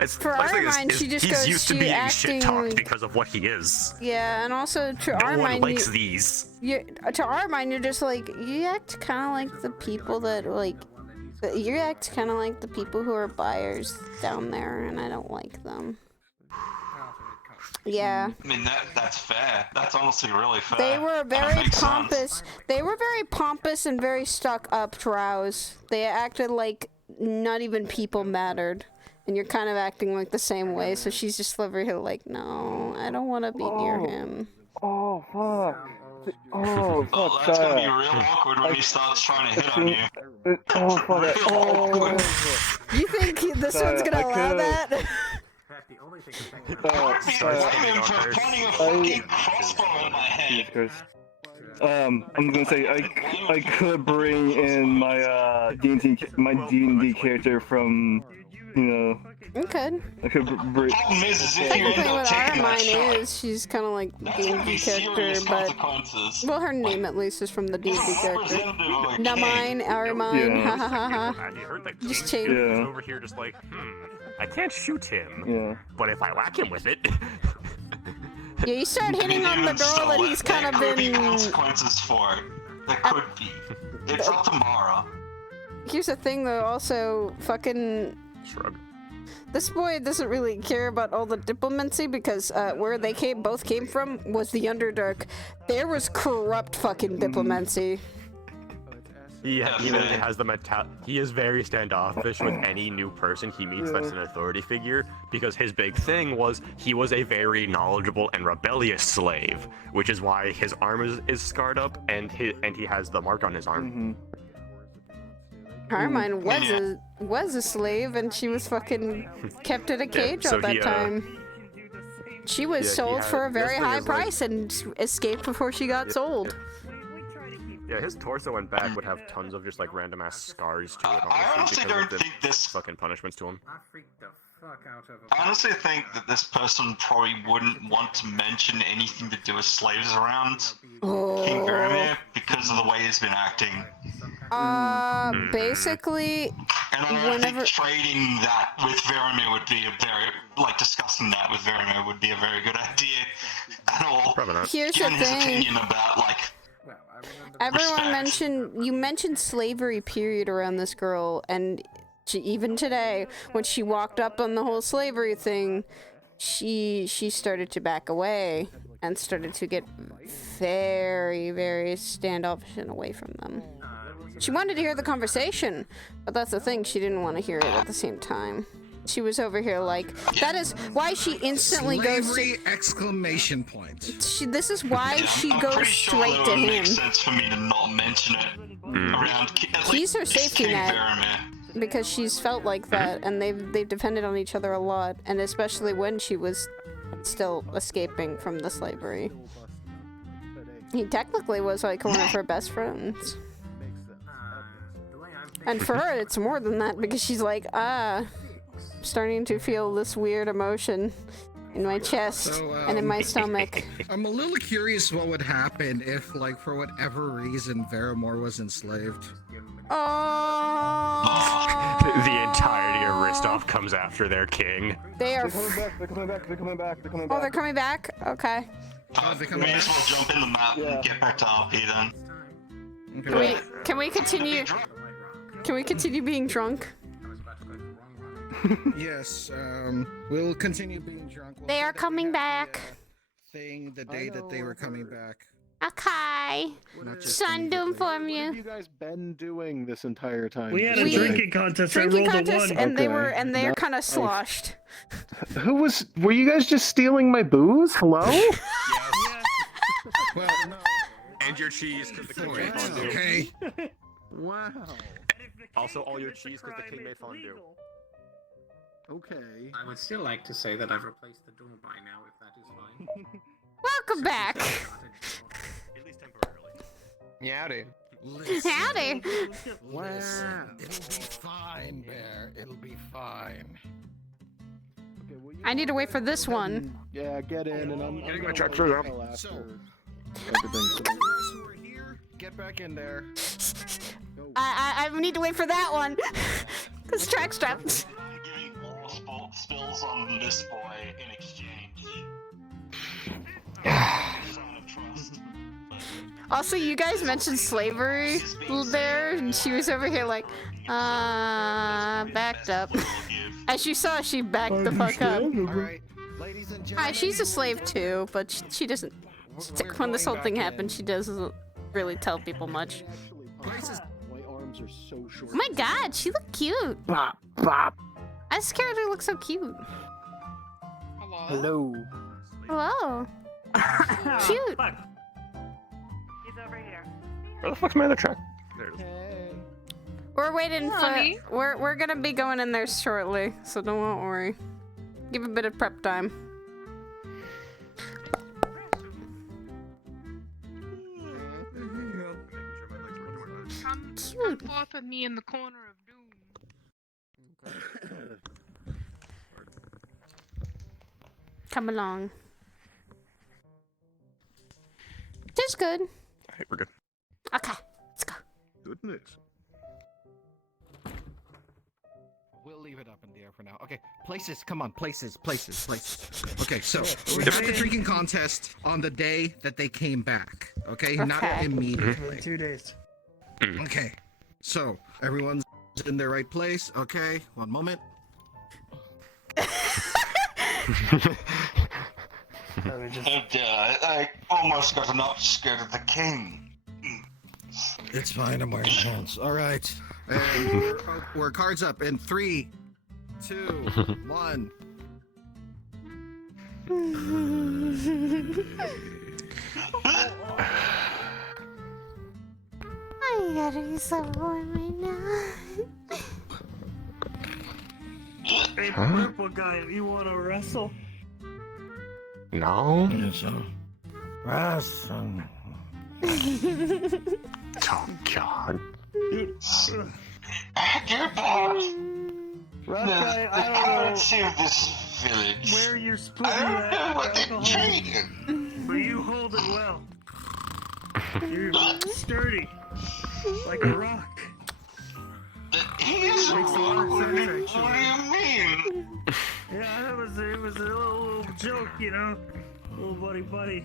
It's For my thing Aramine, is she just he's goes, used to she being acting shit-talked like- because of what he is. Yeah, and also to No one Aramine, likes these. to Aramine, you're just like, you act kind of like the people that you act kind of like the people who are buyers down there, and I don't like them. Yeah. I mean, that's fair. That's honestly really fair. They were And it very makes pompous. sense. They were very pompous and very stuck up drows. They acted like not even people mattered. And you're kind of acting like the same way, so she's just over here like, no, I don't want to be near him. Oh fuck. Oh fuck. Oh, that's gonna be real awkward when he starts trying to hit on you. Oh fuck. Oh. You think this one's gonna allow that? Blame him for pointing a fucking crossbow at my head. I'm gonna say I could bring in my D&D character from, you know. Okay. I could bring. Technically, what Aramine is, she's kind of like the D&D character, but well, her name at least is from the D&D character. Namine, Aramine, ha ha ha ha. You heard that Just King change. is over here just like, I can't shoot him. But if I whack him with it. Yeah, you start hitting on the girl that he's kind of There could be been. consequences for it. There could be. It's up to Mara. Here's the thing, though. Also, fucking. Shrug. This boy doesn't really care about all the diplomacy because where they both came from was the Underdark. There was corrupt fucking diplomacy. He literally has the he is very standoffish with any new person he meets that's an authority figure, because his big thing was he was a very knowledgeable and rebellious slave, which is why his arm is scarred up and he has the mark on his arm. Carmine was a slave, and she was fucking kept in a cage so all that he, time. She was sold for a very high price and escaped before she got sold. Yeah, his torso and back would have tons of just like random ass scars to it. I honestly because don't of the think this. fucking punishments to him. I honestly think that this person probably wouldn't want to mention anything to do with slaves around King Vermeer because of the way he's been acting. Basically, and I don't think trading that with Vermeer would be a very, discussing that with Vermeer would be a very good idea at all. Probably not. Here's Given the his thing. opinion about, Everyone mentioned slavery period around this girl, and even today, when she walked up on the whole slavery thing, she started to back away and started to get very, very standoffish and away from them. She wanted to hear the conversation, but that's the thing, she didn't want to hear it at the same time. She was over here like, that is why she instantly goes to... Slavery exclamation point. This is why she I'm goes pretty sure straight that to would him. make sense for me to not mention it around He's her safety King net. Vermeer. Because she's felt like that, and they've depended on each other a lot, and especially when she was still escaping from the slavery. He technically was like one of her best friends. And for her, it's more than that, because she's like, starting to feel this weird emotion in my chest and in my stomach. I'm a little curious what would happen if, for whatever reason, Vermeer was enslaved. Oh! The entirety of Ristov comes after their king. They are. They're coming back. They're coming back. Oh, they're coming back? Okay. May as well jump in the map and get back to RP then. Can we continue? Can we continue being drunk? Yes, we'll continue being drunk. They are coming back. Thing the day that they were coming back. Okay. Sun doom for What have you. you guys been doing this entire time? We had a drinking contest. I Drinking rolled contest, a 1. and they're Nice. kind of sloshed. Were you guys just stealing my booze? Hello? Well, no. And your cheese, because the king made fondue. Okay. Wow. Also, all your cheese, because the king made fondue. Okay. I would still like to say that I've replaced the door by now, if that is fine. Welcome back. At least temporarily. Yeah, dude. Howdy. Listen, it'll be fine, Bear. It'll be fine. Okay, well, you I need to wait for this one. Yeah, get in, and I'm Getting gonna my check wait through them. until after So, everything's those of us who are here, get back in there. I need to wait for that one. This track strap. Giving oral spills on this boy in exchange. Sign of trust. Also, you guys mentioned slavery there, and she was over here like, backed up. As you saw, she backed the fuck up. Alright, ladies and Hi, gentlemen. she's a slave too, but she doesn't. When this whole thing happened, she doesn't really tell people much. Places. My arms are so short. Oh my god, she looked cute. Bop, bop. I just scared her to look so cute. Hello. Hello. Cute. Where the fuck's my other track? There it is. We're waiting Honey. for. We're gonna be going in there shortly, so don't worry. Give a bit of prep time. Come Cute. forth with me in the corner of doom. Come along. That's good. Alright, we're good. Okay, let's go. Goodness. We'll leave it up in the air for now. Okay, places, come on, places. Okay, so we got the drinking contest on the day that they came back. Okay, not Okay. immediately. 2 days. Okay, so everyone's in their right place. Okay, one moment. I almost got an scared of the king. It's fine, I'm wearing pants. All right, and we're cards up in 3, 2, 1. I gotta be so warm right now. Hey, purple guy, you wanna wrestle? No. Wrestling. Oh god. Dear Bob, Rough guy, I the don't currency of this village. know where you're splitting I don't that know what they're alcohol, trading. but you hold it well. You're sturdy, like a rock. He is a Makes a lot of rock. sense, What do you mean? Yeah, it was a little joke, you know, little buddy,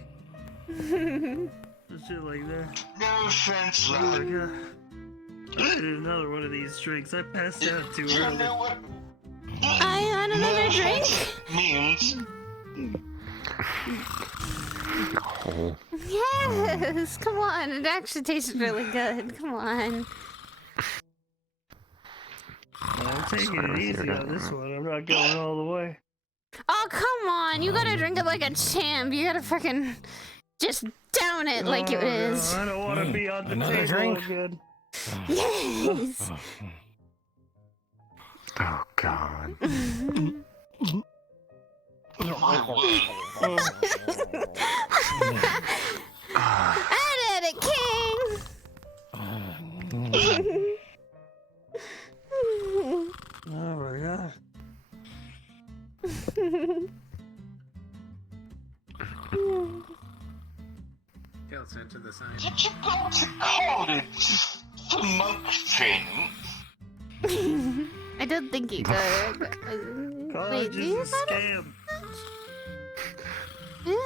just shit like that. No offense, Oh lad. my god. I did another one of these drinks. I passed out too Do you early. know what I want another drink. means? No. Yes, come on. It actually tastes really good. Come on. I'm taking it easy on this one. I'm not going all the way. Oh, come on. You gotta drink it like a champ. You gotta freaking just down it like it Oh, is. no, I don't want to be on the Another table drink? again. Yes. Oh god. At it, King. Oh my god. Tell sent to the side. Did you go to college for monk training? I don't think you could. College do you is a scam.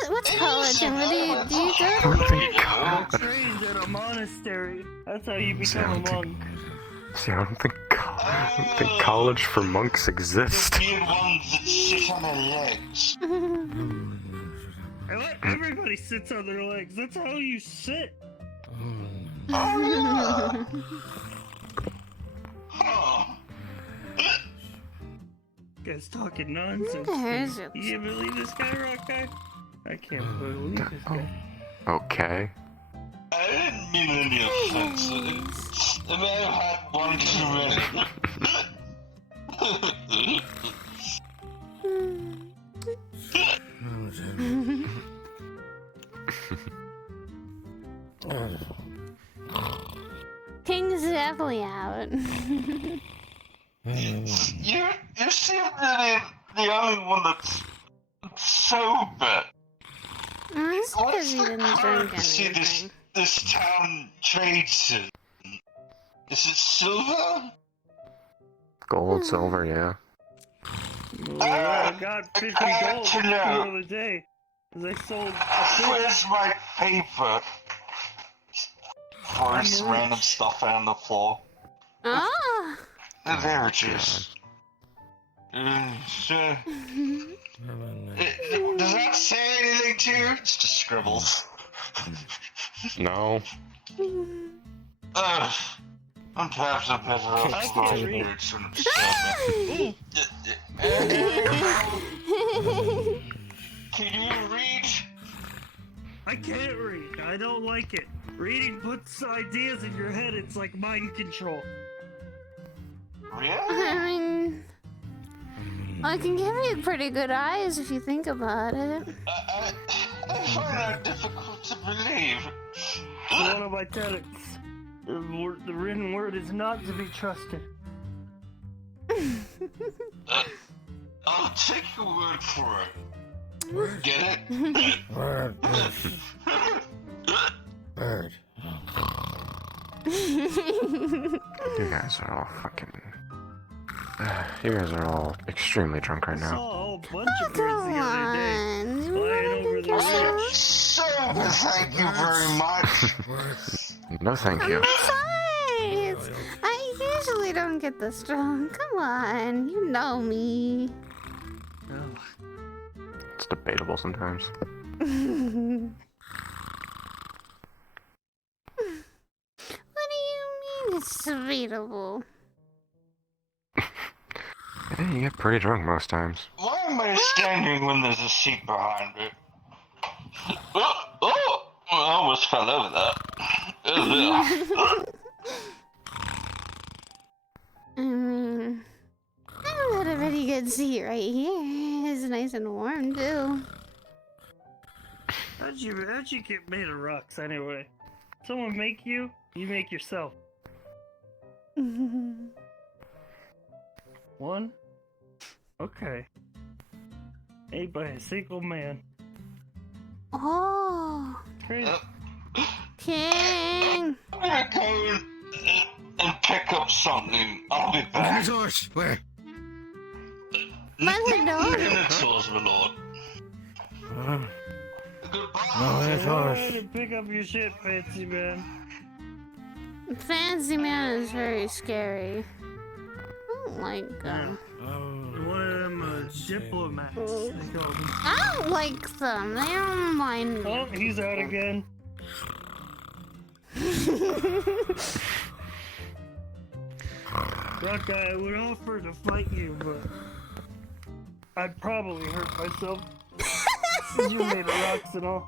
What's college and what do you go? I trained in a monastery. That's how you become a monk. See, I don't think college for monks exists. The ones that sit on their legs. And what? Everybody sits on their legs. That's how you sit. Guy's talking nonsense. There's it. You believe this guy, Rock Guy? I can't believe this guy. Okay. I didn't mean any offense. I may have had one too many. King's definitely out. You seem to be the only one that's sober. That's because What's he the didn't drink currency anything. this town trades in? Is it silver? Gold, silver, yeah. I got 50 gold to the know. other day. 'Cause I sold a fish. Where's my paper? Forest random stuff on the floor. Ah! There it is. Does that say anything to you? It's just scribbles. No. I'm perhaps a better off I can't read. words when I'm Can you read? I can't read. I don't like it. Reading puts ideas in your head. It's like mind control. Really? I mean, I can give you pretty good eyes if you think about it. I find that difficult to believe. One of my tenets. The written word is not to be trusted. I'll take your word for it. Get it? Word. Bird. You guys are all fucking. You guys are all extremely drunk right I saw a now. whole bunch of birds the other day flying over the ridge. So, thank you very much. No, thank you. Besides, I usually don't get this drunk. Come on, you know me. It's debatable sometimes. What do you mean it's debatable? Yeah, you get pretty drunk most times. Why am I standing when there's a seat behind me? Oh! I almost fell over that. I mean, I've got a pretty good seat right here. It's nice and warm too. How'd you get made of rocks anyway? Someone make you? You make yourself. One? Okay. Made by a single man. Oh, Crazy. King! I'm gonna go and pick up something. I'll be back. Resource, where? My lord. Minotaurs, my lord. No, that's Go horse. ahead and pick up your shit, fancy man. Fancy man is very scary. I don't like them. One of them diplomats, they call them. I don't like them. They don't mind me. Oh, he's out again. That guy would offer to fight you, but I'd probably hurt myself. Since you made of rocks and all.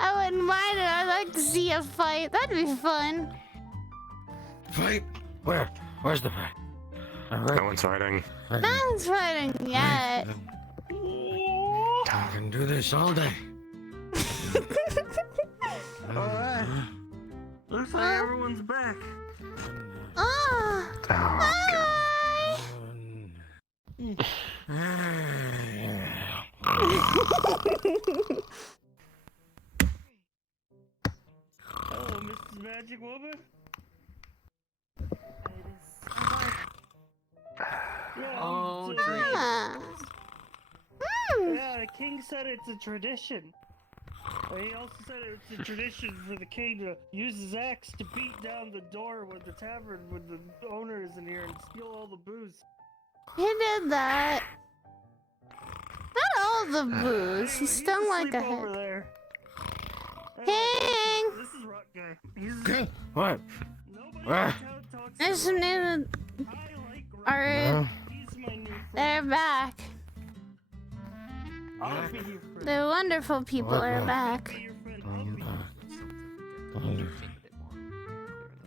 I wouldn't mind it. I'd like to see a fight. That'd be fun. Fight? Where? Where's the fight? No one's fighting. No one's fighting yet. I can do this all day. Alright. Looks like everyone's back. Oh. Hello, Mrs. Magic Woman. Yeah, Oh, yeah, the king said it's a tradition. He also said it's a tradition for the king to use his axe to beat down the door with the tavern when the owner is in here and steal all the booze. He did that. Not all the booze. He stung like a over head. there. King! This is Rock Guy. He's King? What? Where? There's some new. Alright. They're back. I'll be your friend. The wonderful people are back.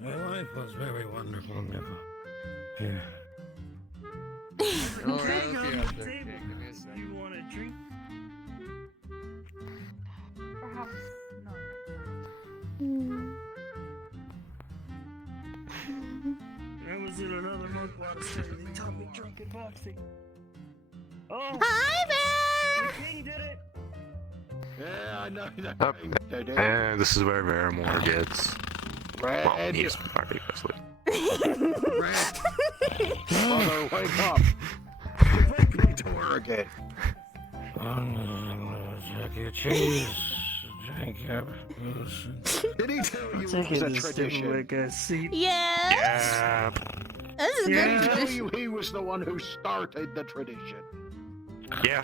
My life was very wonderful, never. Yeah. Oh, Drink okay, on okay, the okay, table. give me a sec. You want a drink? Perhaps not. I was in another monk last night. They taught me drunken boxing. Oh! Hi there! The king did it! Yeah, I know. And this is where Barrymore gets. Well, Red. he's probably asleep. Red. Mother, wake up. Wake me to her again. Check your cheese. Drink your Did he tell you it Taking was a this tradition? like a seat. Yes. Yeah. This is Did good he tell tradition. you he was the one who started the tradition? Yeah.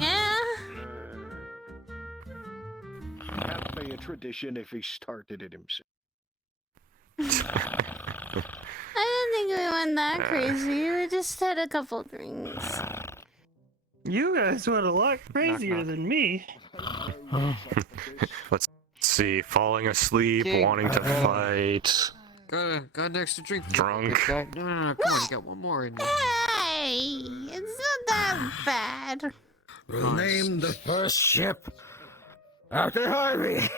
Yeah. Can't be a tradition if he started it himself. I didn't think we went that crazy. We just had a couple drinks. You guys went a lot crazier than me. Let's see. Falling asleep, King. wanting to fight, Got an extra drink. drunk. No, come on, you got one more in there. Hey, it's not that bad. We'll name the first ship after Harvey.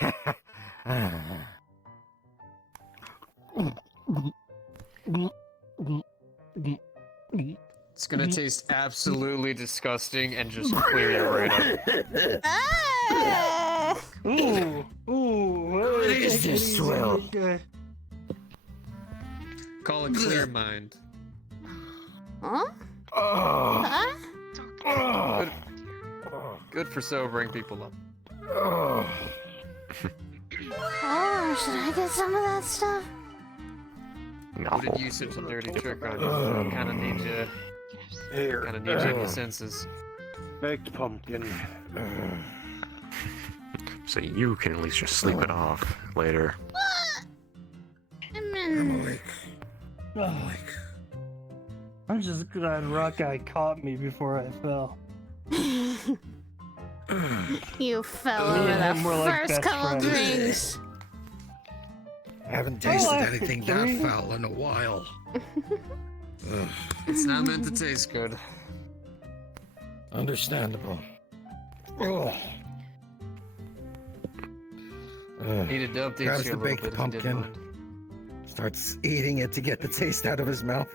It's gonna taste absolutely disgusting and just clear you right up. Ah! Ooh, What is this swill? Call it clear mind. Huh? Oh. Huh? Oh. Good for sobering people up. Oh. Oh, should I get some of that stuff? No. Who did you such a dirty trick on you? Kinda need you. Here. Kinda need you in your senses. Baked pumpkin. So you can at least just sleep it off later. I'm awake. Oh, I'm just glad Rockeye caught me before I fell. You fell Me over and him were the like first best couple friends. drinks. I haven't tasted I anything lasted that three. foul in a while. Ugh. It's not meant to taste good. Understandable. Oh. Need a dub to Grabs you a the little baked bit if you didn't pumpkin. mind. Starts eating it to get the taste out of his mouth.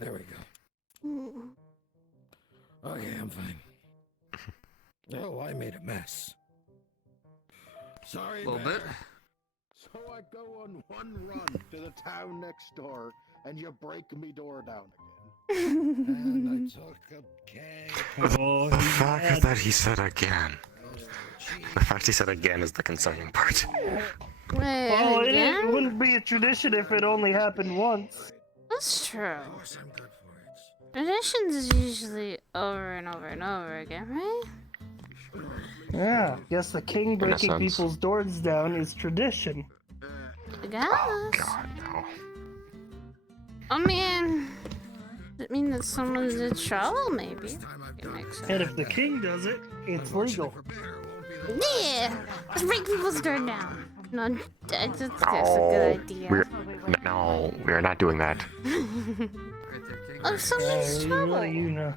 There we go. Okay, I'm fine. Oh, I made a mess. Sorry, A little Bear. bit. So I go on one run to the town next door, and you break me door down again. And I took a cake. Oh, The fact that he said again. The fact he said again is the concerning part. well, it Again? wouldn't be a tradition if it only happened once. That's true. Traditions is usually over and over and over again, right? Yeah, guess the king breaking sense. people's doors down is tradition. I guess. God, no. I mean, does it mean that someone did trouble? Maybe. It makes sense. And if the king does it, it's legal. Yeah, let's break people's door down. No, that's a No, good idea. no, we're not doing that. Oh, someone's trouble. What do you know?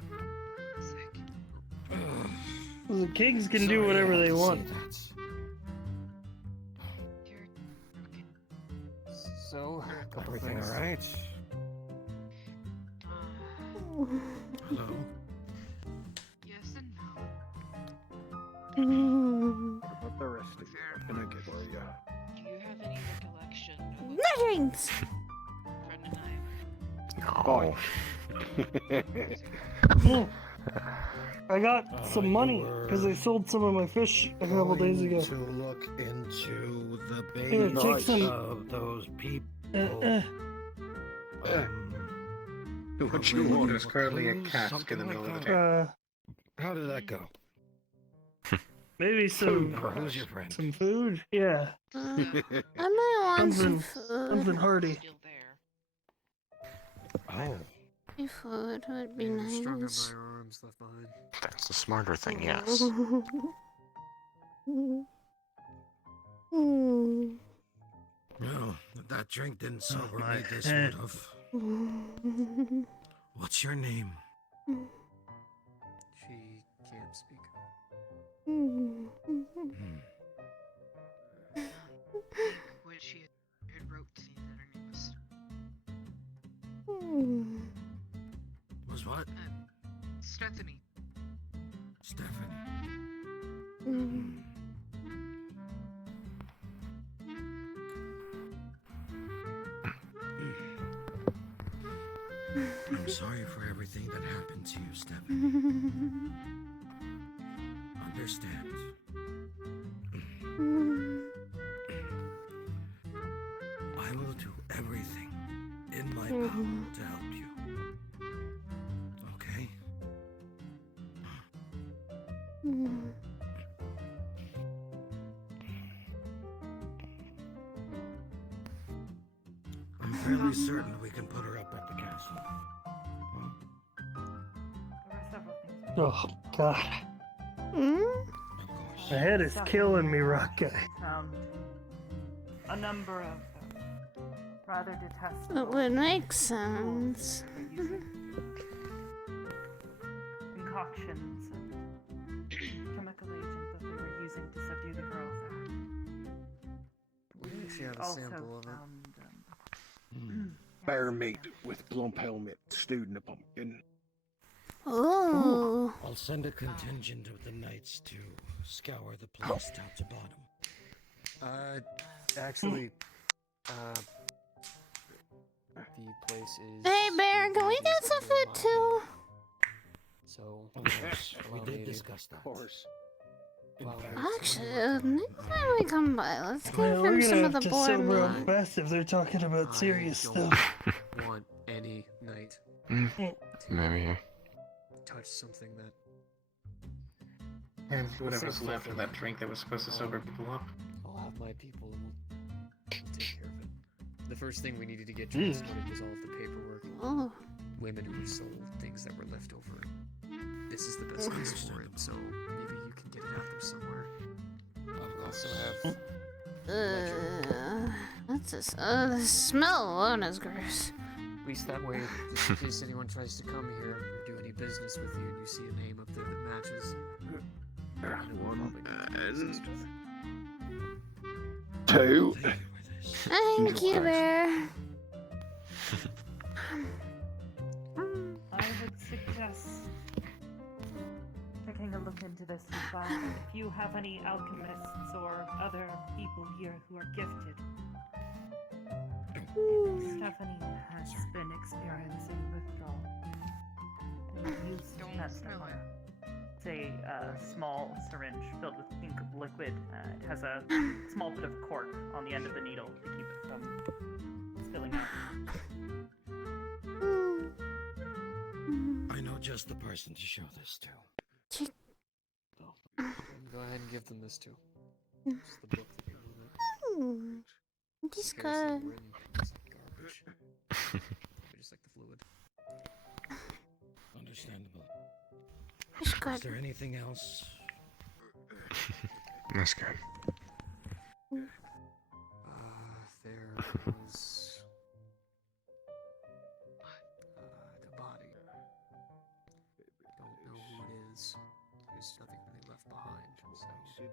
The kings can do whatever they want. So, Everything all right? Hello. Yes and What the rest of you? What can I get for you? no. Do you have any recollection of No drinks. a friend and I? No. I got some money because I sold some of my fish a couple days ago. To look into the Here, base take some. of those people. What you order is currently a cask in the middle of the table. How did that go? Maybe some. Who's your friend? Some food? Yeah. I might want some Something food. hearty. Oh. Food would be stronger nice. by our arms left behind. That's the smarter thing, yes. No, if that drink didn't sober my me, this head. would have. What's your name? She can't speak. What she had wrote to me that her name was Was what? Stephanie. Stephanie. I'm sorry for everything that happened to you, Stephanie. Understand. I will do everything in my power to help you. Okay? I'm fairly certain we can put her up at the castle. Oh, God. My head is killing me, Rock Guy. A number of rather detestable. It would make sense. Concoctions and chemical agents that they were using to subdue the girls there. We actually have a Also sample of it. found, Bear meat with plump helmet stewed in a pumpkin. Oh. I'll send a contingent of the knights to scour the place top to bottom. Actually, the place is. Hey, Bear, can we get some food too? So, We did discuss that. Of course. Actually, next time we come by, let's get Well, from we're some gonna of the have to board sober up meat. fast if they're talking about serious stuff. Want any night Maybe. touch something that. And whatever's left of that drink that was supposed to sober people up. I'll have my people and we'll take care of it. The first thing we needed to get transported was all of the paperwork. Oh. Women who were sold things that were left over. This is the best place for it, so maybe you can get it out there somewhere. I'll also have. That's just, the smell alone is gross. At least that way, just in case anyone tries to come here or do any business with you and you see a name up there that matches. Two. Thank you, Bear. I would suggest taking a look into this as well. If you have any alchemists or other people here who are gifted. Stephanie has been experiencing withdrawal. And used to have it's a small syringe filled with pink liquid. It has a small bit of cork on the end of the needle to keep it from spilling out. I know just the person to show this to. Go ahead and give them this too. Just the book that you He's Seriously good. written. It's like garbage. Maybe just like the fluid. Understandable. He's Is good. there anything else? That's good. There was the body. Don't know who it is. There's nothing really left behind, so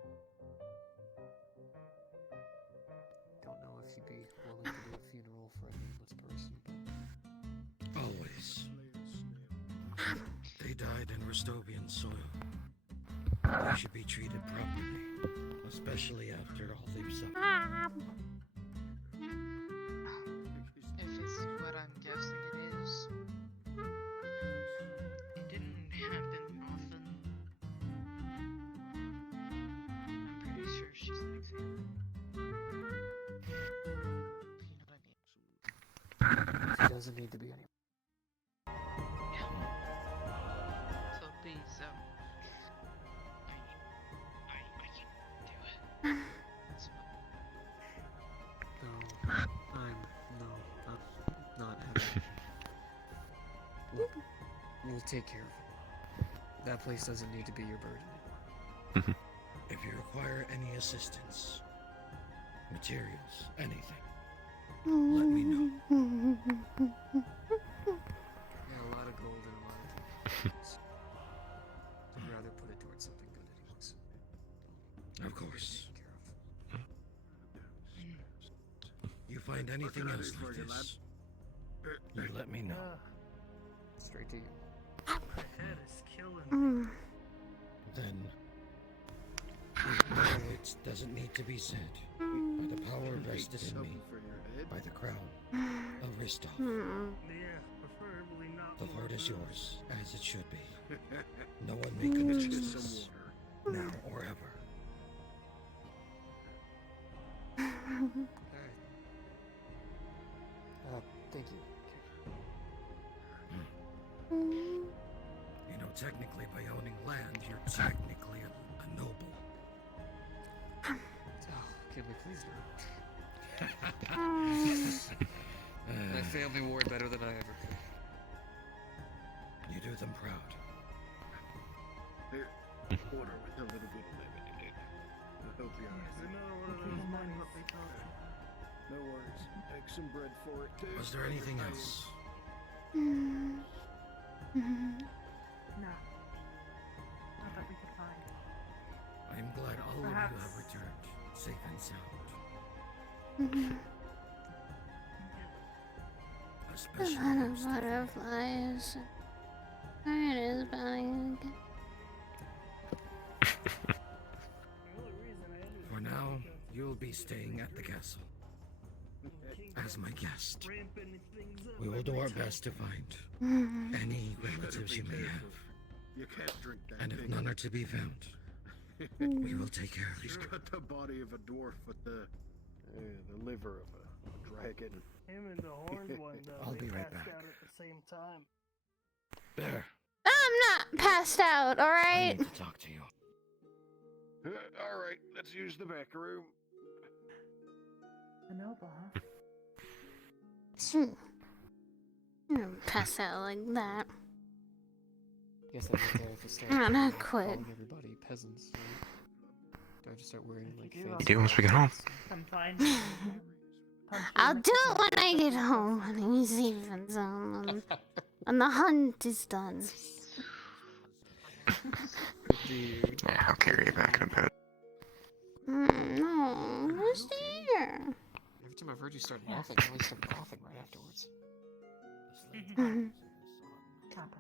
don't know if you'd be willing to do a funeral for a nameless person, but Always. They died in Ristovian soil. They should be treated properly, especially after all they've suffered. If it's what I'm guessing it is, it didn't happen often. I'm pretty sure she's an example. she doesn't need to be any. So please, I can do it. That's No, I'm not having. We'll take care of it. That place doesn't need to be your burden anymore. If you require any assistance, materials, anything. Let me know. Yeah, a lot of gold and a lot of things. I'd rather put it towards something good anyways. Of course. You find anything else like this, you let me know. Straight to you. My head is killing me. Then, it doesn't need to be said. By the power vested in me, by the crown of Ristov. Yeah, preferably not. The heart is yours, as it should be. No one may contest this, now or ever. Thank you. You know, technically, by owning land, you're technically a noble. Oh, can we please do? My family wore it better than I ever could. You do them proud. Here, order with a little bit of lemonade. I hope you're No worries. Take some bread for it too. Was there anything else? No. Not that we could find. I am glad all of you Perhaps. have returned, safe and sound. A Especially lot of those butterflies. There it is, Belly. For now, you'll be staying at the castle. As my guest. We will do our best to find any relatives you may have. You can't drink that. And if big. none are to be found, we will take care of He's you. got the body of a dwarf with the liver of a dragon. Him and the horned one, though, I'll they be right passed back. out at the same time. There. I'm not passed out, I alright? need to talk to you. All right, let's use the back room. A noble, huh? Pass out like that. Guess I get there if I start I'm gonna quit. calling everybody peasants. Right? Do I have to start wearing like You do once we get home. Come find I'll do it when I get home, when he's even zone, and the hunt is done. Yeah, I'll carry you back in a bit. No, who's there? Every time I've heard you start laughing, I always start laughing right afterwards. Kappa.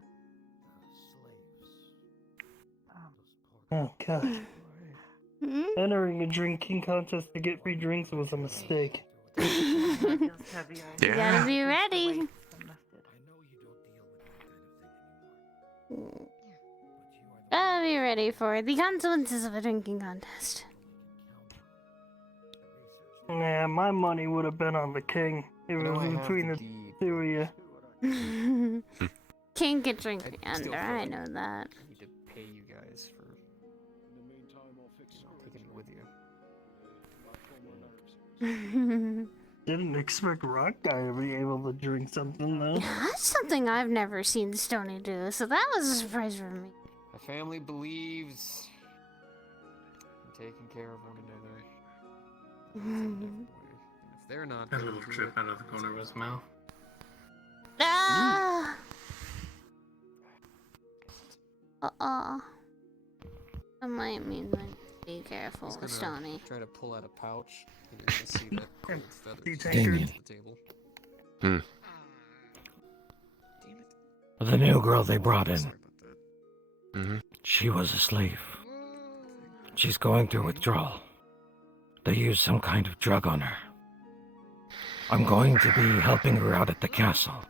Oh, gosh. Entering a drinking contest to get free drinks was a mistake. You gotta be ready. Gotta be ready for the consequences of a drinking contest. Yeah, my money would have been on the king. It was between the two of you. Can't get drinking under, I know that. I need to pay you guys for taking it with you. Didn't expect Rock Guy to be able to drink something, though. That's something I've never seen Stony do, so that was a surprise for me. My family believes in taking care of one another. If they're not, A little trip out of the corner of his mouth. Ah! That might mean like, be careful, He's gonna Stony. try to pull out a pouch, and you're gonna see that gold feathers Damien. on the table. The new girl they brought in. She was a slave. She's going through withdrawal. They used some kind of drug on her. I'm going to be helping her out at the castle.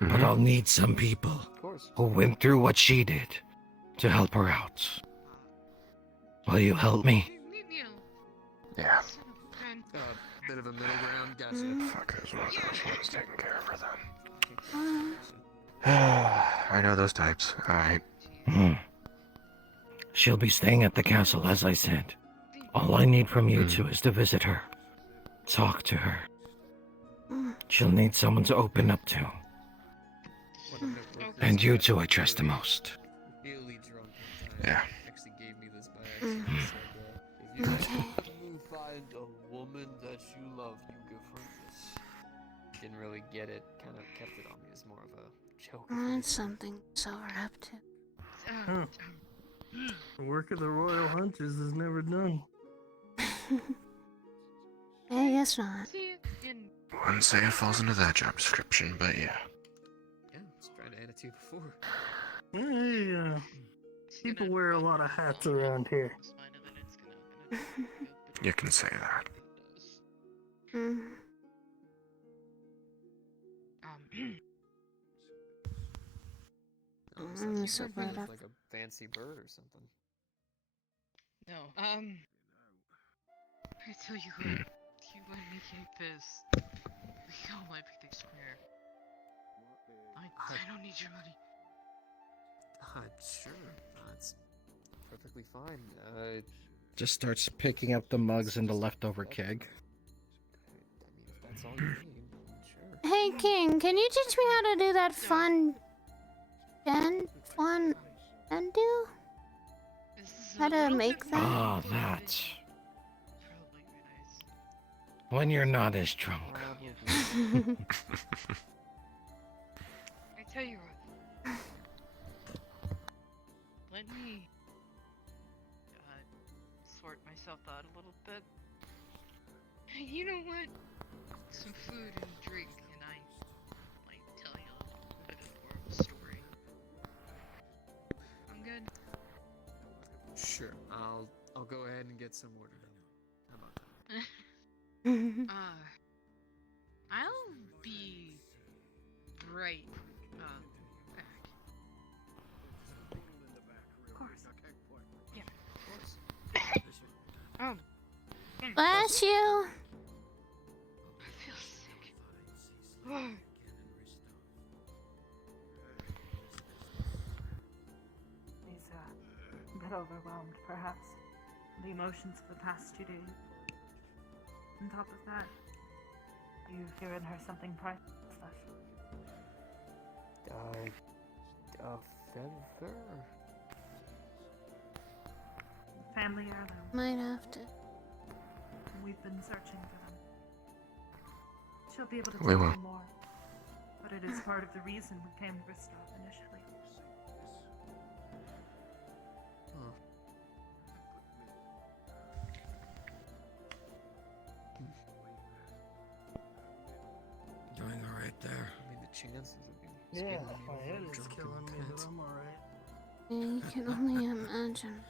But I'll need some people who went through what she did to help her out. Will you help me? Yeah. Bit of a middle ground, gotcha. Fuck, it was taking care of her then. I know those types. Alright. She'll be staying at the castle, as I said. All I need from you two is to visit her. Talk to her. She'll need someone to open up to. And you two I trust the most. Really drunk. Yeah. Actually gave me this by accident. If you move find a woman that you love, you give her this. Didn't really get it, kind of kept it on me as more of a joke. That's something so we're up to. Huh. The work of the royal hunters is never done. I guess not. See, in Wouldn't say it falls into that job description, but yeah. Yeah, I was trying to add it to you before. Yeah, people wear a lot of hats around here. You can say that. I'm so Like glad a fancy bird or something. No, I tell you what, you let me keep this. We go my picnic square. I don't need your money. Sure, that's perfectly fine. Just starts picking up the mugs in the leftover keg. That's all you need. Sure. Hey King, can you teach me how to do that fun do? How to make that? Ah, that. When you're not as drunk. I tell you what. Let me sort myself out a little bit. You know what? Some food and drink, and I might tell you a bit more of a story. I'm good. Sure, I'll go ahead and get some ordered up. How about that? I'll be right back. Of course. Yeah, of course. Bless you. I feel sick. He's a bit overwhelmed, perhaps. The emotions of the past 2 days. On top of that, you've given her something priceless. A feather? Family heirloom. Might have to. We've been searching for them. She'll be able to We tell will. you more. But it is part of the reason we came to Ristov initially. Doing alright there. I mean, the chances of me Yeah, scaling my over head a is drunken killing me, pit. but I'm alright. Yeah, you can only imagine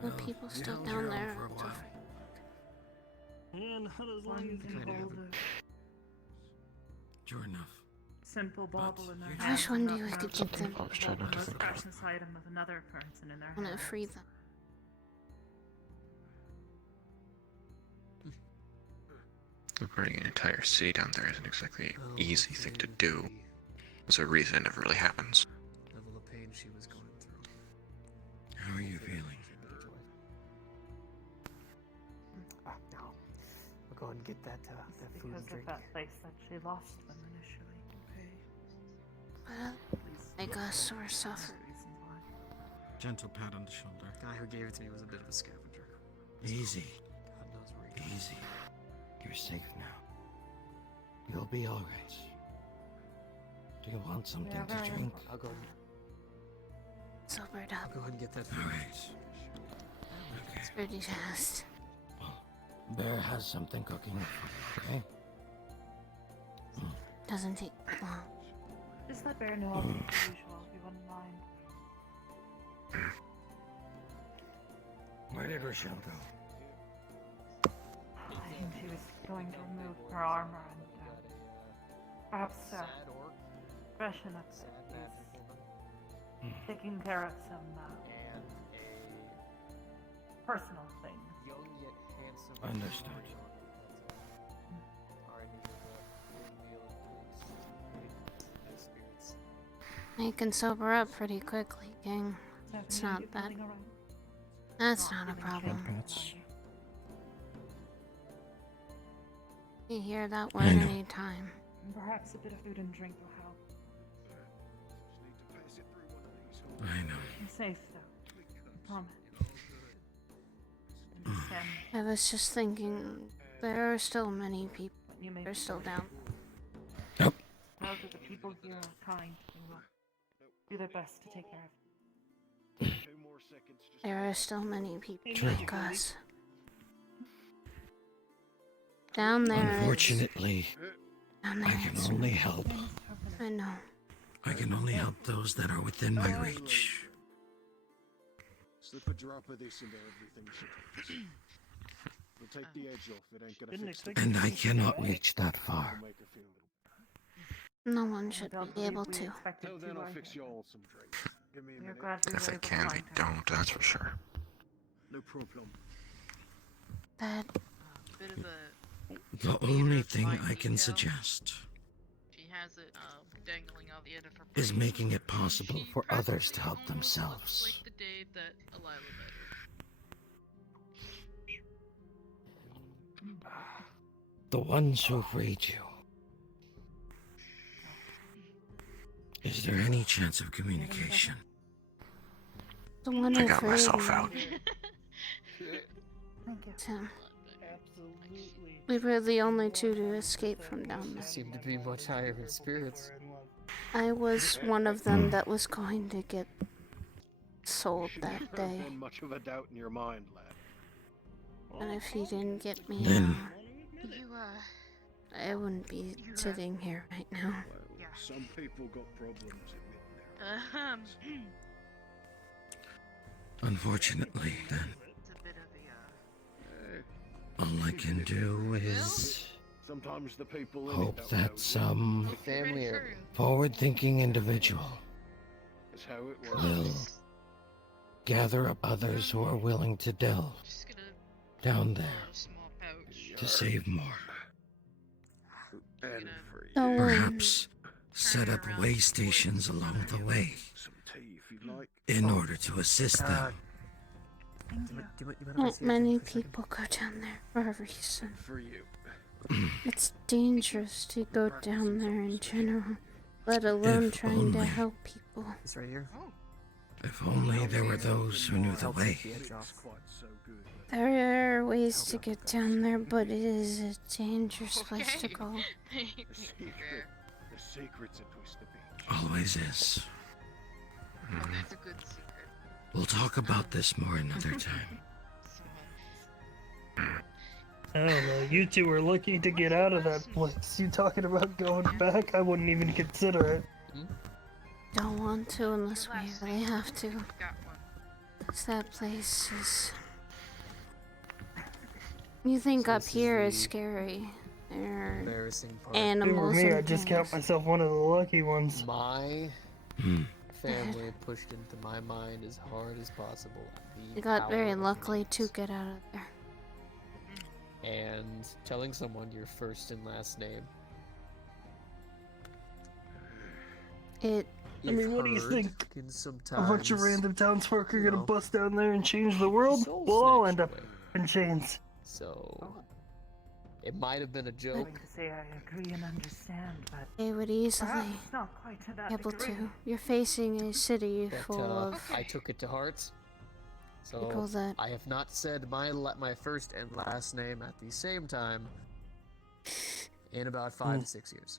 the Well, people you still held down your own there. for a while. Yeah, not as long One as can Kind of. hold a Sure enough. simple bauble in their you I hand. just one and day not we know could that get they them. I was trying hold not the to most think of it. precious item of another person in their I'm gonna hand. free them. Burning an entire city down there isn't exactly an easy thing to do. There's a reason it never really happens. Level of pain she was going through. How are you feeling? No. I'll go ahead and get that food Because and of drink. that place that she lost them initially. But like us, we're suffering. Gentle pat on the shoulder. The guy who gave it to me was a bit of a scavenger. Easy. God knows where he is. Easy. You're safe now. You'll be alright. Do you want something Yeah, to very drink? I'll go. Sobered I'll up. go ahead and get that food. Alright. It's pretty fast. Bear has something cooking, okay? Doesn't take long. Just let Bear know I'll do the usual if you wouldn't mind. Where did Rochelle go? I think she was going to remove her armor and perhaps freshen up these taking care of some personal things. Young yet handsome. Understood. You can sober up pretty quickly, King. It's not that. That's not a problem. Pets. You hear that word I know. any time. And perhaps a bit of food and drink will help. I know. I'm safe though. I promise. And stay I was just thinking, there are still many people. They're still down. Know that the people here are kind and will do their best to take care of you. There are still many people like us. Down there. Unfortunately, Down I there can it's- only help. I know. I can only help those that are within my reach. Slip a drop of this into everything. We'll take the edge off. It ain't gonna fix it. And I cannot reach that far. No one should be able to. Till then, I'll fix you all some drinks. Give me a minute. If they can, they don't. That's for sure. No problem. That. Bit of a. The only thing I can suggest She has it dangling on the end of her is brain. making it possible for others to help Almost looks themselves. like the day that Eliza met her. The ones who read you. Is there any chance of communication? The one I who got freed myself me. out. Tim. We were the only two to escape from down there. Seem to be much higher in spirits. I was one of them that was going to get sold that day. Been much of a doubt in your mind, lad. And if he didn't get me Then- out, I wouldn't be sitting here right now. Some people got problems admitting their Unfortunately, then, all I can do is Sometimes the people in hope it don't know that some Family forward-thinking individual That's how it works. will gather up others who are willing to delve down there to save more. And for Don't worry. Perhaps set up way stations along the way some tea if you like. in order to assist them. Not many people go down there for a reason. For you. It's dangerous to go down there in general, let alone If trying to only. help people. It's right here. If only there were those who knew the way. It's quite so good. There are ways to get down there, but it is a dangerous place to go. The secret's a twist of beach. Always is. That's a good secret. We'll talk about this more another time. I don't know. You two are lucky to get out of that place. You talking about going back? I wouldn't even consider it. Don't want to unless we really have to. 'Cause that place is. You think up here is scary. There are Embarrassing part. If it were animals me, and I'd just count things. myself one of the lucky ones. My family pushed into my mind as hard as possible. You got very lucky to get out of there. And telling someone your first and last name. I mean, what do you Heard think? can A bunch of sometimes, random townsfolk are you gonna know, bust down there and change the world? soul We'll all snatched end up away. in chains. So it might have been a I'm joke. going to say I agree and understand, but They would easily perhaps not quite to that be able degree. to. You're facing a city But full of I took it to heart. people So that I have not said my first and last name at the same time in about 5 to 6 years.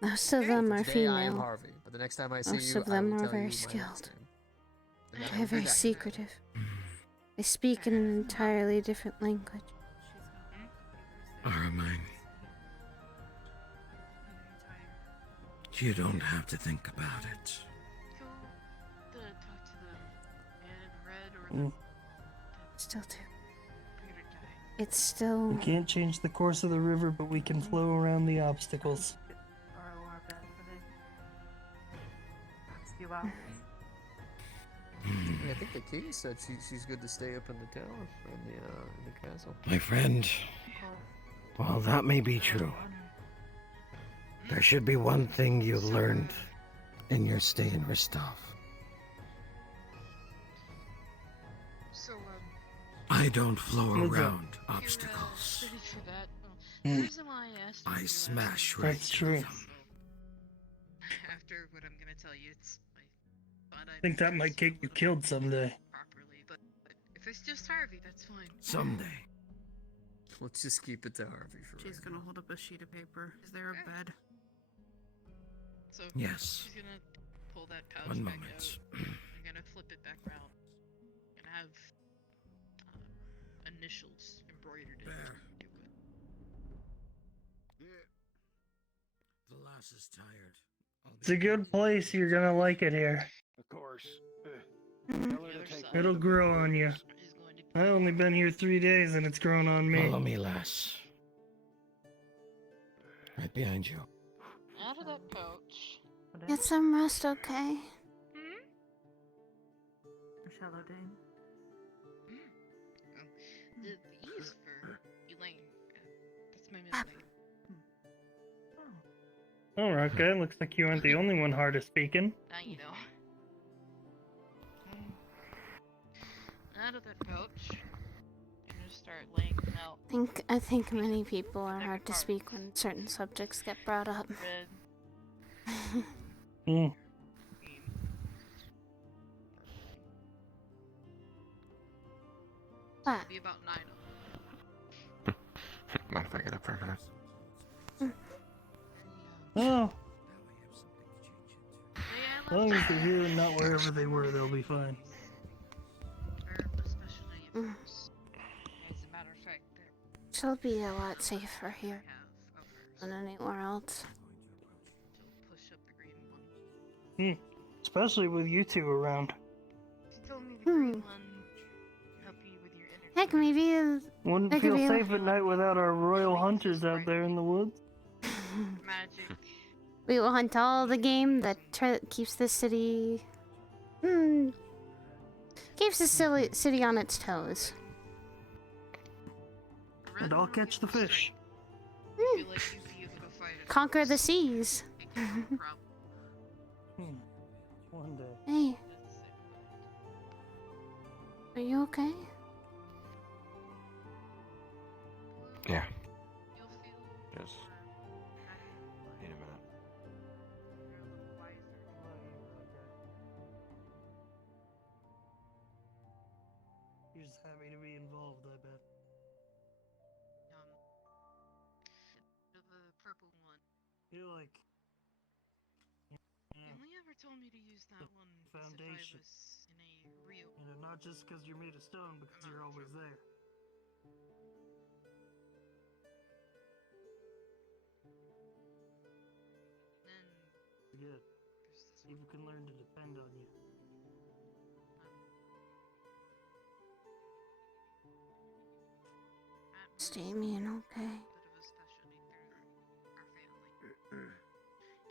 most of them are Today I am female. Harvey, but the next time I see Most you, of them I will are tell very you my skilled. last name. And that They're will be very that. secretive. They speak in an entirely different language. Aramine, you don't have to think about it. Go talk to the man in red or Still do. Peter guy. It's still. We can't change the course of the river, but we can flow around the obstacles. Borrow our bed for the next few hours. Yeah, I think the king said she's good to stay up in the tower in the castle. My friend, while that may be true, there should be one thing you learned in your stay in Ristov. So, I don't flow What's that? around obstacles. ready for that? Hmm. The reason why I asked I you, smash right That's through true. them. after what I'm gonna tell you, it's I thought I think that might get you killed someday. properly, but if If it's just Harvey, that's fine. Someday. Let's just keep it to Harvey for She's gonna hold up a sheet of paper. Is there a bed? So Yes. she's gonna pull that pouch One back moment. out. I'm gonna flip it back around and have initials embroidered in There. it. The lass is tired. It's a good place. You're gonna like it here. Of course. It'll grow on you. I only been here 3 days and it's grown on me. Follow me, lass. Right behind you. Out of that pouch. Get some rest, okay? Shallow Dane. The E is for Elaine. That's my middle name. Oh, okay. Looks like you aren't the only one hard of speaking. Now you know. Out of that pouch. I'm gonna start laying them out. I think many people are hard to speak when certain subjects get brought up. Red. Mm. What? Be about 9 of Mind if I get up for a minute? Oh. As long as they're here and not wherever they were, they'll be fine. As a matter of fact, She'll be a lot safer here than anywhere else. push up the green one. Especially with you two around. She told me the green one help you with your energy. Heck, maybe Wouldn't there could feel be safe at night without our royal hunters out there in the woods. Magic. we will hunt all the game that keeps the city. Keeps the city on its toes. And I'll catch the fish. I feel like you'd be able to fight it. Conquer the seas. One day. Hey. Are you okay? Yeah. Yes. In a minute. You're just happy to be involved, I bet. The purple one. You're like... You only ever told me to use that one Foundation. if I was in a real. Not just because you're made of stone, because you're always there. Then Good. People can learn to depend on you. Is Damien okay?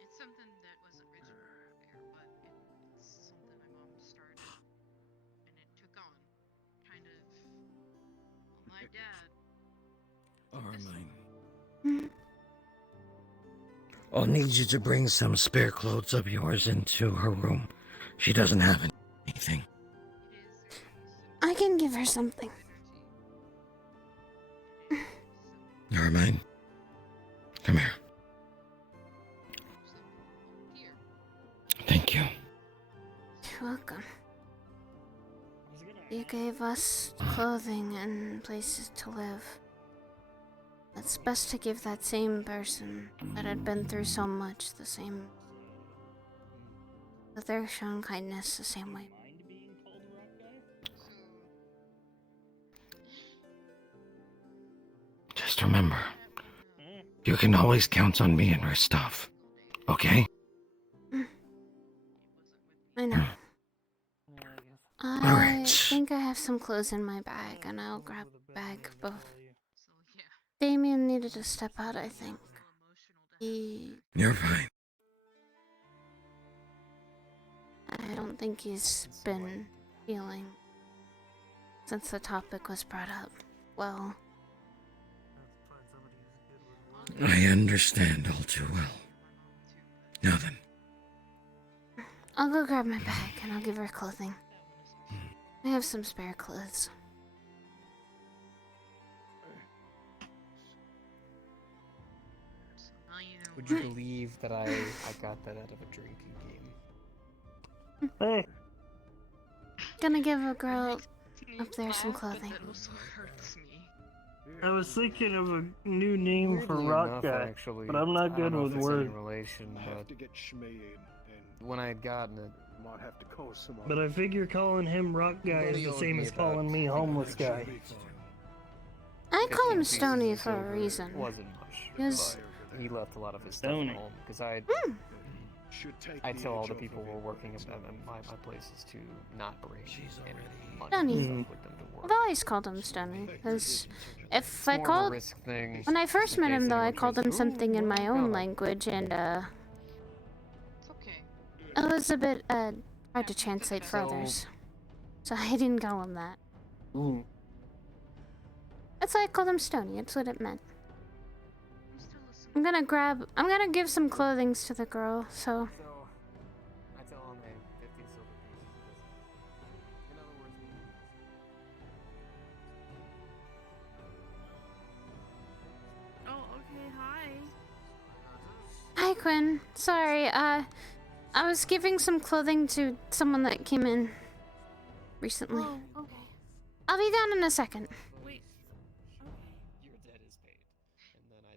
It's something that wasn't originally there, but it's something my mom started, and it took on, kind of. Well, my dad. Aramine. I'll need you to bring some spare clothes of yours into her room. She doesn't have anything. I can give her something. Aramine, come here. Thank you. You're welcome. You gave us clothing and places to live. It's best to give that same person that had been through so much the same. That they're shown kindness the same way. Just remember, you can always count on me and Ristov, okay? I know. I Alright. think I have some clothes in my bag, and I'll grab a bag. Damien needed to step out, I think. You're fine. I don't think he's been feeling since the topic was brought up. Well, I understand all too well. Now then. I'll go grab my bag and I'll give her clothing. I have some spare clothes. Would you believe that I got that out of a drinking game? Hey. Gonna give a girl Up there, some clothing. That also hurts me. I was thinking of a new name for Weirdly rock enough, guy, actually, but I'm not I don't good know with if it's any words. relation, I have but to get Schmee and when I had gotten it, might have to call some But I figure calling him rock guy is Buddy the owed same me as about calling me homeless guy. I call him 15 pieces Stony of for a silver. reason. It wasn't much, Yes. but he left a lot of his stuff Stony. at home because I tell all the people who are working at my places to not bring any money Stony. and stuff with them to work. I've always called him Stony, because if It's I more of a called... risk thing, When I first in met case him, though, I anyone called tries him to, something in "Ooh, my well, own no." language, and, It's okay. it was a bit, hard to translate for So- others. So I didn't call him that. Mm. That's why I called him Stony, that's what it meant. I'm still listening. I'm gonna give some clothings to the girl, so... So, I tell him, hey, 15 silver pieces. In other words, Oh, okay, hi. Hi, Quinn. Sorry, I was giving some clothing to someone that came in recently. Oh, okay. I'll be down in a second. Wait. your debt is paid. And then I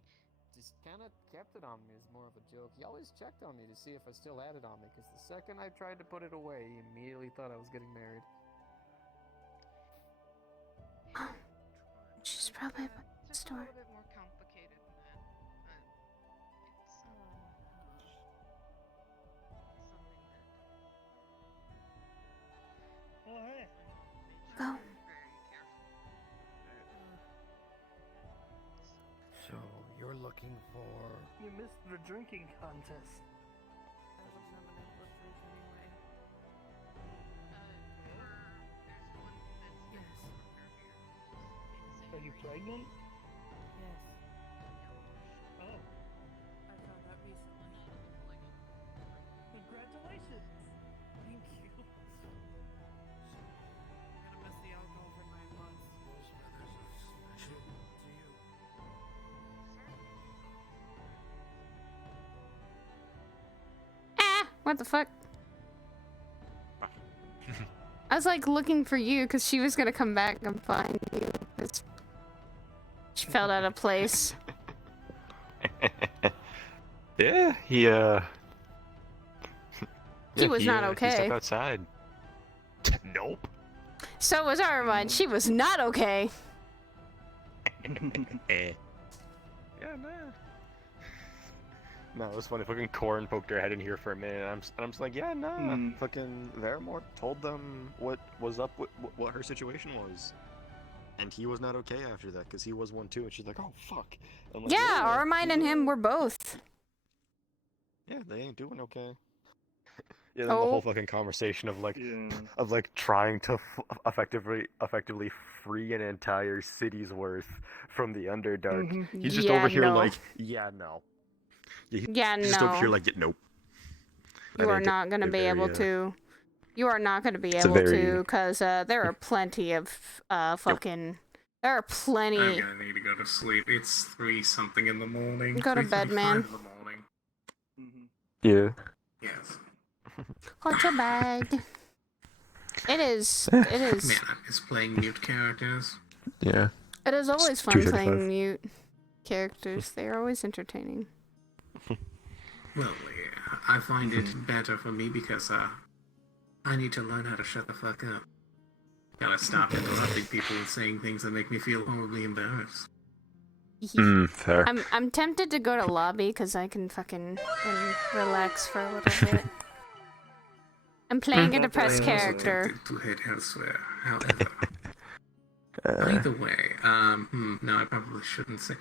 just kind of kept it on me as more of a joke. He always checked on me to see if I still had it on me, because the second I tried to put it away, he immediately thought I was getting married. She's probably at the It's a store. little bit more complicated than that. But it's something that Oh, hey. Go. very careful. So you're looking for? You missed the drinking contest. Are you pregnant? Yes, Oh, I found out recently. congratulations! Thank you. I'm gonna miss the alcohol for 9 months. Ah! What the fuck? I was like looking for you because she was gonna come back and find you. 'Cause she felt out of place. Yeah, he He was not He okay. stepped outside. Nope. So was Aramine. She was not okay. Yeah, nah. No, it was funny. Fucking Corin poked her head in here for a minute, and I'm just like, yeah, nah. Fucking Varamore told them what was up, what her situation was, and he was not okay after that because he was one too. And she's like, oh fuck. I'm like, Yeah, Aramine and him were both. Yeah, they ain't doing okay. Yeah, then the whole fucking conversation of like trying to effectively free an entire city's worth from the Underdark. He's just over here like, yeah, no. Yeah, He's just over here no. like, nope. You That are ain't not going to be able to. You are not going to be It's a able very- to, because there are plenty of fucking. There are plenty. I'm gonna need to go to sleep. It's 3-something in the morning. Go to bed, 3:45 man. in the morning. Yeah. Yes. Go to bed. It is. It is. Man, I miss playing mute characters. Yeah. It is always fun 2:35. playing mute characters. They are always entertaining. Well, yeah, I find it better for me because I need to learn how to shut the fuck up. Gotta stop interrupting people and saying things that make me feel horribly embarrassed. Fair. I'm tempted to go to lobby because I can fucking relax for a little bit. I'm playing a depressed character. To head elsewhere. However, either way, no, I probably shouldn't say.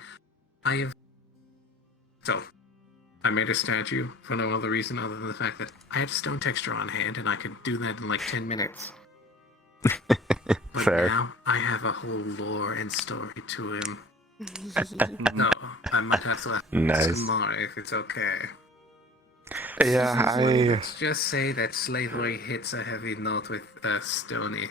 So, I made a statue for no other reason other than the fact that I had stone texture on hand and I could do that in like 10 minutes. But Fair. now I have a whole lore and story to him. No, I might have to ask Nice. tomorrow if it's okay. Yeah, Let's just say that slavery hits a heavy note with Stony.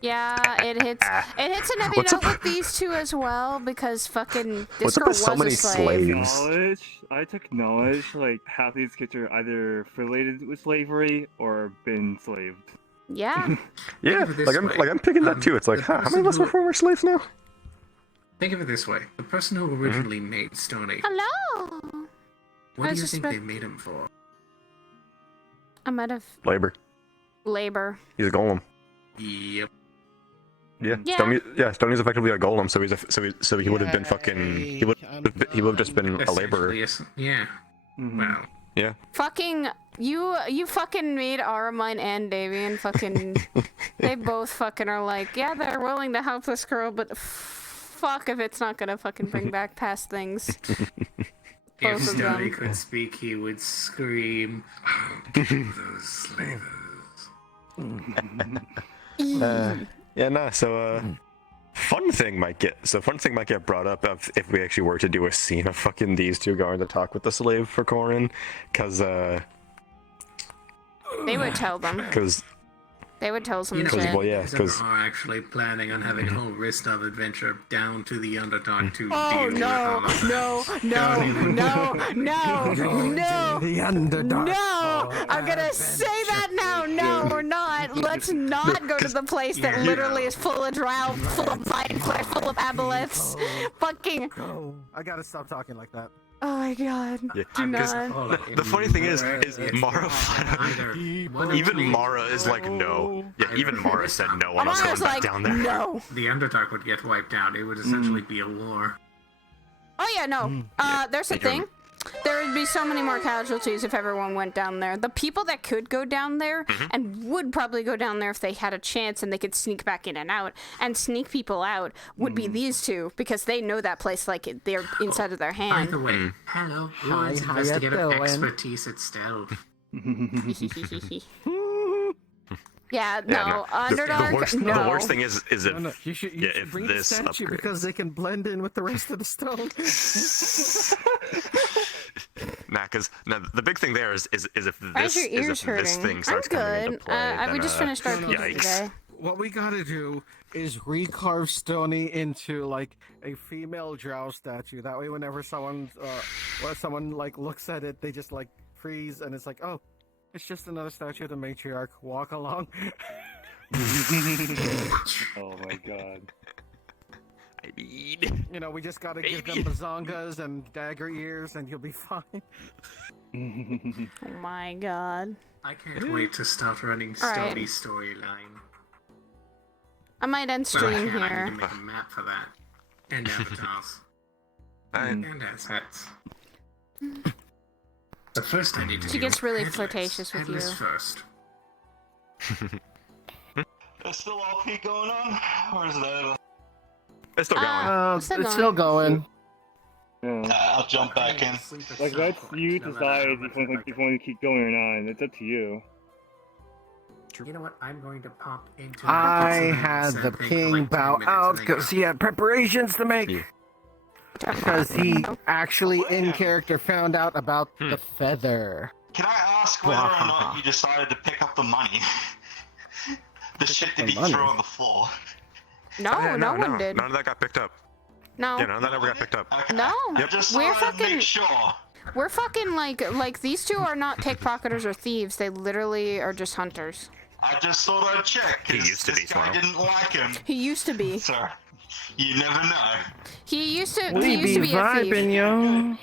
Yeah, it hits. It hits an heavy What's note up- with these two as well because fucking this What's up girl with so was many a slave. slaves? Knowledge. I took knowledge. Like half these kids are either related with slavery or been enslaved. Yeah. Yeah, Think of it this like I'm picking that too. It's like, the huh, how many of us person are former slaves now? Think of it this way: the person who originally made Stony, Hello. what I do you just think read- they made him for? I might have Labor. labor. He's a golem. Yep. Yeah, Yeah. Stony's effectively a golem, so he would have been fucking he would have just been a laborer. Essentially, yeah. Well, Yeah. Fucking you fucking made Aramine and Davian fucking they both fucking are like, yeah, they're willing to help this girl, but fuck if it's not gonna fucking bring back past things. if Both of Stony them. could speak, he would scream, "Kill those slavers." Yeah, nah. So fun thing might get brought up if we actually were to do a scene of fucking these two going to talk with the slave for Corin, because They would tell them. They would tell some shit. Well, yeah, because are actually planning on having a whole Ristov adventure down to the Underdark to Oh deal no, with all of that. no. The Underdark. No, I'm gonna say that now. No, we're not. Let's not go to the place that literally is full of drought, full of mind flare, full of aboleths. Fucking. I gotta stop talking like that. Oh my god. Yeah, Do because not. the funny thing is Mara even Mara is like no. Yeah, even Mara said no. I'm not going back down there. No. The Underdark would get wiped out. It would essentially be a war. Oh yeah, no. There's the thing. There would be so many more casualties if everyone went down there. The people that could go down there and would probably go down there if they had a chance and they could sneak back in and out and sneak people out would be these two because they know that place like they're inside of their By hand. the way, hello, Hi, Lawrence how ya investigator doing? expertise at stealth. Yeah, no, Underdark, The no. worst thing is if You should if bring this the statue upgrade. because they can blend in with the rest of the stone. Because the big thing there is if Why is this your ears hurting? thing I'm starts coming into good. play, We just finished our pizza yikes. today. What we gotta do is recarve Stony into like a female drow statue. That way, whenever someone like looks at it, they just like freeze, and it's like, oh, it's just another statue of the matriarch. Walk along. Oh my god. I mean, you know, we just gotta give them bazongas and dagger ears, and you'll be fine. Oh my god. I can't wait to start running All right. Stony storyline. I might end Well, I stream can. I here. need to make a map for that. And avatars. And assets. But first I need to She do gets really headless. flirtatious with Headless you. first. There's still RP going on, or is it over? It's still going. It's still going. I'll jump back in. Like that's you decide if you want to keep going or not. It's up to you. You know what? I'm going to pop into. I had the king bow out because he had preparations to make. Because he actually, in character, found out about the feather. Can I ask whether or not you decided to pick up the money? The shit that you threw on the floor. No, no one did. None of that got picked up. No. Yeah, none of that ever got picked up. No. Yep. We're fucking. Sure. We're fucking like these two are not pickpocketers or thieves. They literally are just hunters. I just thought I'd check. He used to be, this guy Swallow. didn't like him. He used to be. So, you never know. He used to. We He used to be be a thief. vibing, yo.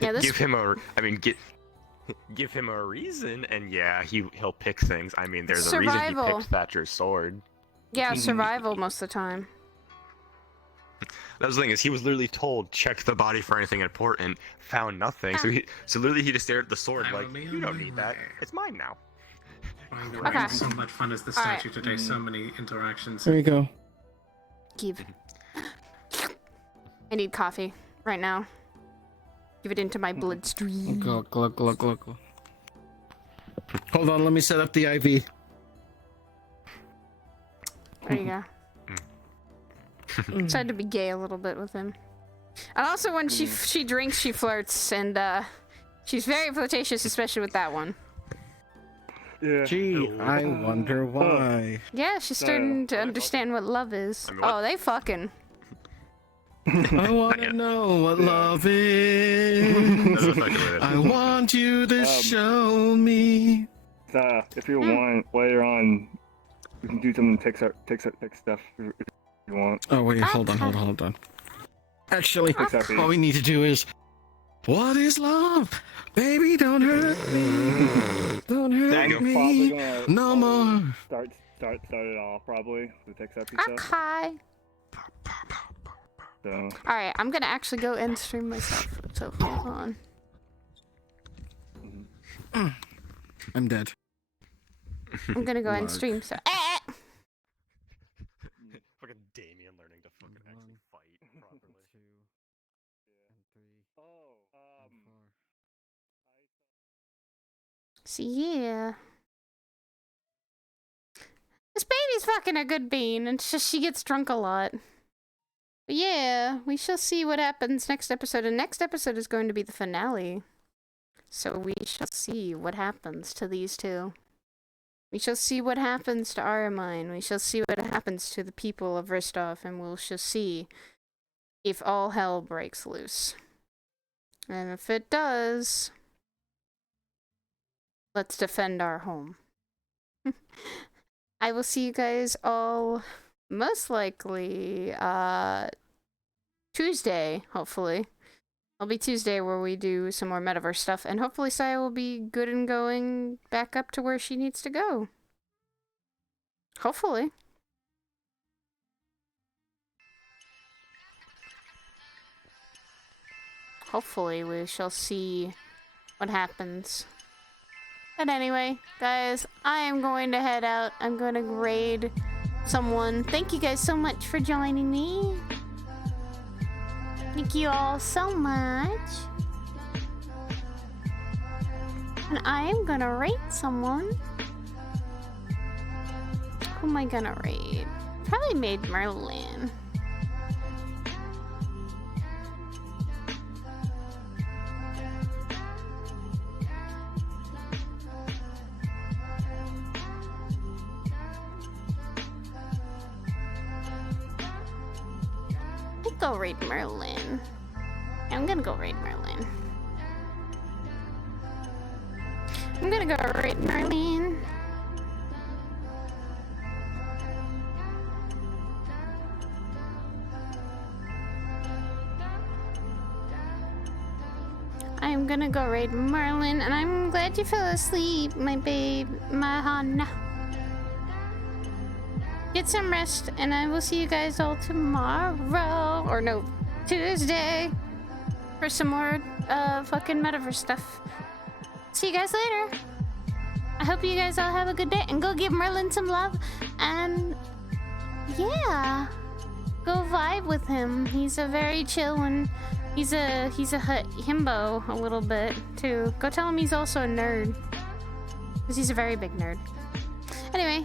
Yeah, this. Give him a. I mean, give him a reason, and yeah, he'll pick things. I mean, there's a reason he Survival. picked Thatcher's sword. Yeah, survival most of the time. That was the thing is he was literally told check the body for anything important, found nothing. So literally he just stared at the sword like you don't need that. It's mine now. By the way, so much fun as the Alright. statue today. So many interactions. There you go. Give. I need coffee right now. Give it into my bloodstream. Glug, glug, glug, glug, glug. Hold on, let me set up the IV. There you go. Tried to be gay a little bit with him. And also when she drinks, she flirts, and she's very flirtatious, especially with that one. Yeah. Gee, I wonder why. Yeah, she's starting to understand what love is. Oh, they fucking. I want to know what love is. I want you to show me. If you want, later on, we can do some tech stuff if you want. Oh wait, hold on. Actually, Exactly. all we need to do is, what is love? Baby, don't hurt me. Don't hurt me. No more. Start it off probably the tech stuff stuff. Okay. So. Alright, I'm gonna actually go and stream myself. So hold on. I'm dead. I'm gonna go and stream. So. Fucking Damien learning to fucking actually fight properly. So yeah. This baby's fucking a good bean, and it's just she gets drunk a lot. But yeah, we shall see what happens next episode, and next episode is going to be the finale. So we shall see what happens to these two. We shall see what happens to Aramine. We shall see what happens to the people of Ristov, and we shall see if all hell breaks loose. And if it does, let's defend our home. I will see you guys all most likely Tuesday, hopefully. It'll be Tuesday where we do some more metaverse stuff, and hopefully Saya will be good and going back up to where she needs to go. Hopefully. Hopefully we shall see what happens. But anyway, guys, I am going to head out. I'm going to raid someone. Thank you guys so much for joining me. Thank you all so much. And I am going to raid someone. Who am I going to raid? Probably made Merlin. Go raid Merlin. I'm gonna go raid Merlin. I'm gonna go raid Merlin. I'm gonna go raid Merlin, and I'm glad you fell asleep, my babe, my Hana. Get some rest, and I will see you guys all tomorrow, or no, Tuesday, for some more fucking metaverse stuff. See you guys later. I hope you guys all have a good day, and go give Merlin some love, and yeah, go vibe with him. He's a very chill one. He's a himbo a little bit too. Go tell him he's also a nerd, because he's a very big nerd. Anyway.